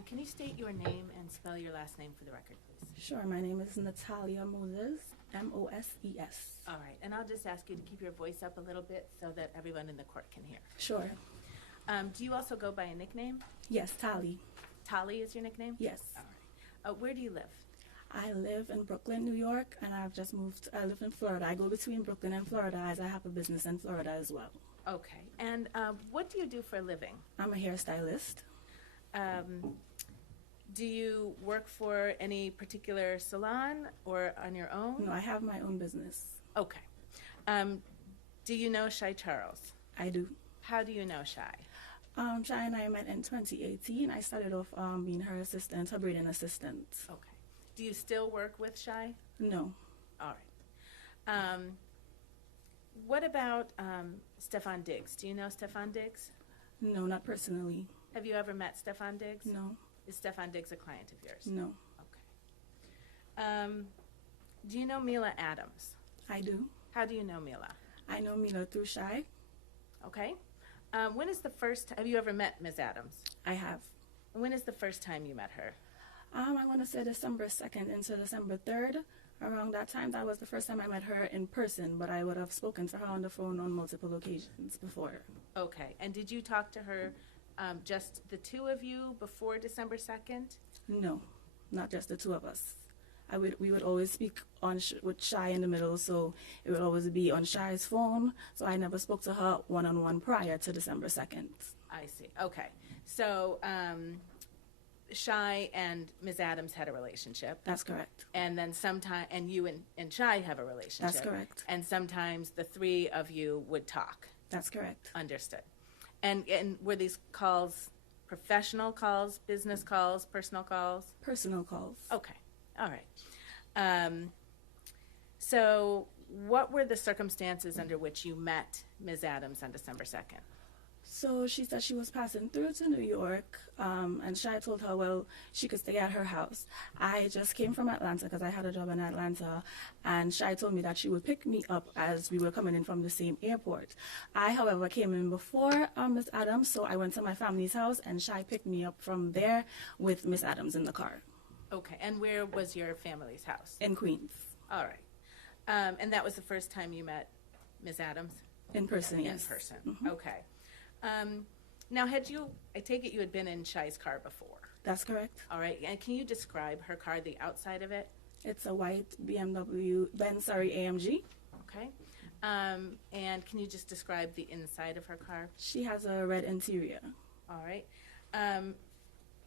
Can you state your name and spell your last name for the record, please? Sure, my name is Natalia Moses, Moses. All right, and I'll just ask you to keep your voice up a little bit so that everyone in the court can hear. Sure. Do you also go by a nickname? Yes, Tali. Tali is your nickname? Yes. All right. Where do you live? I live in Brooklyn, New York, and I've just moved. I live in Florida. I go between Brooklyn and Florida as I have a business in Florida as well. Okay. And what do you do for a living? I'm a hairstylist. Do you work for any particular salon or on your own? No, I have my own business. Okay. Do you know Shy Charles? I do. How do you know Shy? Shy and I met in 2018. I started off being her assistant, her braiding assistant. Okay. Do you still work with Shy? No. All right. What about Stefon Diggs? Do you know Stefon Diggs? No, not personally. Have you ever met Stefon Diggs? No. Is Stefon Diggs a client of yours? No. Okay. Do you know Mila Adams? I do. How do you know Mila? I know Mila through Shy. Okay. When is the first? Have you ever met Ms. Adams? I have. When is the first time you met her? I want to say December 2nd into December 3rd. Around that time, that was the first time I met her in person, but I would have spoken to her on the phone on multiple occasions before. Okay. And did you talk to her, just the two of you, before December 2nd? No, not just the two of us. We would always speak with Shy in the middle, so it would always be on Shy's phone, so I never spoke to her one-on-one prior to December 2nd. I see. Okay. So, Shy and Ms. Adams had a relationship. That's correct. And then and you and Shy have a relationship. That's correct. And sometimes the three of you would talk. That's correct. Understood. And were these calls professional calls, business calls, personal calls? Personal calls. Okay. All right. So what were the circumstances under which you met Ms. Adams on December 2nd? So she said she was passing through to New York, and Shy told her, well, she could stay at her house. I just came from Atlanta because I had a job in Atlanta, and Shy told me that she would pick me up as we were coming in from the same airport. I, however, came in before Miss Adams, so I went to my family's house, and Shy picked me up from there with Miss Adams in the car. Okay. And where was your family's house? In Queens. All right. And that was the first time you met Ms. Adams? In person, yes. In person. Mm-hmm. Okay. Now, I take it you had been in Shy's car before? That's correct. All right. And can you describe her car, the outside of it? It's a white Benz AMG. Okay. And can you just describe the inside of her car? She has a red interior. All right.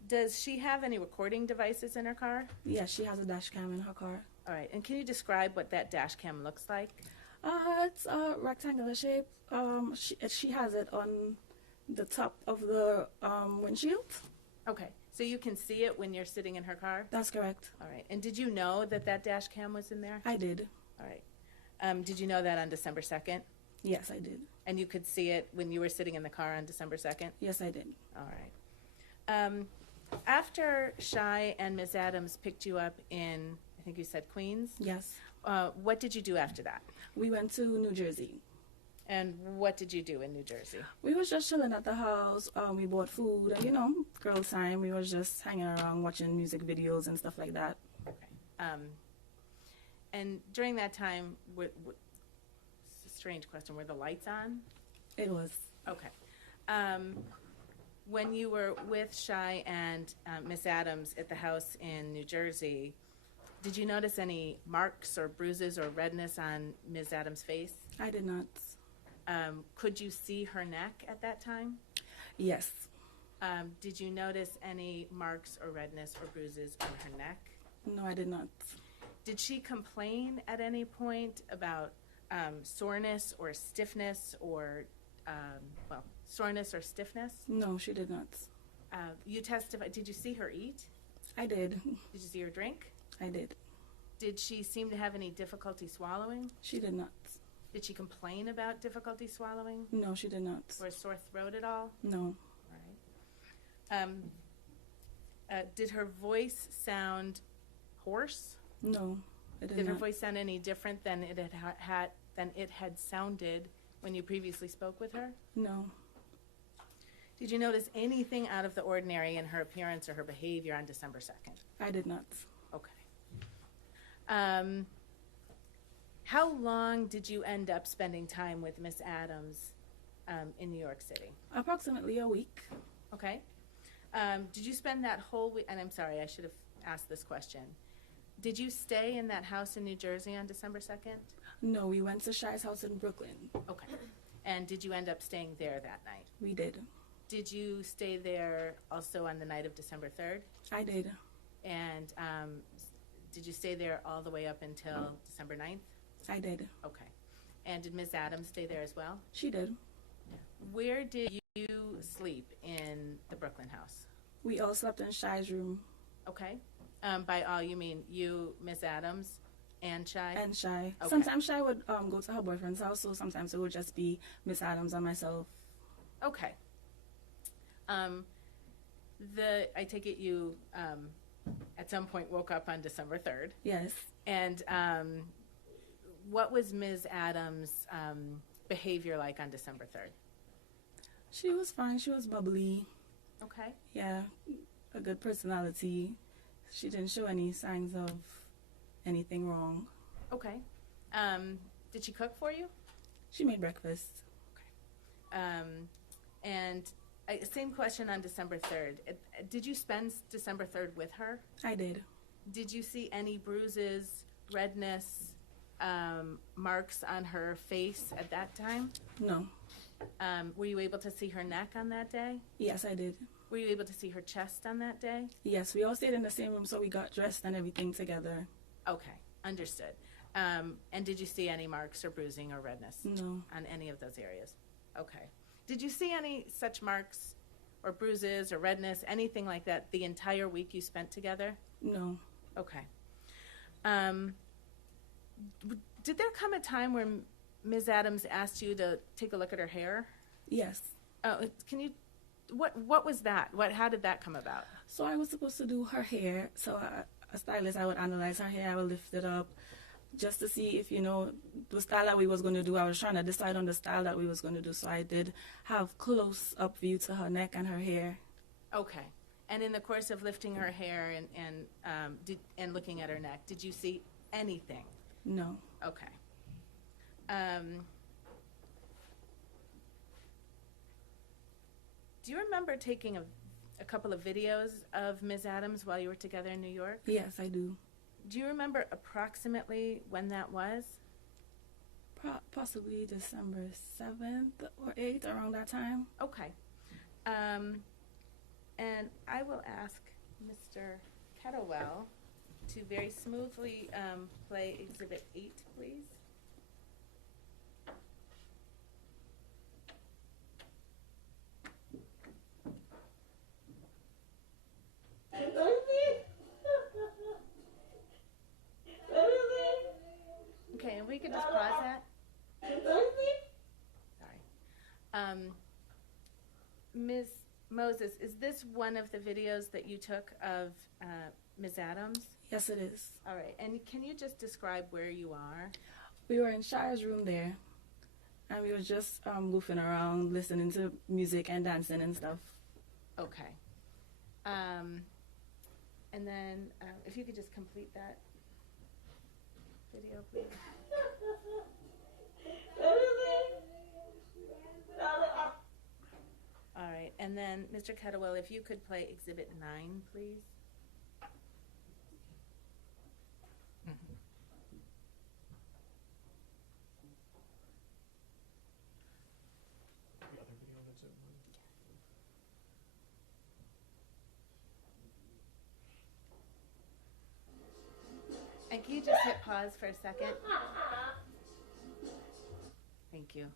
Does she have any recording devices in her car? Yes, she has a dash cam in her car. All right. And can you describe what that dash cam looks like? It's a rectangular shape. She has it on the top of the windshield. Okay. So you can see it when you're sitting in her car? That's correct. All right. And did you know that dash cam was in there? I did. All right. Did you know that on December 2nd? Yes, I did. And you could see it when you were sitting in the car on December 2nd? Yes, I did. All right. After Shy and Ms. Adams picked you up in, I think you said Queens? Yes. What did you do after that? We went to New Jersey. And what did you do in New Jersey? We was just chilling at the house. We bought food, girl time. We was just hanging around watching music videos and stuff like that. Okay. And during that time, it's a strange question, were the lights on? It was. Okay. When you were with Shy and Miss Adams at the house in New Jersey, did you notice any marks or bruises or redness on Ms. Adams' face? I did not. Could you see her neck at that time? Yes. Did you notice any marks or redness or bruises on her neck? No, I did not. Did she complain at any point about soreness or stiffness or, soreness or stiffness? No, she did not. You testified. Did you see her eat? I did. Did you see her drink? I did. Did she seem to have any difficulty swallowing? She did not. Did she complain about difficulty swallowing No, she did not. or a sore throat at all? No. All right. Did her voice sound hoarse? No, it did Did her not. voice sound any different than it had sounded when you previously spoke with her? No. Did you notice anything out of the ordinary in her appearance or her behavior on December 2nd? I did not. Okay. How long did you end up spending time with Miss Adams in New York City? Approximately a week. Okay. Did you spend that whole week? And I'm sorry, I should have asked this question. Did you stay in that house in New Jersey on December 2nd? No, we went to Shy's house in Brooklyn. Okay. And did you end up staying there that night? We did. Did you stay there also on the night of December 3rd? I did. And did you stay there all the way up until December 9th? I did. Okay. And did Ms. Adams stay there as well? She did. Where did you sleep in the Brooklyn house? We all slept in Shy's room. Okay. By all, you mean you, Miss Adams, and Shy? And Shy. Okay. Sometimes Shy would go to her boyfriend's house, so sometimes it would just be Miss Adams and myself. Okay. I take it you at some point woke up on December 3rd. Yes. And what was Ms. Adams' behavior like on December 3rd? She was fine. She was bubbly. Okay. Yeah, a good personality. She didn't show any signs of anything wrong. Okay. Did she cook for you? She made breakfast. And same question on December 3rd. Did you spend December 3rd with her? I did. Did you see any bruises, redness, marks on her face at that time? No. Were you able to see her neck on that day? Yes, I did. Were you able to see her chest on that day? Yes, we all stayed in the same room, so we got dressed and everything together. Okay, understood. And did you see any marks or bruising or redness? No. On any of those areas? Okay. Did you see any such marks or bruises or redness, anything like that, the entire week you spent together? No. Okay. Did there come a time where Ms. Adams asked you to take a look at her hair? Yes. Can you? What was that? How did that come about? So I was supposed to do her hair. So a stylist, I would analyze her hair. I would lift it up just to see if, the style that we was going to do. I was trying to decide on the style that we was going to do. So I did have close-up view to her neck and her hair. Okay. And in the course of lifting her hair and looking at her neck, did you see anything? No. Okay. Do you remember taking a couple of videos of Ms. Adams while you were together in New York? Yes, I do. Do you remember approximately when that was? Possibly December 7th or 8th, around that time. Okay. And I will ask Mr. Kettlewell to very smoothly play Exhibit 8, please. Okay, and we could just pause that. Sorry. Ms. Moses, is this one of the videos that you took of Ms. Adams? Yes, it is. All right, and can you just describe where you are? We were in Shire's room there, and we were just goofing around, listening to music and dancing and stuff. Okay. And then if you could just complete that video, please. All right, and then Mr. Kettlewell, if you could play Exhibit 9, please. And can you just hit pause for a second? Thank you.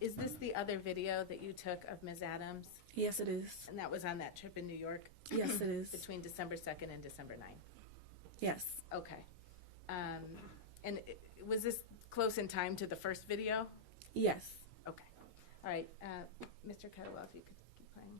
Is this the other video that you took of Ms. Adams? Yes, it is. And that was on that trip in New York? Yes, it is. Between December 2nd and December 9th? Yes. Okay. And was this close in time to the first video? Yes. Okay. All right, Mr. Kettlewell, if you could keep playing.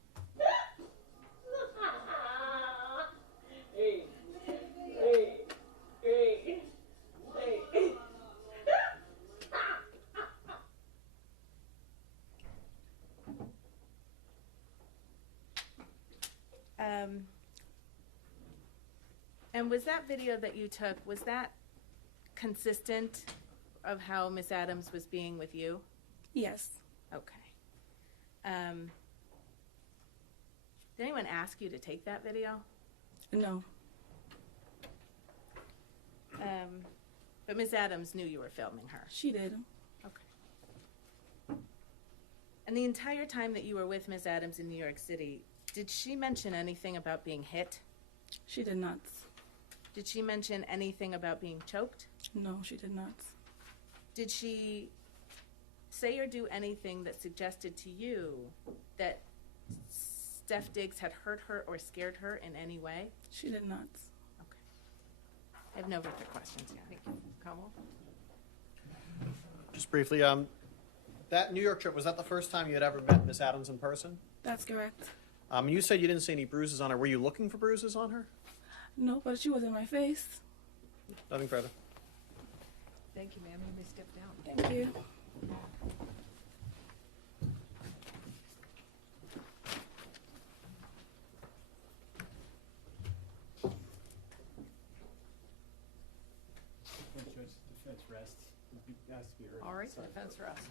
And was that video that you took, was that consistent of how Miss Adams was being with you? Yes. Okay. Did anyone ask you to take that video? No. But Miss Adams knew you were filming her. She did. Okay. And the entire time that you were with Miss Adams in New York City, did she mention anything about being hit? She did not. Did she mention anything about being choked? No, she did not. Did she say or do anything that suggested to you that Steph Diggs had hurt her or scared her in any way? She did not. Okay. I have no further questions here. Thank you. Commonwealth? Just briefly, that New York trip, was that the first time you had ever met Miss Adams in person? That's correct. You said you didn't see any bruises on her. Were you looking for bruises on her? No, but she was in my face. Nothing further. Thank you, ma'am. You may step down. Thank you. Defense rests. It has to be heard. All right, Sorry. defense rest.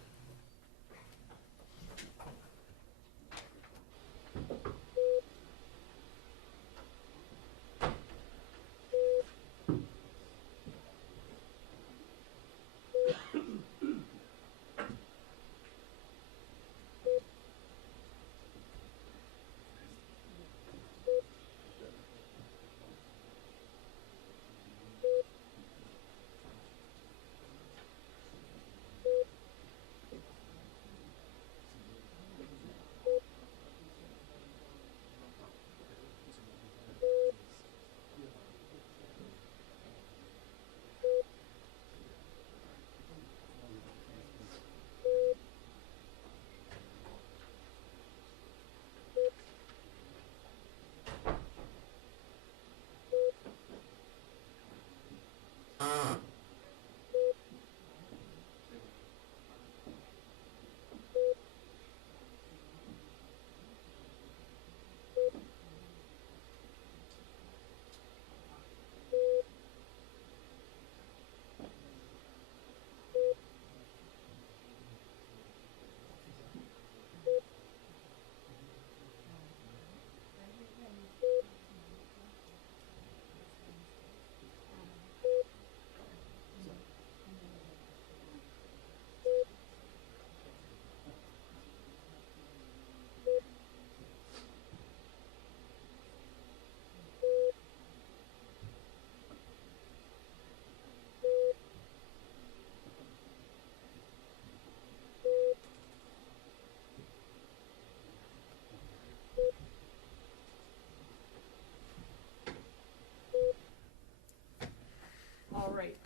All right,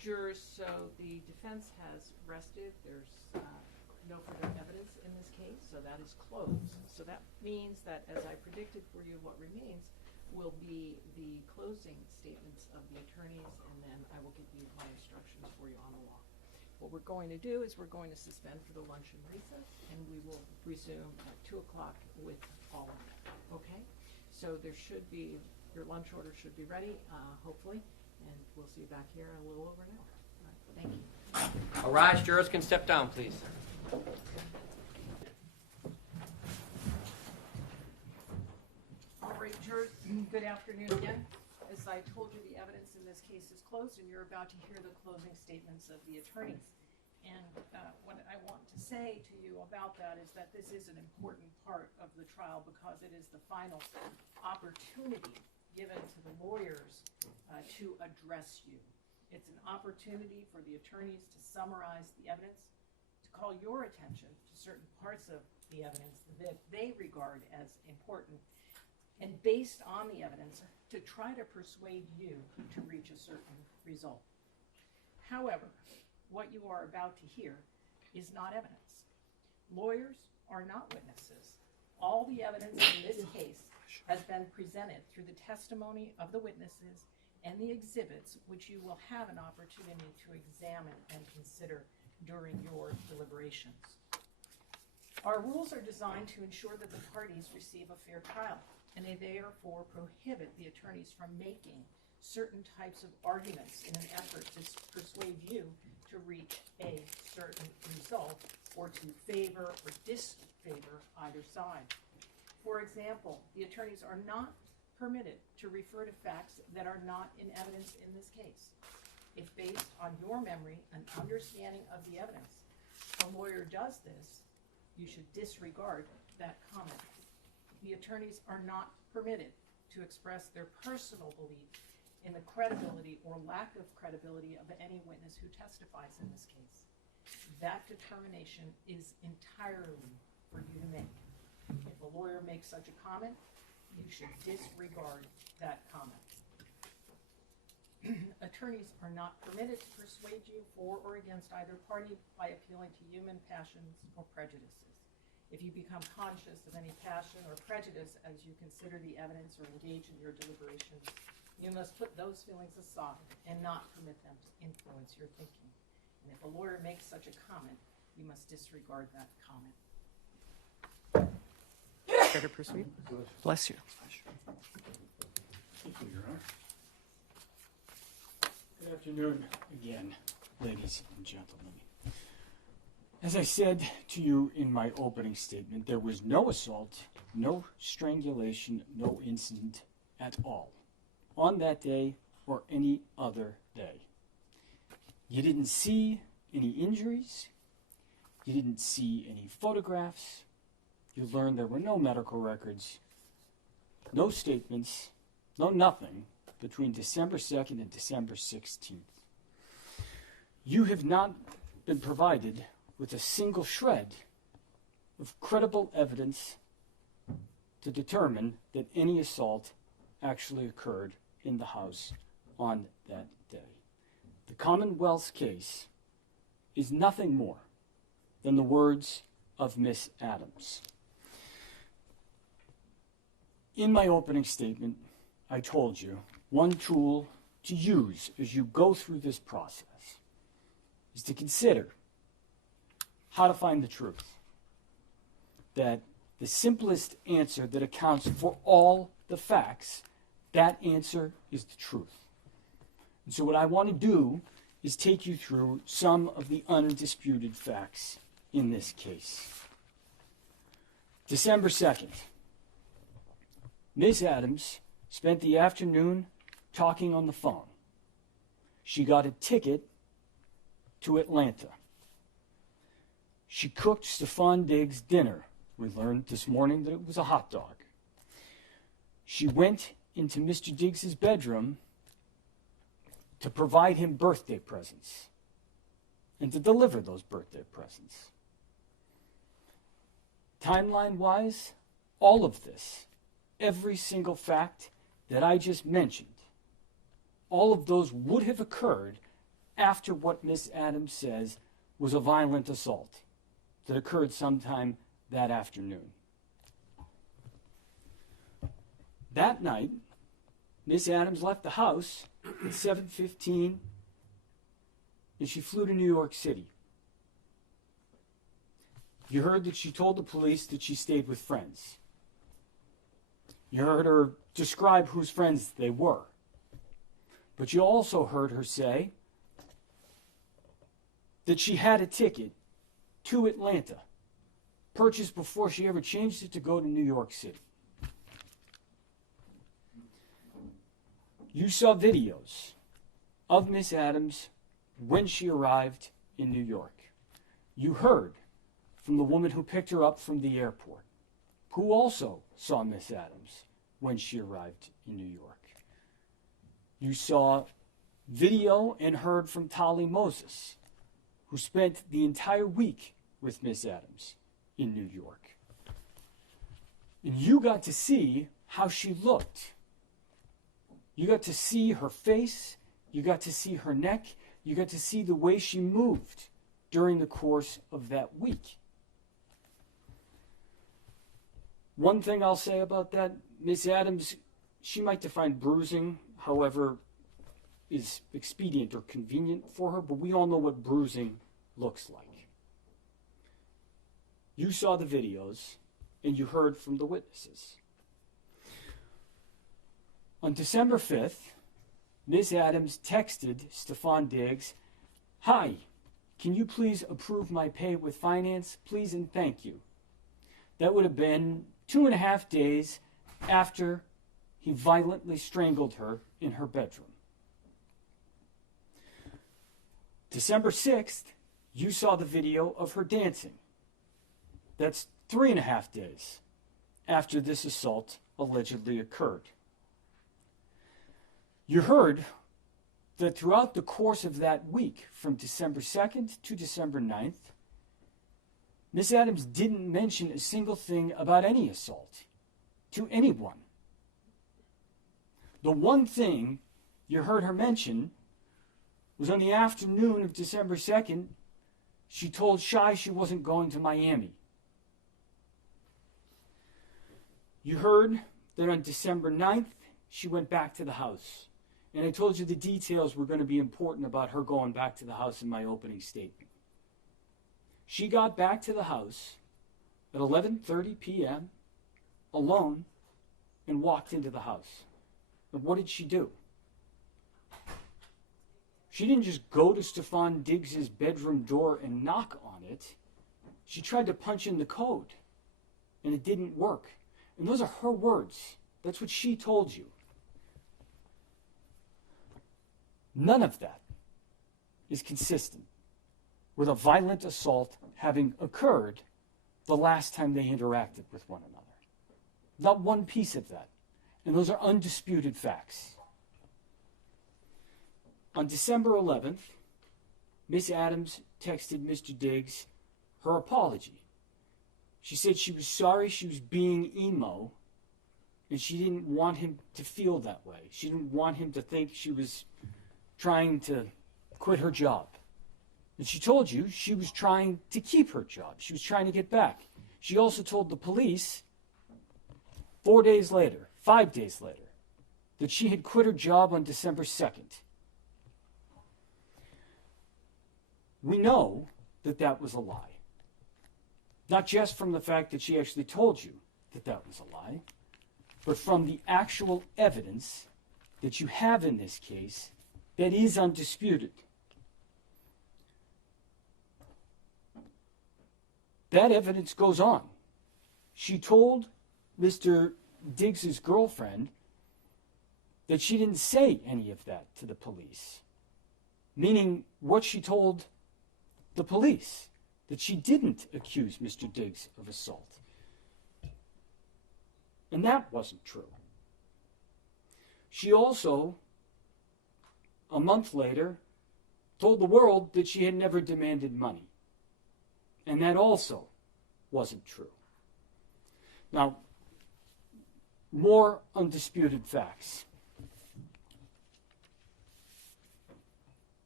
jurors, so the defense has rested. There's no further evidence in this case, so that is closed. So that means that, as I predicted for you, what remains will be the closing statements of the attorneys, and then I will give you my instructions for you on the law. What we're going to do is we're going to suspend for the luncheon recess, and we will resume at 2 o'clock with all of that, okay? So there should be, your lunch order should be ready, hopefully, and we'll see you back here in a little over an hour. All right, thank you. All rise, jurors can step down, please. All right, jurors, good afternoon again. As I told you, the evidence in this case is closed, and you're about to hear the closing statements of the attorneys. And what I want to say to you about that is that this is an important part of the trial because it is the final opportunity given to the lawyers to address you. It's an opportunity for the attorneys to summarize the evidence, to call your attention to certain parts of the evidence that they regard as important, and based on the evidence, to try to persuade you to reach a certain result. However, what you are about to hear is not evidence. Lawyers are not witnesses. All the evidence in this case has been presented through the testimony of the witnesses and the exhibits, which you will have an opportunity to examine and consider during your deliberations. Our rules are designed to ensure that the parties receive a fair trial, and they therefore prohibit the attorneys from making certain types of arguments in an effort to persuade you to reach a certain result or to favor or disfavor either side. For example, the attorneys are not permitted to refer to facts that are not in evidence in this case. If based on your memory and understanding of the evidence, a lawyer does this, you should disregard that comment. The attorneys are not permitted to express their personal belief in the credibility or lack of credibility of any witness who testifies in this case. That determination is entirely for you to make. If a lawyer makes such a comment, you should disregard that comment. Attorneys are not permitted to persuade you for or against either party by appealing to human passions or prejudices. If you become conscious of any passion or prejudice as you consider the evidence or engage in your deliberations, you must put those feelings aside and not permit them to influence your thinking. And if a lawyer makes such a comment, you must disregard that comment. Better proceed. Bless you. Thank you, Your Honor. Good afternoon again, ladies and gentlemen. As I said to you in my opening statement, there was no assault, no strangulation, no incident at all on that day or any other day. You didn't see any injuries. You didn't see any photographs. You learned there were no medical records, no statements, no nothing between December 2nd and December 16th. You have not been provided with a single shred of credible evidence to determine that any assault actually occurred in the house on that day. The Commonwealth's case is nothing more than the words of Miss Adams. In my opening statement, I told you one tool to use as you go through this process is to consider how to find the truth. That the simplest answer that accounts for all the facts, that answer is the truth. And so what I want to do is take you through some of the undisputed facts in this case. December 2nd. Ms. Adams spent the afternoon talking on the phone. She got a ticket to Atlanta. She cooked Stefon Diggs dinner. We learned this morning that it was a hot dog. She went into Mr. Diggs' bedroom to provide him birthday presents and to deliver those birthday presents. Timeline-wise, all of this, every single fact that I just mentioned, all of those would have occurred after what Miss Adams says was a violent assault that occurred sometime that afternoon. That night, Miss Adams left the house at 7:15 and she flew to New York City. You heard that she told the police that she stayed with friends. You heard her describe whose friends they were. But you also heard her say that she had a ticket to Atlanta, purchased before she ever changed it to go to New York City. You saw videos of Miss Adams when she arrived in New York. You heard from the woman who picked her up from the airport, who also saw Miss Adams when she arrived in New York. You saw video and heard from Natalia Moses, who spent the entire week with Miss Adams in New York. And you got to see how she looked. You got to see her face. You got to see her neck. You got to see the way she moved during the course of that week. One thing I'll say about that, Miss Adams, she might define bruising, however, is expedient or convenient for her, but we all know what bruising looks like. You saw the videos, and you heard from the witnesses. On December 5th, Miss Adams texted Stefon Diggs, "Hi, can you please approve my pay with finance, please and thank you." That would have been 2.5 days after he violently strangled her in her bedroom. December 6th, you saw the video of her dancing. That's 3.5 days after this assault allegedly occurred. You heard that throughout the course of that week, from December 2nd to December 9th, Miss Adams didn't mention a single thing about any assault to anyone. The one thing you heard her mention was on the afternoon of December 2nd, she told Shy she wasn't going to Miami. You heard that on December 9th, she went back to the house. And I told you the details were going to be important about her going back to the house in my opening statement. She got back to the house at 11:30 p.m. alone and walked into the house. And what did she do? She didn't just go to Stefon Diggs' bedroom door and knock on it. She tried to punch in the code, and it didn't work. And those are her words. That's what she told you. None of that is consistent with a violent assault having occurred the last time they interacted with one another. Not one piece of that. And those are undisputed facts. On December 11th, Miss Adams texted Mr. Diggs her apology. She said she was sorry she was being emo, and she didn't want him to feel that way. She didn't want him to think she was trying to quit her job. And she told you she was trying to keep her job. She was trying to get back. She also told the police 5 days later, that she had quit her job on December 2nd. We know that that was a lie. Not just from the fact that she actually told you that that was a lie, but from the actual evidence that you have in this case that is undisputed. That evidence goes on. She told Mr. Diggs' girlfriend that she didn't say any of that to the police, meaning what she told the police, that she didn't accuse Mr. Diggs of assault. And that wasn't true. She also, a month later, told the world that she had never demanded money. And that also wasn't true. Now, more undisputed facts.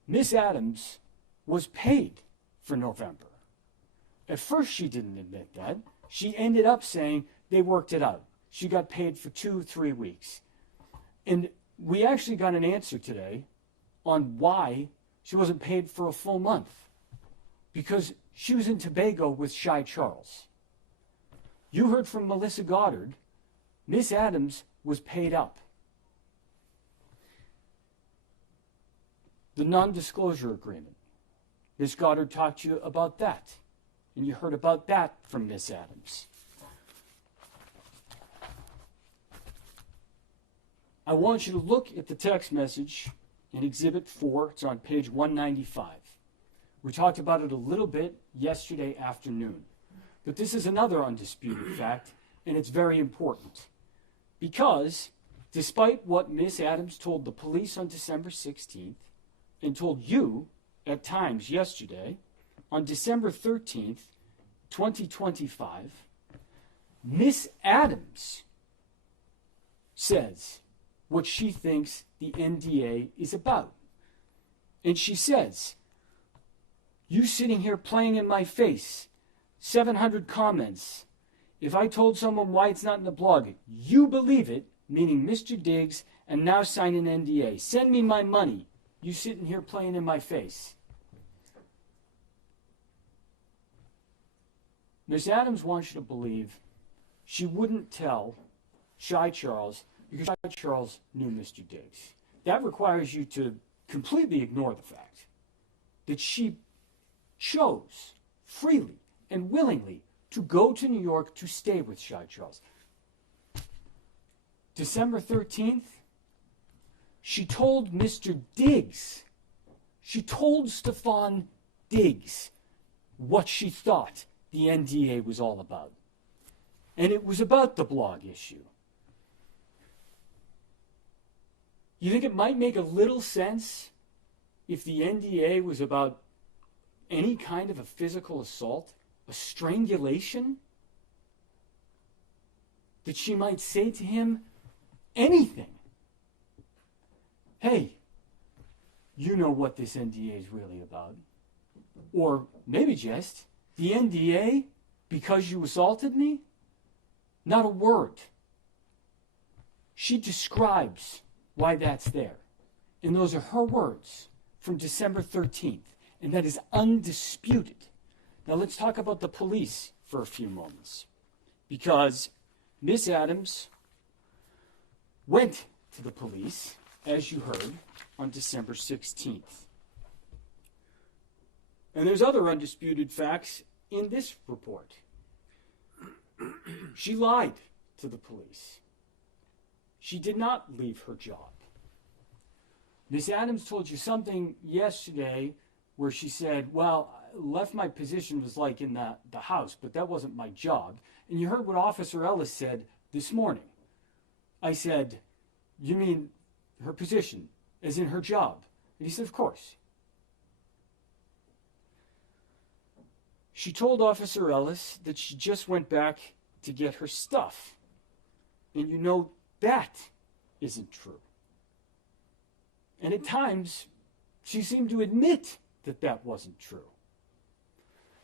Miss Adams was paid for November. At first she didn't admit that. She ended up saying they worked it out. She got paid for 2-3 weeks. And we actually got an answer today on why she wasn't paid for a full month. Because she was in Tobago with Shy Charles. You heard from Melissa Goddard. Miss Adams was paid up. The non-disclosure agreement. Miss Goddard talked to you about that. And you heard about that from Miss Adams. I want you to look at the text message in Exhibit 4. It's on page 195. We talked about it a little bit yesterday afternoon. But this is another undisputed fact, and it's very important. Because despite what Miss Adams told the police on December 16th, and told you at times yesterday, on December 13th, 2025, Miss Adams says what she thinks the NDA is about. And she says, "You sitting here playing in my face, 700 comments. If I told someone why it's not in the blog, you believe it," meaning Mr. Diggs, "and now sign an NDA. Send me my money. You sitting here playing in my face." Miss Adams wants you to believe she wouldn't tell Shy Charles because Shy Charles knew Mr. Diggs. That requires you to completely ignore the fact that she chose freely and willingly to go to New York to stay with Shy Charles. December 13th, she told Mr. Diggs, she told Stefon Diggs what she thought the NDA was all about. And it was about the blog issue. You think it might make a little sense if the NDA was about any kind of a physical assault, a strangulation? That she might say to him anything. "Hey, you know what this NDA is really about." Or maybe just, "The NDA because you assaulted me?" Not a word. She describes why that's there. And those are her words from December 13th. And that is undisputed. Now let's talk about the police for a few moments. Because Miss Adams went to the police, as you heard, on December 16th. And there's other undisputed facts in this report. She lied to the police. She did not leave her job. Miss Adams told you something yesterday where she said, "Well, I left my position was like in the house, but that wasn't my job." And you heard what Officer Ellis said this morning. I said, "You mean her position, as in her job?" And he said, "Of course." She told Officer Ellis that she just went back to get her stuff. And you know that isn't true. And at times, she seemed to admit that that wasn't true.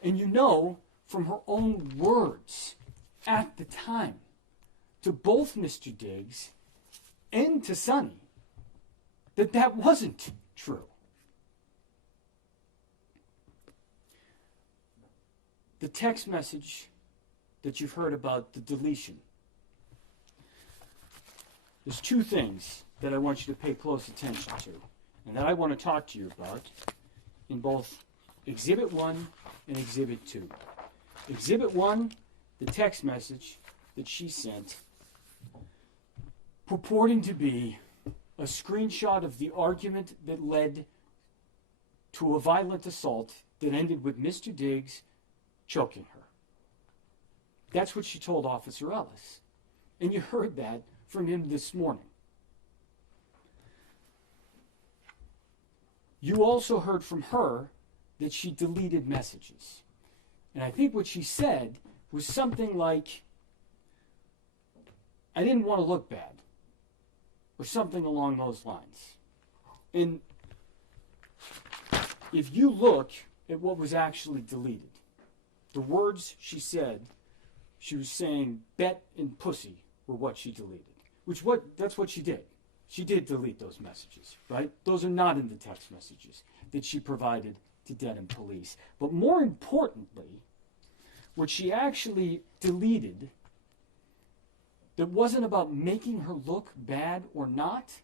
And you know from her own words at the time to both Mr. Diggs and to Sonny that that wasn't true. The text message that you've heard about, the deletion. There's two things that I want you to pay close attention to, and that I want to talk to you about in both Exhibit 1 and Exhibit 2. Exhibit 1, the text message that she sent, purporting to be a screenshot of the argument that led to a violent assault that ended with Mr. Diggs choking her. That's what she told Officer Ellis. And you heard that from him this morning. You also heard from her that she deleted messages. And I think what she said was something like, "I didn't want to look bad," or something along those lines. And if you look at what was actually deleted, the words she said, she was saying bet and pussy were what she deleted. That's what she did. She did delete those messages, right? Those are not in the text messages that she provided to Dedham Police. But more importantly, what she actually deleted that wasn't about making her look bad or not,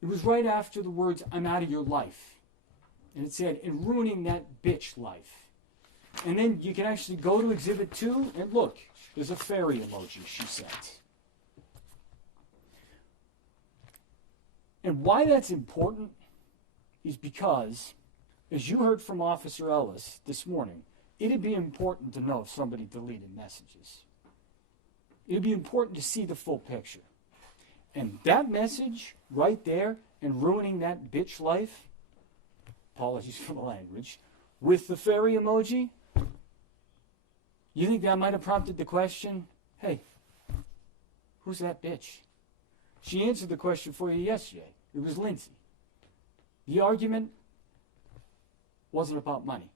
it was right after the words, "I'm out of your life." And it said, "and ruining that bitch life." And then you can actually go to Exhibit 2 and look, there's a fairy emoji she sent. And why that's important is because, as you heard from Officer Ellis this morning, it'd be important to know if somebody deleted messages. It'd be important to see the full picture. And that message right there, and ruining that bitch life, apologies for the language, with the fairy emoji, you think that might have prompted the question, "Hey, who's that bitch?" She answered the question for you yesterday. It was Lindsay. The argument wasn't about money.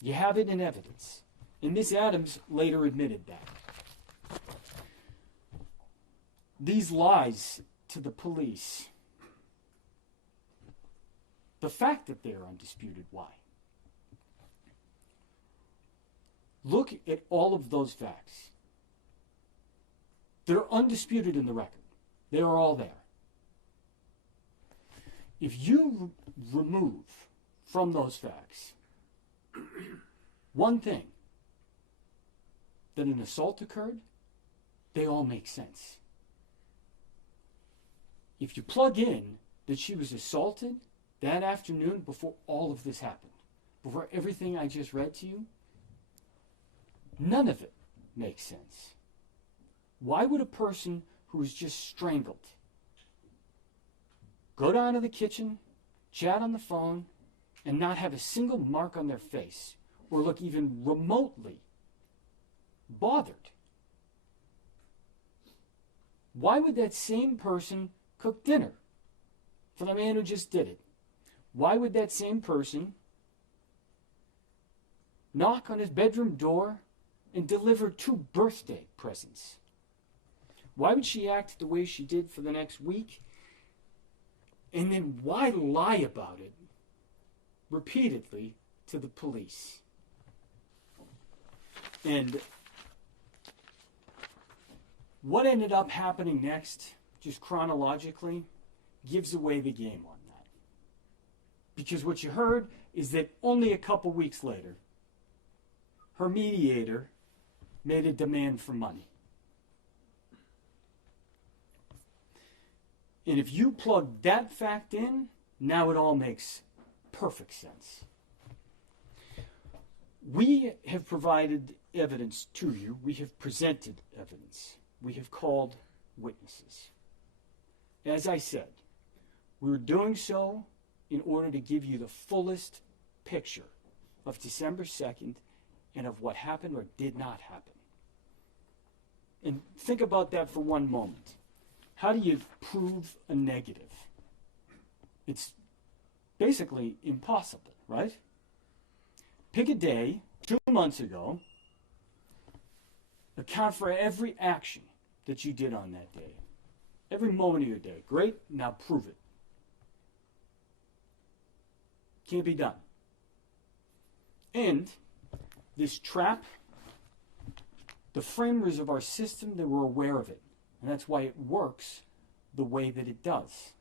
You have it in evidence. And Miss Adams later admitted that. These lies to the police, the fact that they're undisputed, why? Look at all of those facts. They're undisputed in the record. They are all there. If you remove from those facts one thing, that an assault occurred, they all make sense. If you plug in that she was assaulted that afternoon before all of this happened, before everything I just read to you, none of it makes sense. Why would a person who was just strangled go down to the kitchen, chat on the phone, and not have a single mark on their face or look even remotely bothered? Why would that same person cook dinner for the man who just did it? Why would that same person knock on his bedroom door and deliver 2 birthday presents? Why would she act the way she did for the next week? And then why lie about it repeatedly to the police? And what ended up happening next, just chronologically, gives away the game on that. Because what you heard is that only a couple weeks later, her mediator made a demand for money. And if you plug that fact in, now it all makes perfect sense. We have provided evidence to you. We have presented evidence. We have called witnesses. As I said, we were doing so in order to give you the fullest picture of December 2nd and of what happened or did not happen. And think about that for one moment. How do you prove a negative? It's basically impossible, right? Pick a day, 2 months ago, account for every action that you did on that day. Every moment of your day. Great, now prove it. Can't be done. And this trap, the framers of our system, they were aware of it. And that's why it works the way that it does.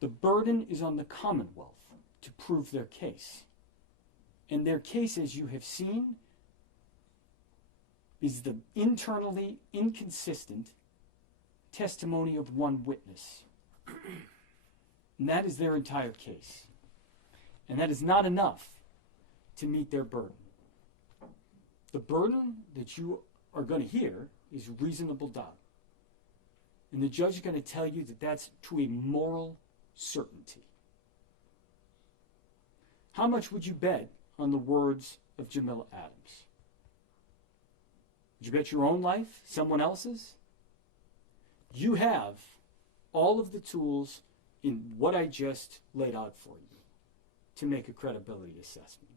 The burden is on the Commonwealth to prove their case. And their case, as you have seen, is the internally inconsistent testimony of one witness. And that is their entire case. And that is not enough to meet their burden. The burden that you are going to hear is reasonable doubt. And the judge is going to tell you that that's to a moral certainty. How much would you bet on the words of Jamila Adams? Would you bet your own life? Someone else's? You have all of the tools in what I just laid out for you to make a credibility assessment.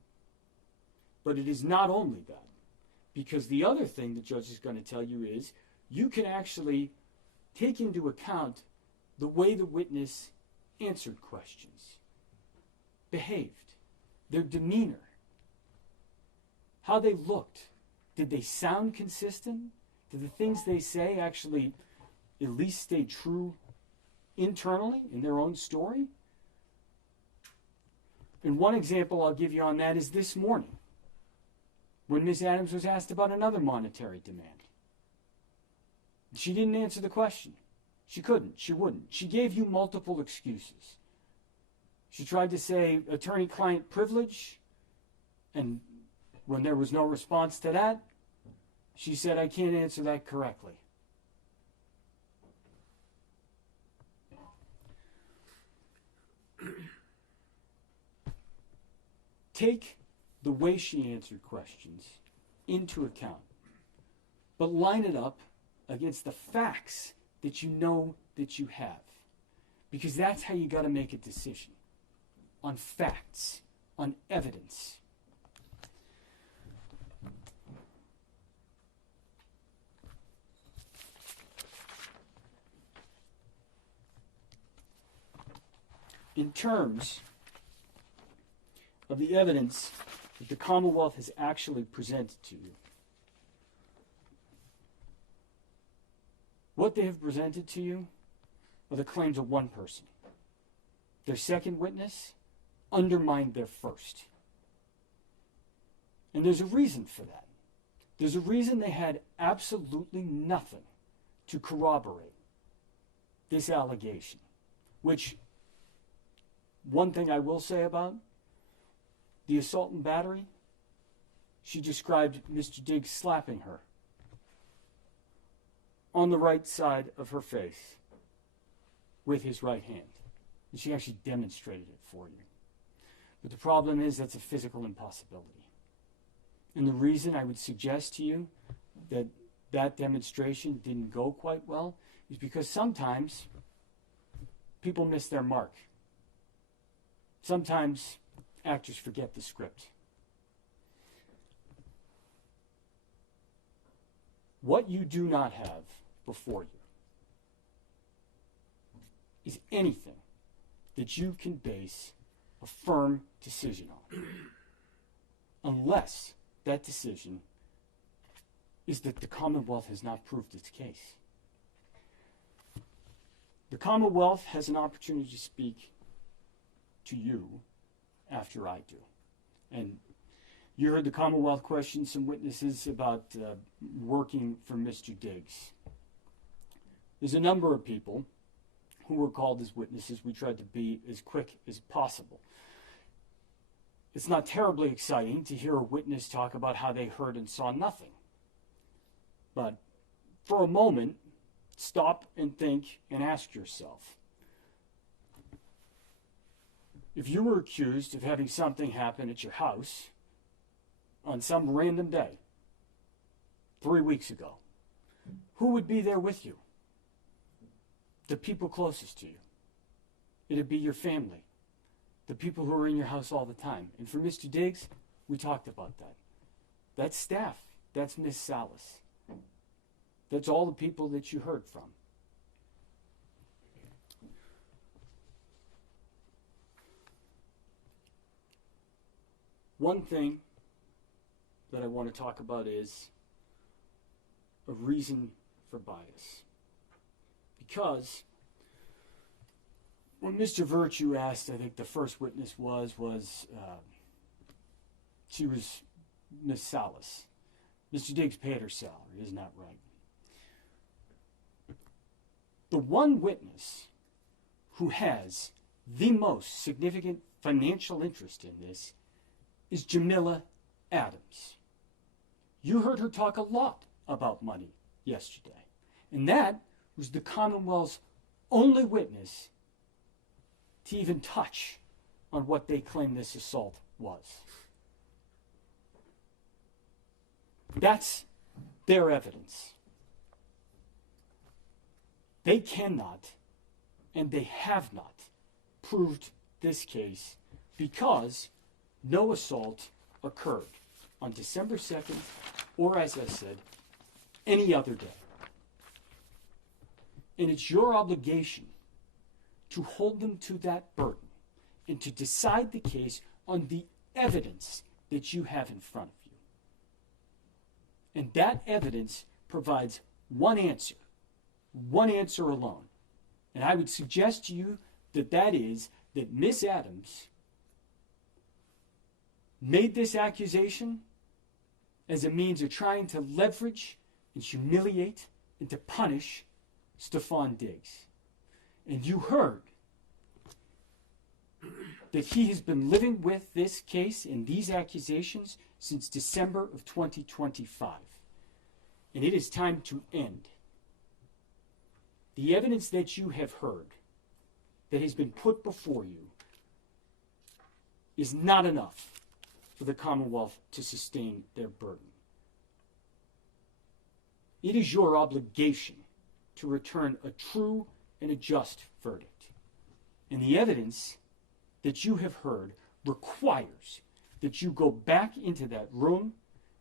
But it is not only that. Because the other thing the judge is going to tell you is you can actually take into account the way the witness answered questions, behaved, their demeanor, how they looked. Did they sound consistent? Did the things they say actually at least stay true internally in their own story? And one example I'll give you on that is this morning, when Ms. Adams was asked about another monetary demand. She didn't answer the question. She couldn't. She wouldn't. She gave you multiple excuses. She tried to say attorney-client privilege, and when there was no response to that, she said, I can't answer that correctly. Take the way she answered questions into account, but line it up against the facts that you know that you have. Because that's how you got to make a decision. On facts, on evidence. In terms of the evidence that the Commonwealth has actually presented to you, what they have presented to you are the claims of one person. Their second witness undermined their first. And there's a reason for that. There's a reason they had absolutely nothing to corroborate this allegation, which, one thing I will say about the assault and battery, she described Mr. Diggs slapping her on the right side of her face with his right hand. And she actually demonstrated it for you. But the problem is that's a physical impossibility. And the reason I would suggest to you that that demonstration didn't go quite well is because sometimes people miss their mark. Sometimes actors forget the script. What you do not have before you is anything that you can base a firm decision on, unless that decision is that the Commonwealth has not proved its case. The Commonwealth has an opportunity to speak to you after I do. And you heard the Commonwealth question some witnesses about working for Mr. Diggs. There's a number of people who were called as witnesses. We tried to be as quick as possible. It's not terribly exciting to hear a witness talk about how they heard and saw nothing. But for a moment, stop and think and ask yourself, if you were accused of having something happen at your house on some random day 3 weeks ago, who would be there with you? The people closest to you. It'd be your family. The people who are in your house all the time. And for Mr. Diggs, we talked about that. That's staff. That's Miss Salas. That's all the people that you heard from. One thing that I want to talk about is a reason for bias. Because when Mr. Virtue asked, I think the first witness she was Miss Salas. Mr. Diggs paid her salary, isn't that right? The one witness who has the most significant financial interest in this is Jamila Adams. You heard her talk a lot about money yesterday. And that was the Commonwealth's only witness to even touch on what they claim this assault was. That's their evidence. They cannot, and they have not, proved this case because no assault occurred on December 2nd, or as I said, any other day. And it's your obligation to hold them to that burden and to decide the case on the evidence that you have in front of you. And that evidence provides one answer alone. And I would suggest to you that is that Miss Adams made this accusation as a means of trying to leverage and humiliate and to punish Stefon Diggs. And you heard that he has been living with this case and these accusations since December of 2025. And it is time to end. The evidence that you have heard, that has been put before you, is not enough for the Commonwealth to sustain their burden. It is your obligation to return a true and a just verdict. And the evidence that you have heard requires that you go back into that room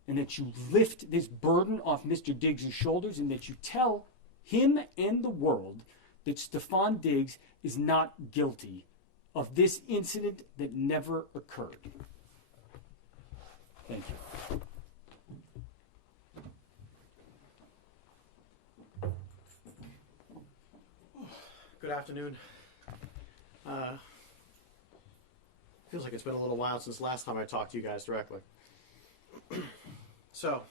and that you lift this burden off Mr. Diggs' shoulders and that you tell him and the world that Stefon Diggs is not guilty of this incident that never occurred. Thank you. Good afternoon. Feels like it's been a little while since last time I talked to you guys directly. So,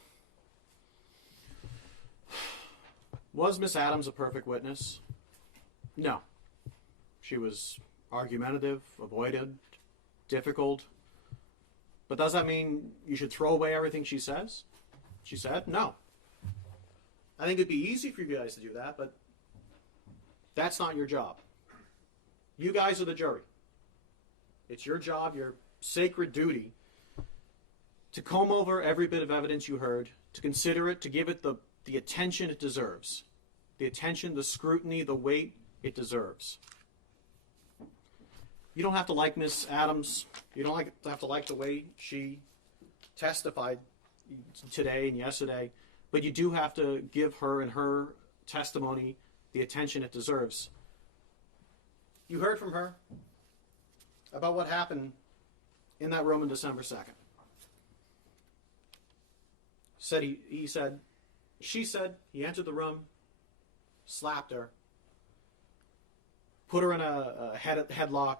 was Miss Adams a perfect witness? No. She was argumentative, avoided, difficult. But does that mean you should throw away everything she says? She said? No. I think it'd be easy for you guys to do that, but that's not your job. You guys are the jury. It's your job, your sacred duty, to comb over every bit of evidence you heard, to consider it, to give it the attention it deserves. The attention, the scrutiny, the weight it deserves. You don't have to like Miss Adams. You don't have to like the way she testified today and yesterday, but you do have to give her and her testimony the attention it deserves. You heard from her about what happened in that room on December 2nd. She said he entered the room, slapped her, put her in a headlock,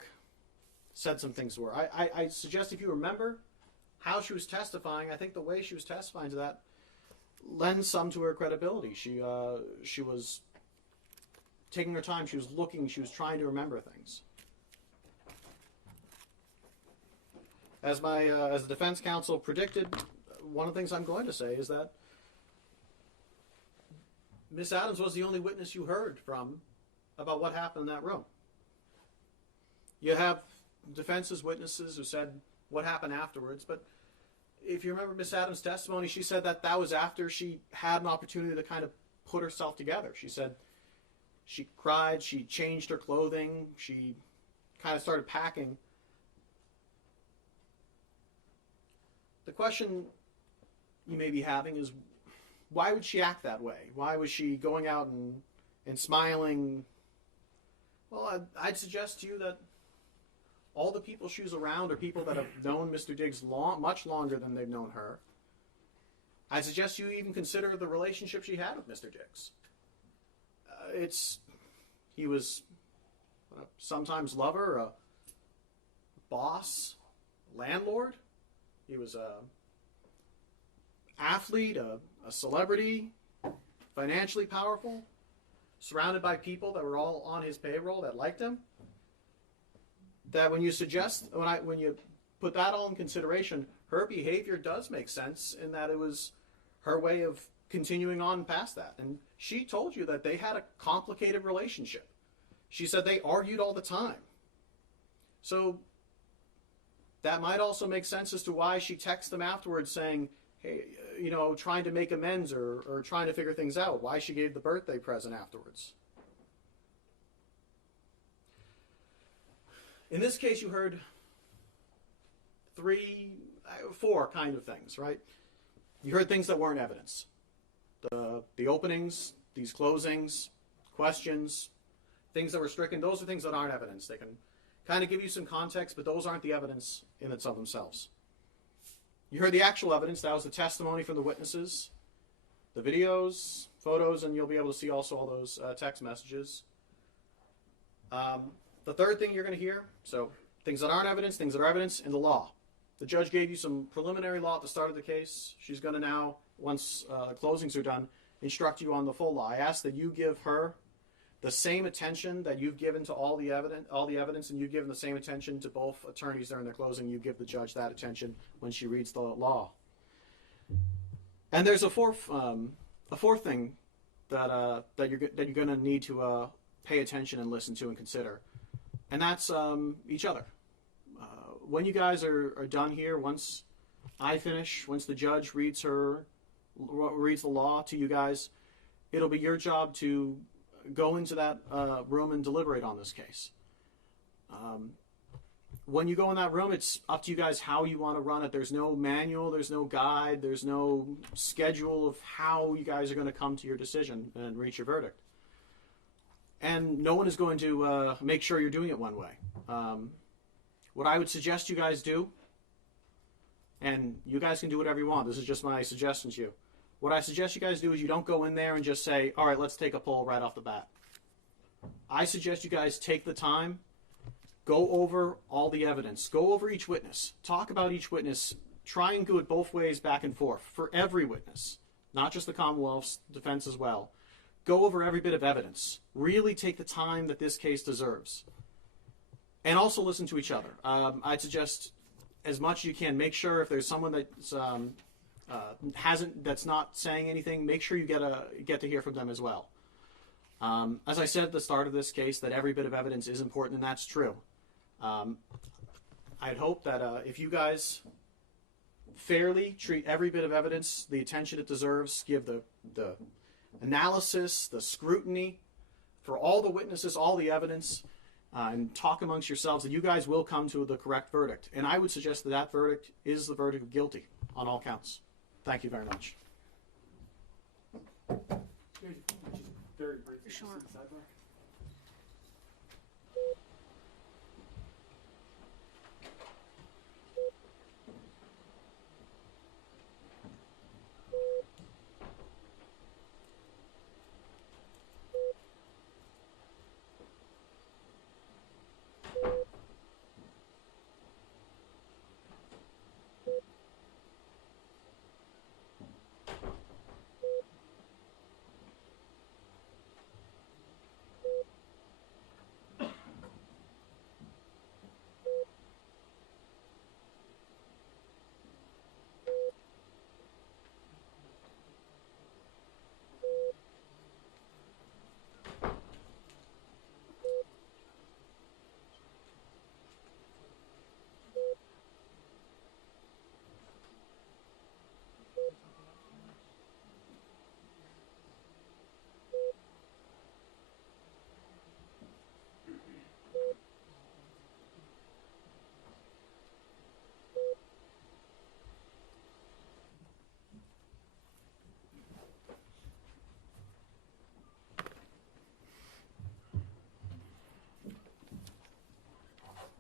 said some things to her. I suggest if you remember how she was testifying, I think the way she was testifying to that lends some to her credibility. She was taking her time. She was looking. She was trying to remember things. As the defense counsel predicted, one of the things I'm going to say is that Miss Adams was the only witness you heard from about what happened in that room. You have defense's witnesses who said what happened afterwards, but if you remember Miss Adams' testimony, she said that was after she had an opportunity to kind of put herself together. She said she cried, she changed her clothing, she kind of started packing. The question you may be having is, why would she act that way? Why was she going out and smiling? Well, I'd suggest to you that all the people she was around are people that have known Mr. Diggs much longer than they've known her. I suggest you even consider the relationship she had with Mr. Diggs. He was sometimes lover, a boss, landlord. He was a athlete, a celebrity, financially powerful, surrounded by people that were all on his payroll that liked him. That when you put that all in consideration, her behavior does make sense in that it was her way of continuing on past that. And she told you that they had a complicated relationship. She said they argued all the time. So that might also make sense as to why she texted them afterwards saying, hey, trying to make amends or trying to figure things out, why she gave the birthday present afterwards. In this case, you heard 4 kind of things, right? You heard things that weren't evidence. The openings, these closings, questions, things that were stricken, those are things that aren't evidence. They can kind of give you some context, but those aren't the evidence in and of themselves. You heard the actual evidence. That was the testimony from the witnesses, the videos, photos, and you'll be able to see also all those text messages. The third thing you're going to hear, so things that aren't evidence, things that are evidence, and the law. The judge gave you some preliminary law at the start of the case. She's going to now, once the closings are done, instruct you on the full law. I ask that you give her the same attention that you've given to all the evidence, and you've given the same attention to both attorneys during their closing. You give the judge that attention when she reads the law. And there's a fourth thing that you're going to need to pay attention and listen to and consider, and that's each other. When you guys are done here, once I finish, once the judge reads the law to you guys, it'll be your job to go into that room and deliberate on this case. When you go in that room, it's up to you guys how you want to run it. There's no manual, there's no guide, there's no schedule of how you guys are going to come to your decision and reach your verdict. And no one is going to make sure you're doing it one way. What I would suggest you guys do, and you guys can do whatever you want, this is just my suggestion to you. What I suggest you guys do is you don't go in there and just say, all right, let's take a poll right off the bat. I suggest you guys take the time, go over all the evidence, go over each witness, talk about each witness, try and do it both ways, back and forth, for every witness, not just the Commonwealth's defense as well. Go over every bit of evidence. Really take the time that this case deserves. And also listen to each other. I'd suggest as much as you can, make sure if there's someone that's that's not saying anything, make sure you get to hear from them as well. As I said at the start of this case, that every bit of evidence is important, and that's true. I'd hope that if you guys fairly treat every bit of evidence the attention it deserves, give the analysis, the scrutiny for all the witnesses, all the evidence, and talk amongst yourselves, that you guys will come to the correct verdict. And I would suggest that that verdict is the verdict of guilty on all counts. Thank you very much. Very briefly. Sure. Sidebar.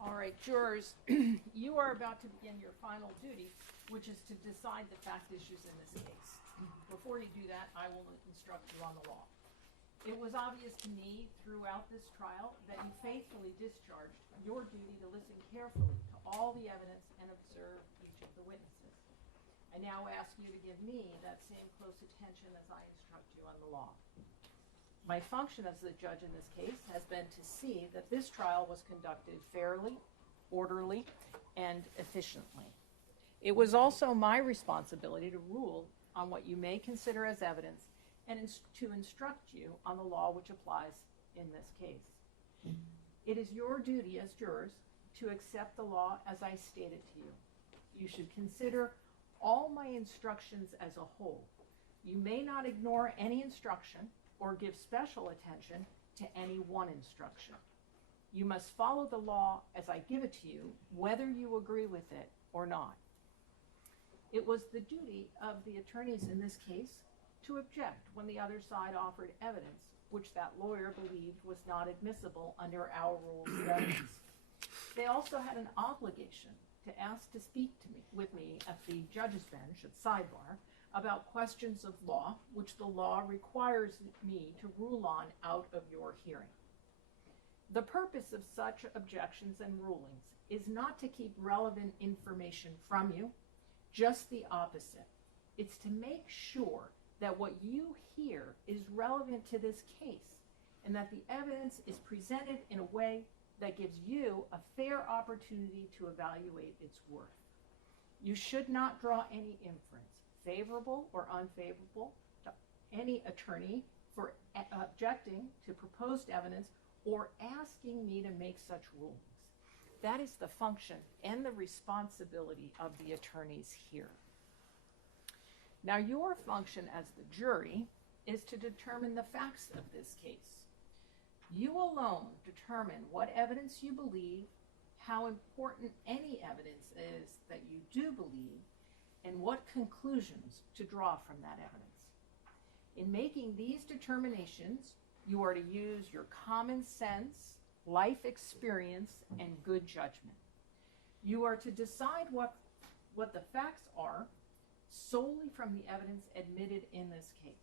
All right, jurors, you are about to begin your final duty, which is to decide the fact issues in this case. Before you do that, I will instruct you on the law. It was obvious to me throughout this trial that you faithfully discharged your duty to listen carefully to all the evidence and observe each of the witnesses. I now ask you to give me that same close attention as I instruct you on the law. My function as the judge in this case has been to see that this trial was conducted fairly, orderly, and efficiently. It was also my responsibility to rule on what you may consider as evidence and to instruct you on the law which applies in this case. It is your duty as jurors to accept the law as I stated to you. You should consider all my instructions as a whole. You may not ignore any instruction or give special attention to any one instruction. You must follow the law as I give it to you, whether you agree with it or not. It was the duty of the attorneys in this case to object when the other side offered evidence which that lawyer believed was not admissible under our rules of evidence. They also had an obligation to ask to speak with me at the judge's bench at sidebar about questions of law which the law requires me to rule on out of your hearing. The purpose of such objections and rulings is not to keep relevant information from you, just the opposite. It's to make sure that what you hear is relevant to this case and that the evidence is presented in a way that gives you a fair opportunity to evaluate its worth. You should not draw any inference, favorable or unfavorable, to any attorney for objecting to proposed evidence or asking me to make such rulings. That is the function and the responsibility of the attorneys here. Now, your function as the jury is to determine the facts of this case. You alone determine what evidence you believe, how important any evidence is that you do believe, and what conclusions to draw from that evidence. In making these determinations, you are to use your common sense, life experience, and good judgment. You are to decide what the facts are solely from the evidence admitted in this case.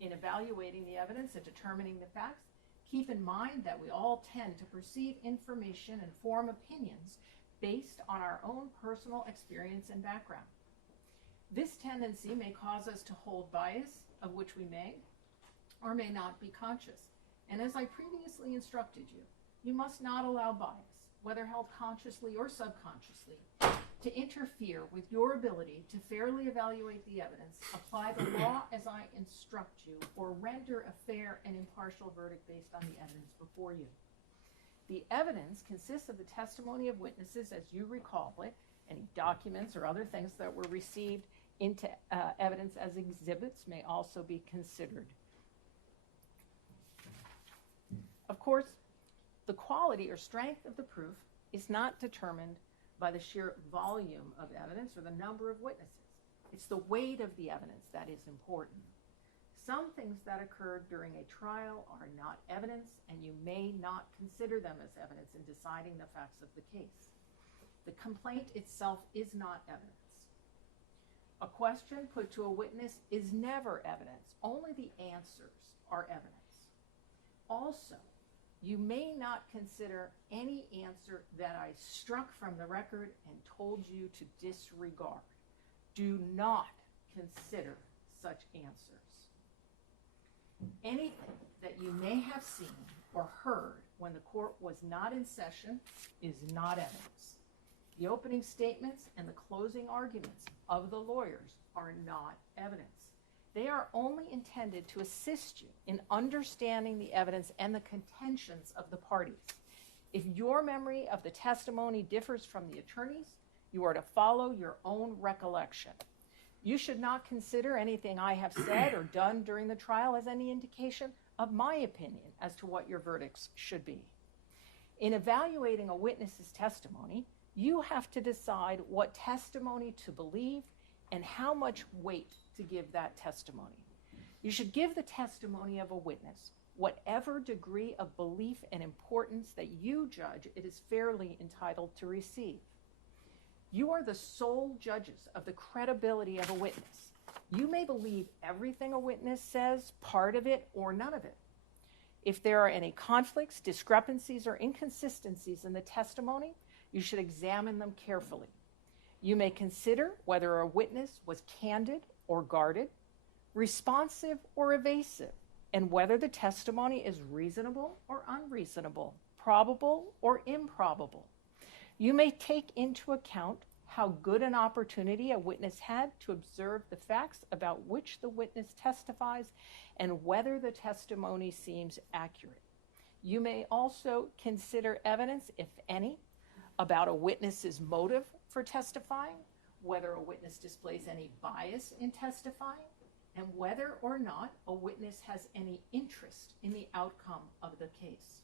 In evaluating the evidence and determining the facts, keep in mind that we all tend to perceive information and form opinions based on our own personal experience and background. This tendency may cause us to hold bias, of which we may or may not be conscious. And as I previously instructed you, you must not allow bias, whether held consciously or subconsciously, to interfere with your ability to fairly evaluate the evidence, apply the law as I instruct you, or render a fair and impartial verdict based on the evidence before you. The evidence consists of the testimony of witnesses as you recall it. Any documents or other things that were received into evidence as exhibits may also be considered. Of course, the quality or strength of the proof is not determined by the sheer volume of evidence or the number of witnesses. It's the weight of the evidence that is important. Some things that occurred during a trial are not evidence, and you may not consider them as evidence in deciding the facts of the case. The complaint itself is not evidence. A question put to a witness is never evidence. Only the answers are evidence. Also, you may not consider any answer that I struck from the record and told you to disregard. Do not consider such answers. Anything that you may have seen or heard when the court was not in session is not evidence. The opening statements and the closing arguments of the lawyers are not evidence. They are only intended to assist you in understanding the evidence and the contentions of the parties. If your memory of the testimony differs from the attorney's, you are to follow your own recollection. You should not consider anything I have said or done during the trial as any indication of my opinion as to what your verdicts should be. In evaluating a witness's testimony, you have to decide what testimony to believe and how much weight to give that testimony. You should give the testimony of a witness whatever degree of belief and importance that you judge it is fairly entitled to receive. You are the sole judges of the credibility of a witness. You may believe everything a witness says, part of it, or none of it. If there are any conflicts, discrepancies, or inconsistencies in the testimony, you should examine them carefully. You may consider whether a witness was candid or guarded, responsive or evasive, and whether the testimony is reasonable or unreasonable, probable or improbable. You may take into account how good an opportunity a witness had to observe the facts about which the witness testifies and whether the testimony seems accurate. You may also consider evidence, if any, about a witness's motive for testifying, whether a witness displays any bias in testifying, and whether or not a witness has any interest in the outcome of the case.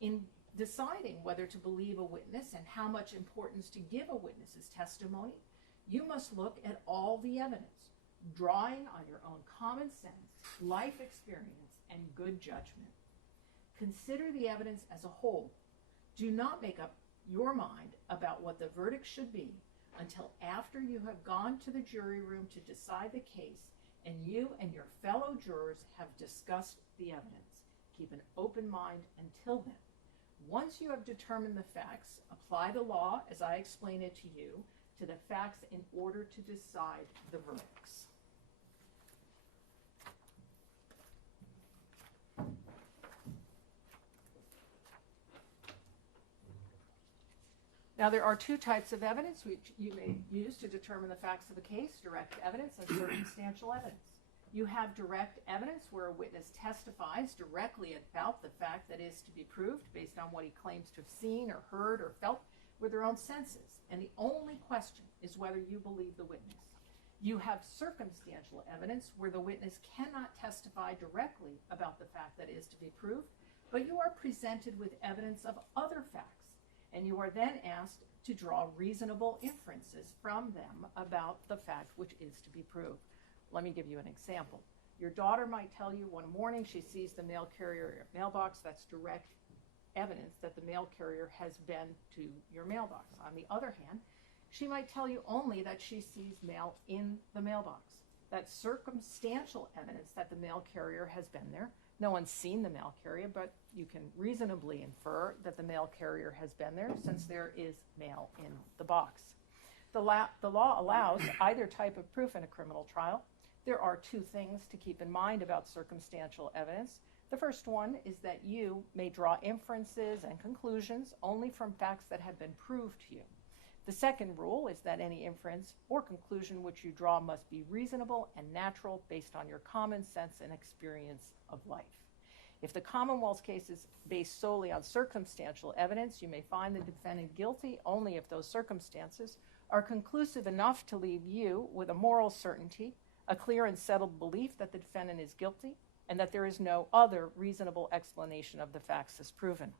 In deciding whether to believe a witness and how much importance to give a witness's testimony, you must look at all the evidence, drawing on your own common sense, life experience, and good judgment. Consider the evidence as a whole. Do not make up your mind about what the verdict should be until after you have gone to the jury room to decide the case and you and your fellow jurors have discussed the evidence. Keep an open mind until then. Once you have determined the facts, apply the law as I explain it to you to the facts in order to decide the verdicts. Now, there are two types of evidence which you may use to determine the facts of a case: direct evidence and circumstantial evidence. You have direct evidence where a witness testifies directly about the fact that is to be proved based on what he claims to have seen or heard or felt with their own senses, and the only question is whether you believe the witness. You have circumstantial evidence where the witness cannot testify directly about the fact that is to be proved, but you are presented with evidence of other facts, and you are then asked to draw reasonable inferences from them about the fact which is to be proved. Let me give you an example. Your daughter might tell you one morning she sees the mail carrier mailbox. That's direct evidence that the mail carrier has been to your mailbox. On the other hand, she might tell you only that she sees mail in the mailbox. That's circumstantial evidence that the mail carrier has been there. No one's seen the mail carrier, but you can reasonably infer that the mail carrier has been there since there is mail in the box. The law allows either type of proof in a criminal trial. There are two things to keep in mind about circumstantial evidence. The first one is that you may draw inferences and conclusions only from facts that have been proved to you. The second rule is that any inference or conclusion which you draw must be reasonable and natural based on your common sense and experience of life. If the Commonwealth's case is based solely on circumstantial evidence, you may find the defendant guilty only if those circumstances are conclusive enough to leave you with a moral certainty, a clear and settled belief that the defendant is guilty, and that there is no other reasonable explanation of the facts as proven.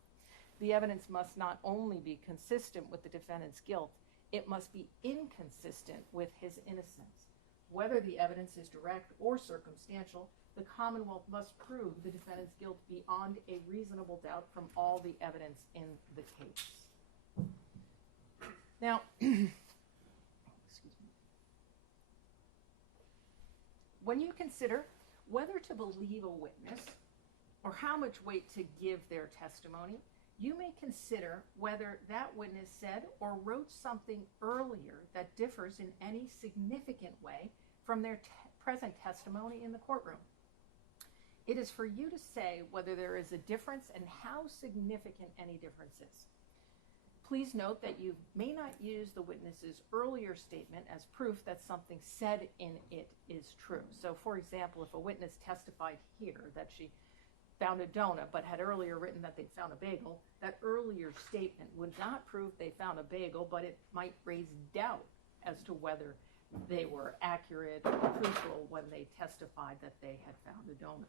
The evidence must not only be consistent with the defendant's guilt, it must be inconsistent with his innocence. Whether the evidence is direct or circumstantial, the Commonwealth must prove the defendant's guilt beyond a reasonable doubt from all the evidence in the case. Now, when you consider whether to believe a witness or how much weight to give their testimony, you may consider whether that witness said or wrote something earlier that differs in any significant way from their present testimony in the courtroom. It is for you to say whether there is a difference and how significant any difference is. Please note that you may not use the witness's earlier statement as proof that something said in it is true. So, for example, if a witness testified here that she found a donut but had earlier written that they found a bagel, that earlier statement would not prove they found a bagel, but it might raise doubt as to whether they were accurate or truthful when they testified that they had found a donut.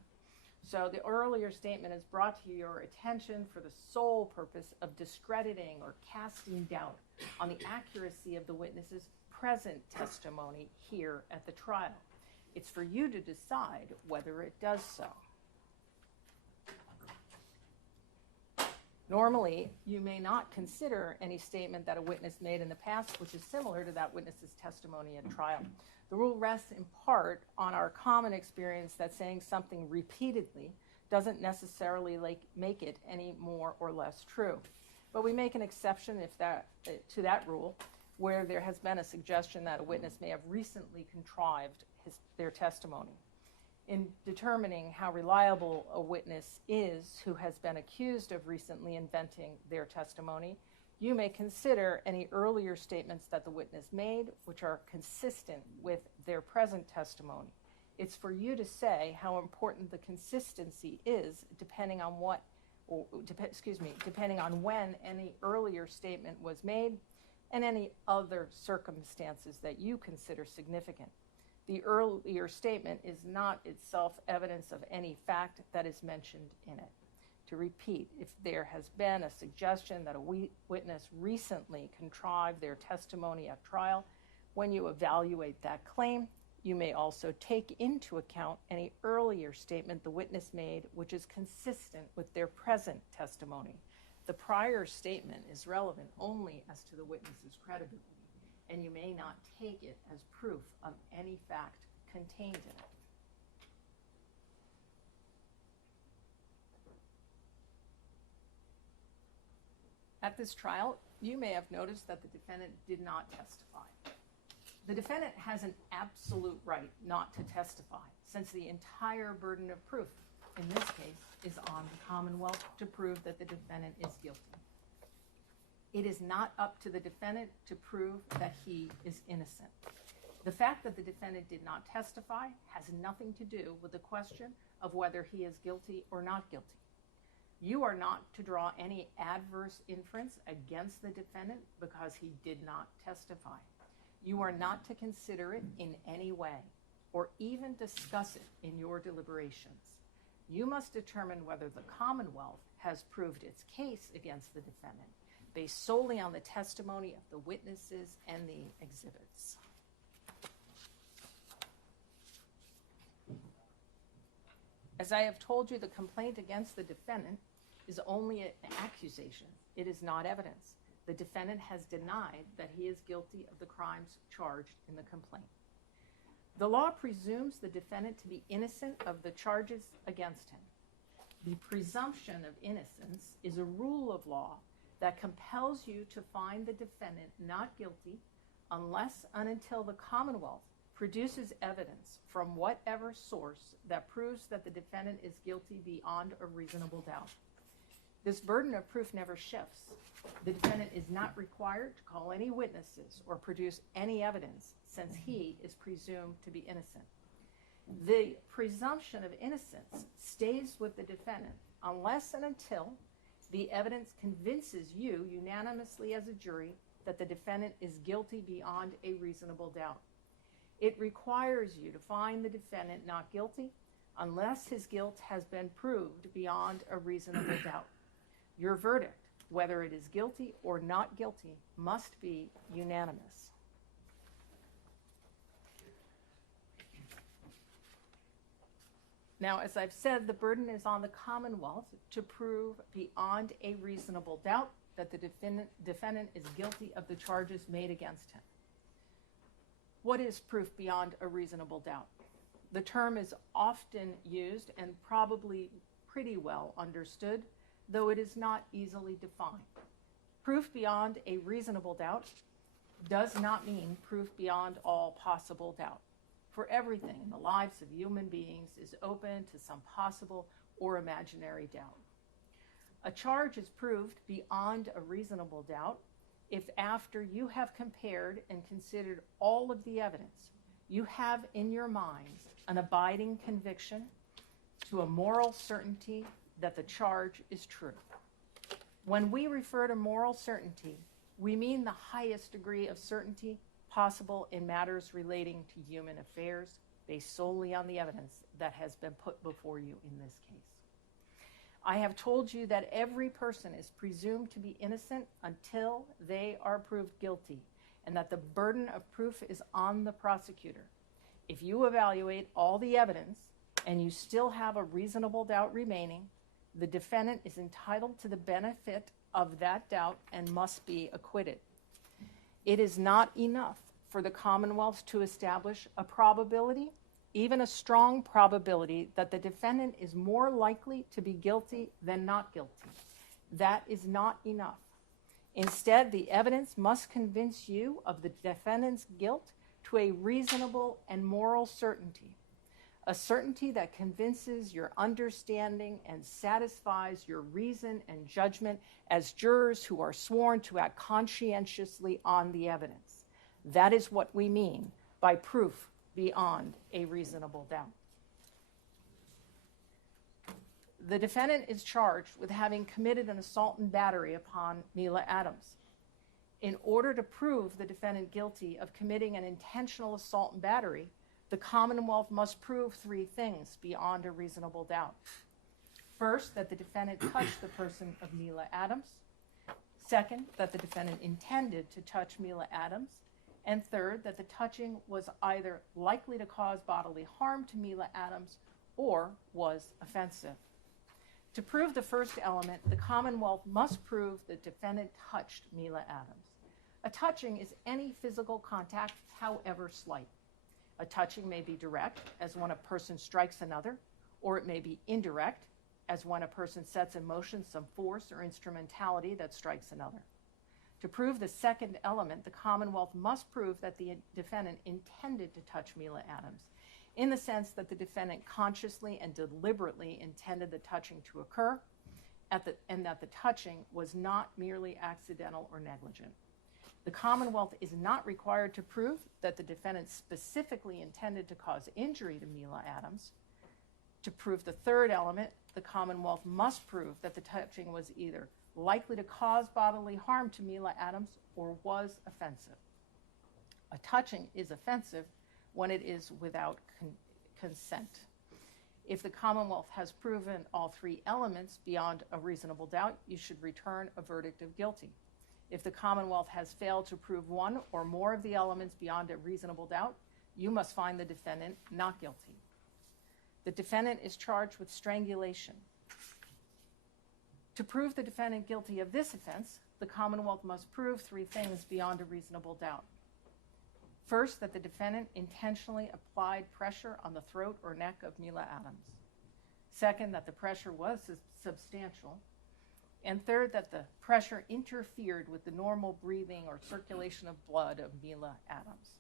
So the earlier statement is brought to your attention for the sole purpose of discrediting or casting doubt on the accuracy of the witness's present testimony here at the trial. It's for you to decide whether it does so. Normally, you may not consider any statement that a witness made in the past which is similar to that witness's testimony at trial. The rule rests in part on our common experience that saying something repeatedly doesn't necessarily make it any more or less true. But we make an exception to that rule where there has been a suggestion that a witness may have recently contrived their testimony. In determining how reliable a witness is who has been accused of recently inventing their testimony, you may consider any earlier statements that the witness made which are consistent with their present testimony. It's for you to say how important the consistency is depending on depending on when any earlier statement was made and any other circumstances that you consider significant. The earlier statement is not itself evidence of any fact that is mentioned in it. To repeat, if there has been a suggestion that a witness recently contrived their testimony at trial, when you evaluate that claim, you may also take into account any earlier statement the witness made which is consistent with their present testimony. The prior statement is relevant only as to the witness's credibility, and you may not take it as proof of any fact contained in it. At this trial, you may have noticed that the defendant did not testify. The defendant has an absolute right not to testify, since the entire burden of proof in this case is on the Commonwealth to prove that the defendant is guilty. It is not up to the defendant to prove that he is innocent. The fact that the defendant did not testify has nothing to do with the question of whether he is guilty or not guilty. You are not to draw any adverse inference against the defendant because he did not testify. You are not to consider it in any way or even discuss it in your deliberations. You must determine whether the Commonwealth has proved its case against the defendant based solely on the testimony of the witnesses and the exhibits. As I have told you, the complaint against the defendant is only an accusation. It is not evidence. The defendant has denied that he is guilty of the crimes charged in the complaint. The law presumes the defendant to be innocent of the charges against him. The presumption of innocence is a rule of law that compels you to find the defendant not guilty unless and until the Commonwealth produces evidence from whatever source that proves that the defendant is guilty beyond a reasonable doubt. This burden of proof never shifts. The defendant is not required to call any witnesses or produce any evidence since he is presumed to be innocent. The presumption of innocence stays with the defendant unless and until the evidence convinces you unanimously as a jury that the defendant is guilty beyond a reasonable doubt. It requires you to find the defendant not guilty unless his guilt has been proved beyond a reasonable doubt. Your verdict, whether it is guilty or not guilty, must be unanimous. Now, as I've said, the burden is on the Commonwealth to prove beyond a reasonable doubt that the defendant is guilty of the charges made against him. What is proof beyond a reasonable doubt? The term is often used and probably pretty well understood, though it is not easily defined. Proof beyond a reasonable doubt does not mean proof beyond all possible doubt. For everything in the lives of human beings is open to some possible or imaginary doubt. A charge is proved beyond a reasonable doubt if after you have compared and considered all of the evidence, you have in your minds an abiding conviction to a moral certainty that the charge is true. When we refer to moral certainty, we mean the highest degree of certainty possible in matters relating to human affairs based solely on the evidence that has been put before you in this case. I have told you that every person is presumed to be innocent until they are proved guilty, and that the burden of proof is on the prosecutor. If you evaluate all the evidence and you still have a reasonable doubt remaining, the defendant is entitled to the benefit of that doubt and must be acquitted. It is not enough for the Commonwealth to establish a probability, even a strong probability, that the defendant is more likely to be guilty than not guilty. That is not enough. Instead, the evidence must convince you of the defendant's guilt to a reasonable and moral certainty, a certainty that convinces your understanding and satisfies your reason and judgment as jurors who are sworn to act conscientiously on the evidence. That is what we mean by proof beyond a reasonable doubt. The defendant is charged with having committed an assault and battery upon Mila Adams. In order to prove the defendant guilty of committing an intentional assault and battery, the Commonwealth must prove three things beyond a reasonable doubt. First, that the defendant touched the person of Mila Adams. Second, that the defendant intended to touch Mila Adams. And third, that the touching was either likely to cause bodily harm to Mila Adams or was offensive. To prove the first element, the Commonwealth must prove the defendant touched Mila Adams. A touching is any physical contact, however slight. A touching may be direct, as when a person strikes another, or it may be indirect, as when a person sets in motion some force or instrumentality that strikes another. To prove the second element, the Commonwealth must prove that the defendant intended to touch Mila Adams, in the sense that the defendant consciously and deliberately intended the touching to occur, and that the touching was not merely accidental or negligent. The Commonwealth is not required to prove that the defendant specifically intended to cause injury to Mila Adams. To prove the third element, the Commonwealth must prove that the touching was either likely to cause bodily harm to Mila Adams or was offensive. A touching is offensive when it is without consent. If the Commonwealth has proven all three elements beyond a reasonable doubt, you should return a verdict of guilty. If the Commonwealth has failed to prove one or more of the elements beyond a reasonable doubt, you must find the defendant not guilty. The defendant is charged with strangulation. To prove the defendant guilty of this offense, the Commonwealth must prove three things beyond a reasonable doubt. First, that the defendant intentionally applied pressure on the throat or neck of Mila Adams. Second, that the pressure was substantial. And third, that the pressure interfered with the normal breathing or circulation of blood of Mila Adams.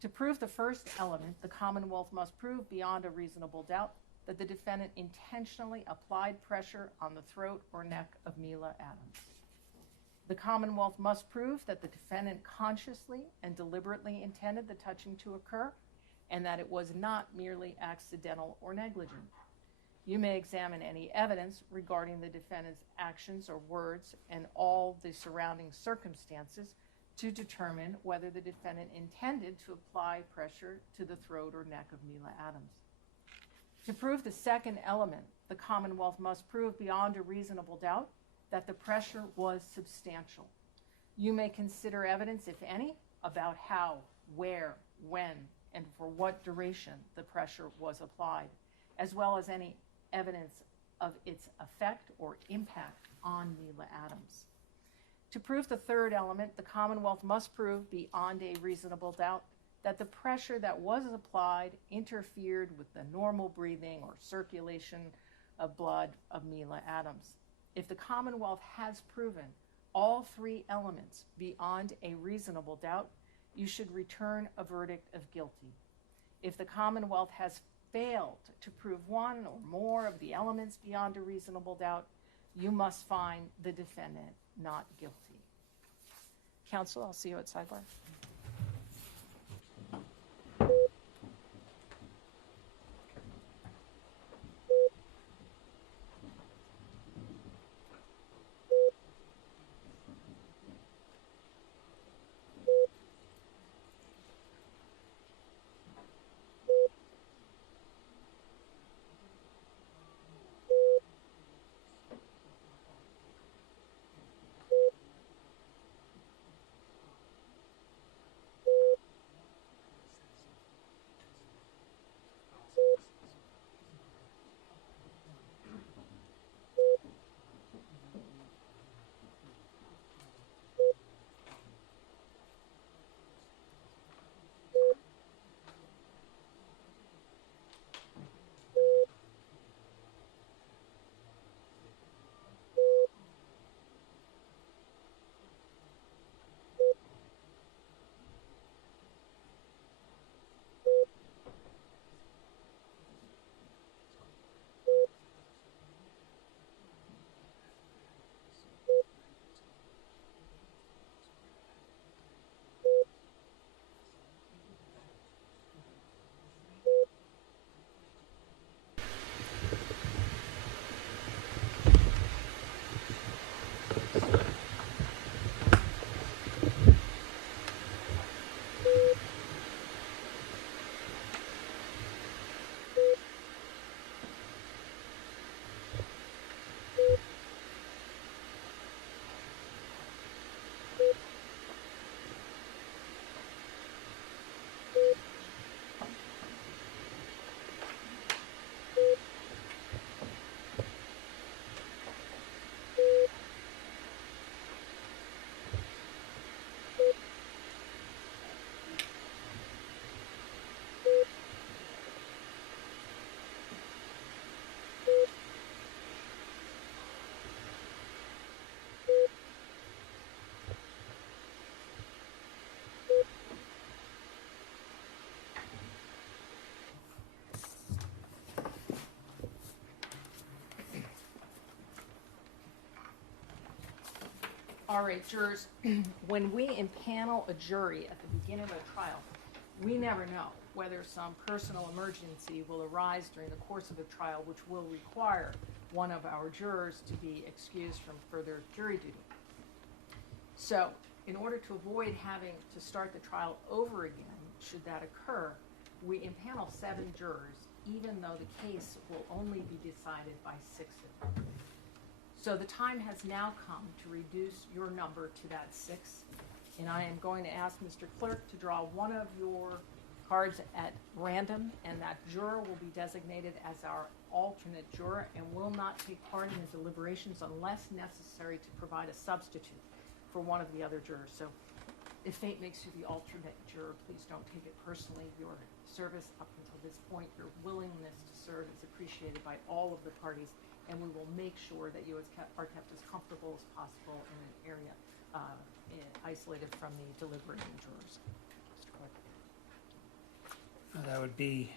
To prove the first element, the Commonwealth must prove beyond a reasonable doubt that the defendant intentionally applied pressure on the throat or neck of Mila Adams. The Commonwealth must prove that the defendant consciously and deliberately intended the touching to occur and that it was not merely accidental or negligent. You may examine any evidence regarding the defendant's actions or words and all the surrounding circumstances to determine whether the defendant intended to apply pressure to the throat or neck of Mila Adams. To prove the second element, the Commonwealth must prove beyond a reasonable doubt that the pressure was substantial. You may consider evidence, if any, about how, where, when, and for what duration the pressure was applied, as well as any evidence of its effect or impact on Mila Adams. To prove the third element, the Commonwealth must prove beyond a reasonable doubt that the pressure that was applied interfered with the normal breathing or circulation of blood of Mila Adams. If the Commonwealth has proven all three elements beyond a reasonable doubt, you should return a verdict of guilty. If the Commonwealth has failed to prove one or more of the elements beyond a reasonable doubt, you must find the defendant not guilty. Counsel, I'll see you at sidebar. All right, jurors, when we impanel a jury at the beginning of a trial, we never know whether some personal emergency will arise during the course of a trial which will require one of our jurors to be excused from further jury duty. So, in order to avoid having to start the trial over again, should that occur, we impanel 7 jurors even though the case will only be decided by 6 of you. So the time has now come to reduce your number to that 6, and I am going to ask Mr. Clerk to draw one of your cards at random, and that juror will be designated as our alternate juror and will not take part in the deliberations unless necessary to provide a substitute for one of the other jurors. So if fate makes you the alternate juror, please don't take it personally. Your service up until this point, your willingness to serve is appreciated by all of the parties, and we will make sure that you are kept as comfortable as possible in an area isolated from the deliberating jurors. Mr. Clerk. That would be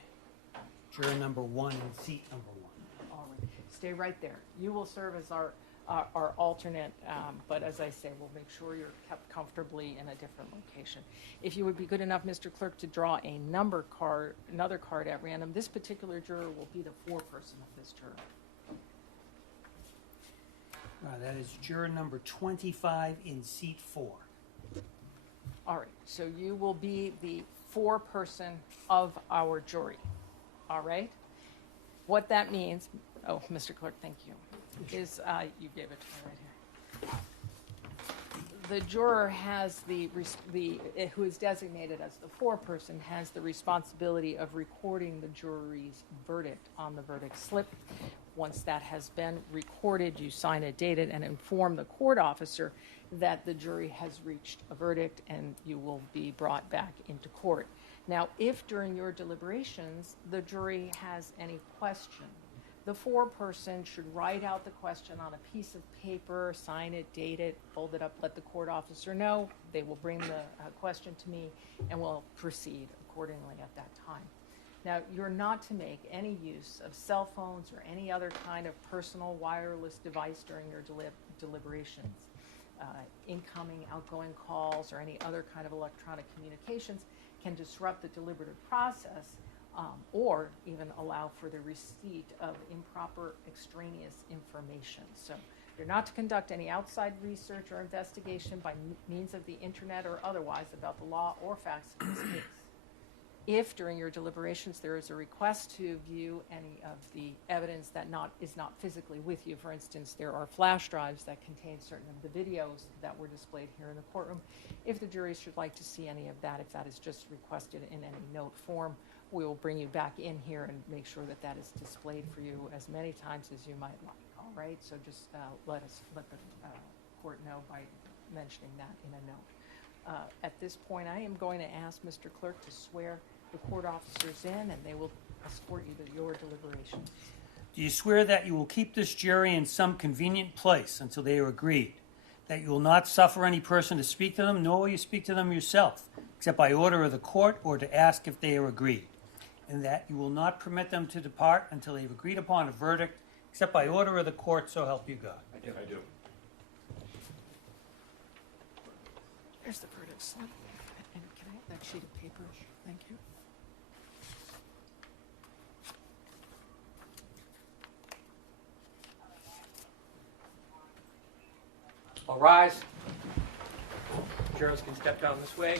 juror number 1 and seat number 1. All right, stay right there. You will serve as our alternate, but as I say, we'll make sure you're kept comfortably in a different location. If you would be good enough, Mr. Clerk, to draw another card at random, this particular juror will be the foreperson of this juror. That is juror number 25 in seat 4. All right, so you will be the foreperson of our jury. All right? What that means, oh, Mr. Clerk, thank you, is you gave it to me right here. The juror has who is designated as the foreperson has the responsibility of recording the jury's verdict on the verdict slip. Once that has been recorded, you sign it, date it, and inform the court officer that the jury has reached a verdict, and you will be brought back into court. Now, if during your deliberations the jury has any question, the foreperson should write out the question on a piece of paper, sign it, date it, fold it up, let the court officer know. They will bring the question to me, and we'll proceed accordingly at that time. Now, you're not to make any use of cell phones or any other kind of personal wireless device during your deliberations. Incoming, outgoing calls, or any other kind of electronic communications can disrupt the deliberative process or even allow for the receipt of improper extraneous information. So you're not to conduct any outside research or investigation by means of the internet or otherwise about the law or facts of this case. If during your deliberations there is a request to view any of the evidence that is not physically with you, for instance, there are flash drives that contain certain of the videos that were displayed here in the courtroom. If the jury should like to see any of that, if that is just requested in any note form, we will bring you back in here and make sure that that is displayed for you as many times as you might like. All right, so just let the court know by mentioning that in a note. At this point, I am going to ask Mr. Clerk to swear the court officers in, and they will escort you to your deliberations. Do you swear that you will keep this jury in some convenient place until they are agreed, that you will not suffer any person to speak to them, nor will you speak to them yourself, except by order of the court or to ask if they are agreed, and that you will not permit them to depart until they have agreed upon a verdict, except by order of the court, so help you God? I do. There's the verdict slip. And can I have that sheet of paper? Thank you. All rise. Jurors can step down this way.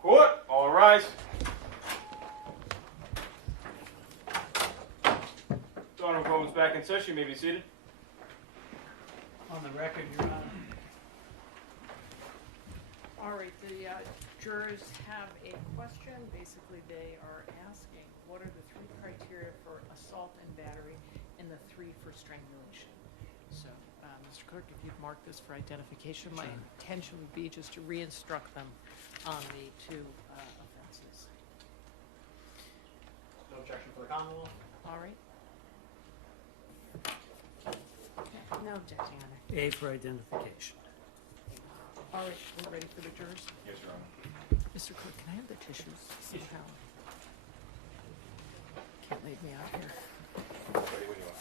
Court, all rise. Honorable Court is back in session. You may be seated. On the record, Your Honor. All right, the jurors have a question. Basically, they are asking, what are the 3 criteria for assault and battery and the 3 for strangulation? So, Mr. Clerk, if you'd mark this for identification, my intention would be just to re-instruct them on the 2 offenses. No objection for the Commonwealth? All right. No objection, Honor. A for identification. All right, we're ready for the jurors? Yes, Your Honor. Mr. Clerk, can I have the tissues somehow? Can't leave me out here. Ready when you are.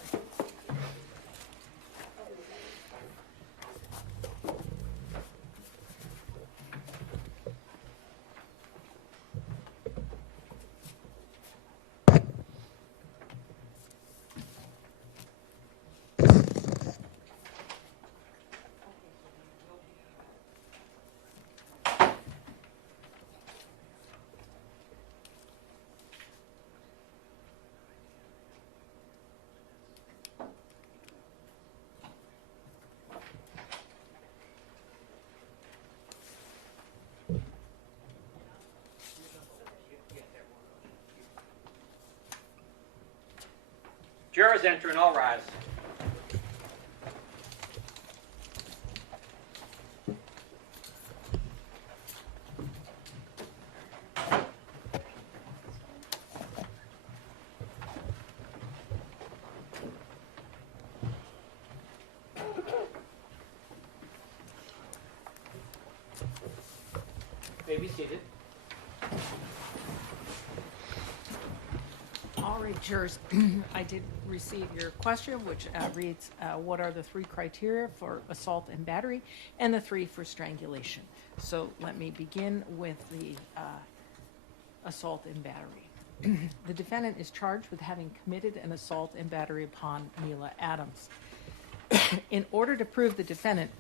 Jurors enter and all rise. May be seated. All right, jurors, I did receive your question, which reads, what are the 3 criteria for assault and battery and the 3 for strangulation? So let me begin with the assault and battery. The defendant is charged with having committed an assault and battery upon Mila Adams. In order to prove the defendant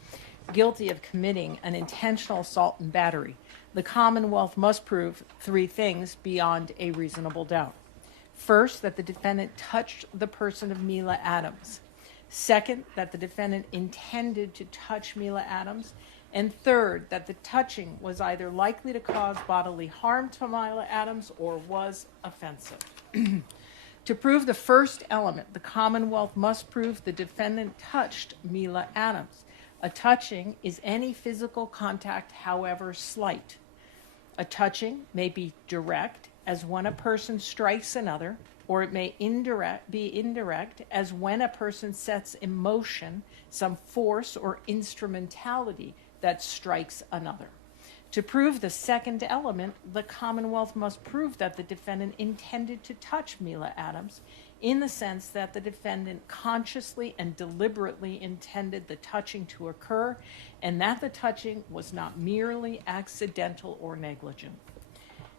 guilty of committing an intentional assault and battery, the Commonwealth must prove 3 things beyond a reasonable doubt. First, that the defendant touched the person of Mila Adams. Second, that the defendant intended to touch Mila Adams. And third, that the touching was either likely to cause bodily harm to Mila Adams or was offensive. To prove the first element, the Commonwealth must prove the defendant touched Mila Adams. A touching is any physical contact, however slight. A touching may be direct, as when a person strikes another, or it may be indirect, as when a person sets in motion some force or instrumentality that strikes another. To prove the second element, the Commonwealth must prove that the defendant intended to touch Mila Adams, in the sense that the defendant consciously and deliberately intended the touching to occur, and that the touching was not merely accidental or negligent.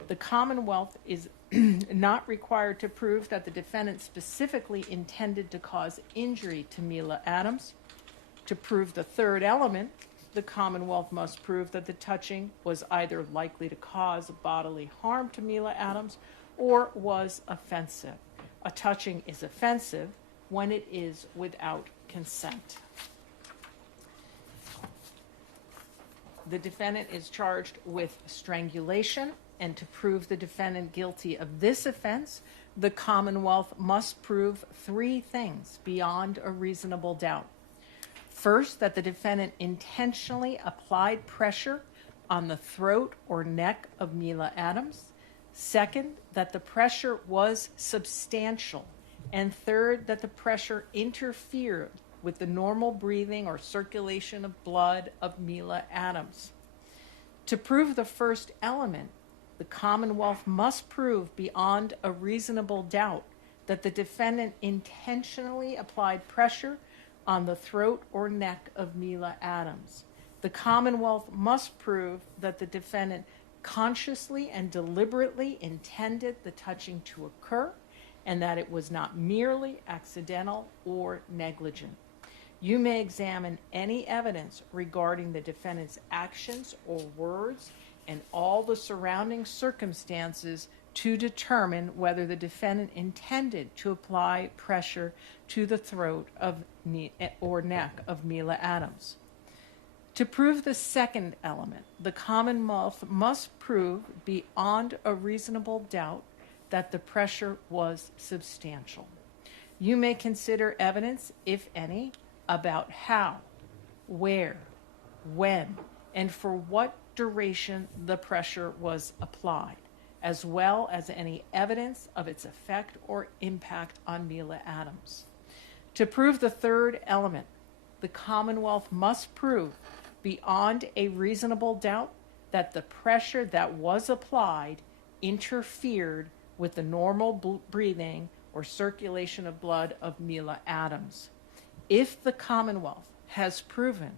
The Commonwealth is not required to prove that the defendant specifically intended to cause injury to Mila Adams. To prove the third element, the Commonwealth must prove that the touching was either likely to cause bodily harm to Mila Adams or was offensive. A touching is offensive when it is without consent. The defendant is charged with strangulation, and to prove the defendant guilty of this offense, the Commonwealth must prove 3 things beyond a reasonable doubt. First, that the defendant intentionally applied pressure on the throat or neck of Mila Adams. Second, that the pressure was substantial. And third, that the pressure interfered with the normal breathing or circulation of blood of Mila Adams. To prove the first element, the Commonwealth must prove beyond a reasonable doubt that the defendant intentionally applied pressure on the throat or neck of Mila Adams. The Commonwealth must prove that the defendant consciously and deliberately intended the touching to occur, and that it was not merely accidental or negligent. You may examine any evidence regarding the defendant's actions or words and all the surrounding circumstances to determine whether the defendant intended to apply pressure to the throat of or neck of Mila Adams. To prove the second element, the Commonwealth must prove beyond a reasonable doubt that the pressure was substantial. You may consider evidence, if any, about how, where, when, and for what duration the pressure was applied, as well as any evidence of its effect or impact on Mila Adams. To prove the third element, the Commonwealth must prove beyond a reasonable doubt that the pressure that was applied interfered with the normal breathing or circulation of blood of Mila Adams. If the Commonwealth has proven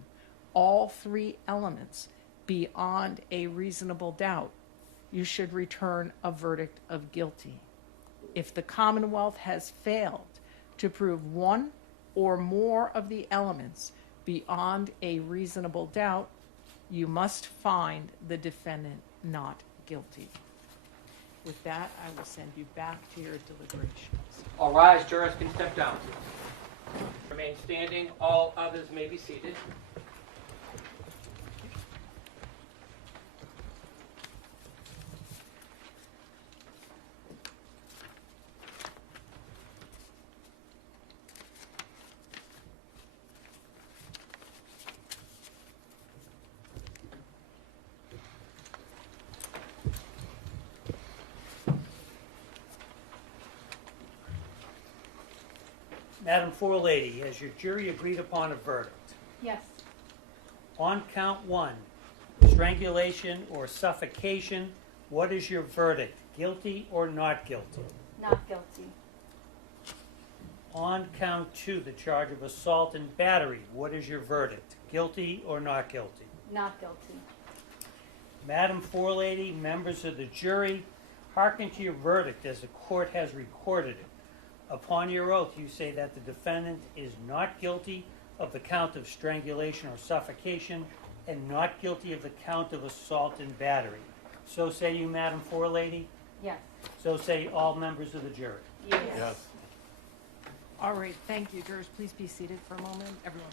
all 3 elements beyond a reasonable doubt, you should return a verdict of guilty. If the Commonwealth has failed to prove one or more of the elements beyond a reasonable doubt, you must find the defendant not guilty. With that, I will send you back to your deliberations. All rise, jurors can step down. Remain standing, all others may be seated. Madam Forelady, has your jury agreed upon a verdict? Yes. On count 1, strangulation or suffocation, what is your verdict? Guilty or not guilty? Not guilty. On count 2, the charge of assault and battery, what is your verdict? Guilty or not guilty? Not guilty. Madam Forelady, members of the jury, hearken to your verdict as the court has recorded it. Upon your oath, you say that the defendant is not guilty of the count of strangulation or suffocation and not guilty of the count of assault and battery. So say you, Madam Forelady? Yes. So say all members of the jury. Yes. All right, thank you. Jurors, please be seated for a moment. Everyone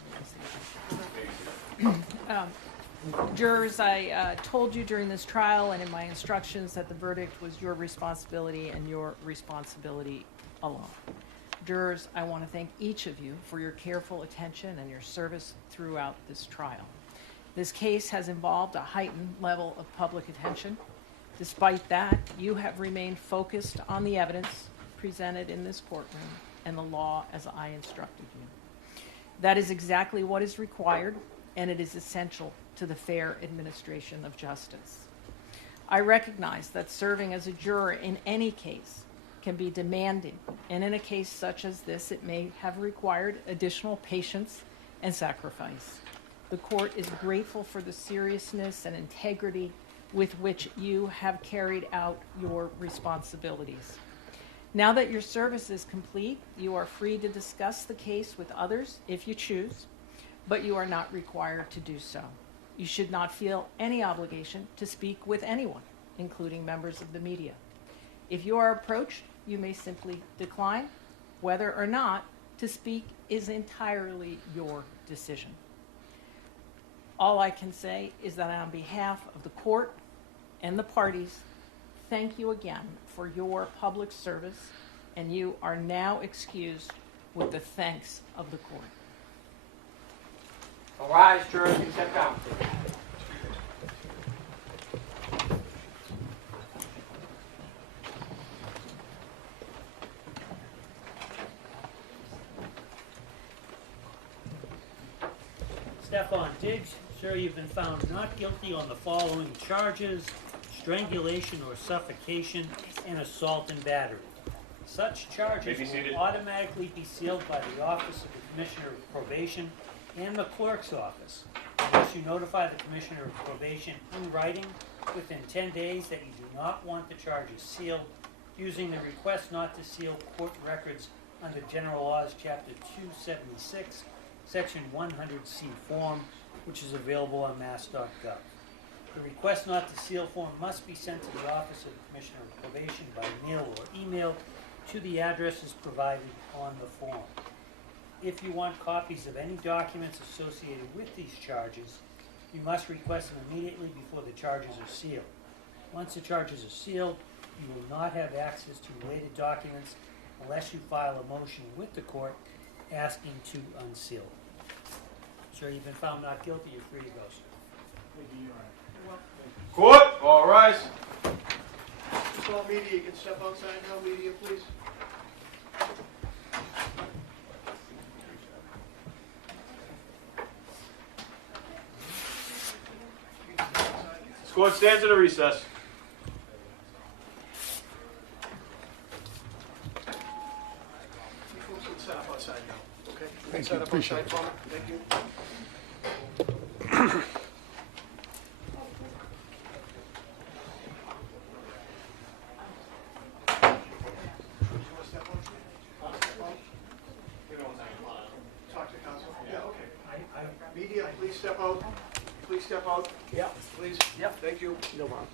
be seated. Jurors, I told you during this trial and in my instructions that the verdict was your responsibility and your responsibility alone. Jurors, I want to thank each of you for your careful attention and your service throughout this trial. This case has involved a heightened level of public attention. Despite that, you have remained focused on the evidence presented in this courtroom and the law as I instructed you. That is exactly what is required, and it is essential to the fair administration of justice. I recognize that serving as a juror in any case can be demanding, and in a case such as this, it may have required additional patience and sacrifice. The court is grateful for the seriousness and integrity with which you have carried out your responsibilities. Now that your service is complete, you are free to discuss the case with others if you choose, but you are not required to do so. You should not feel any obligation to speak with anyone, including members of the media. If you are approached, you may simply decline. Whether or not to speak is entirely your decision. All I can say is that on behalf of the court and the parties, thank you again for your public service, and you are now excused with the thanks of the court. All rise, jurors, and step down. Stefon Diggs, sir, you've been found not guilty on the following charges: strangulation or suffocation and assault and battery. Such charges will automatically be sealed by the Office of the Commissioner of Probation and the Clerk's Office, unless you notify the Commissioner of Probation in writing within 10 days that you do not want the charges sealed, using the request not to seal court records under General Laws, Chapter 276, Section 100C form, which is available on mass.gov. The request not to seal form must be sent to the Office of the Commissioner of Probation by mail or email to the addresses provided on the form. If you want copies of any documents associated with these charges, you must request them immediately before the charges are sealed. Once the charges are sealed, you will not have access to related documents unless you file a motion with the court asking to unseal them. Sir, you've been found not guilty. You're free to go, sir. Court, all rise. Just all media, you can step outside now, media, please. This court stands at a recess. You folks can set up outside now, okay? You can set up outside for me. Thank you. Talk to counsel? Yeah, okay. Media, please step out. Please step out. Yeah. Please. Yep. Thank you. No problem.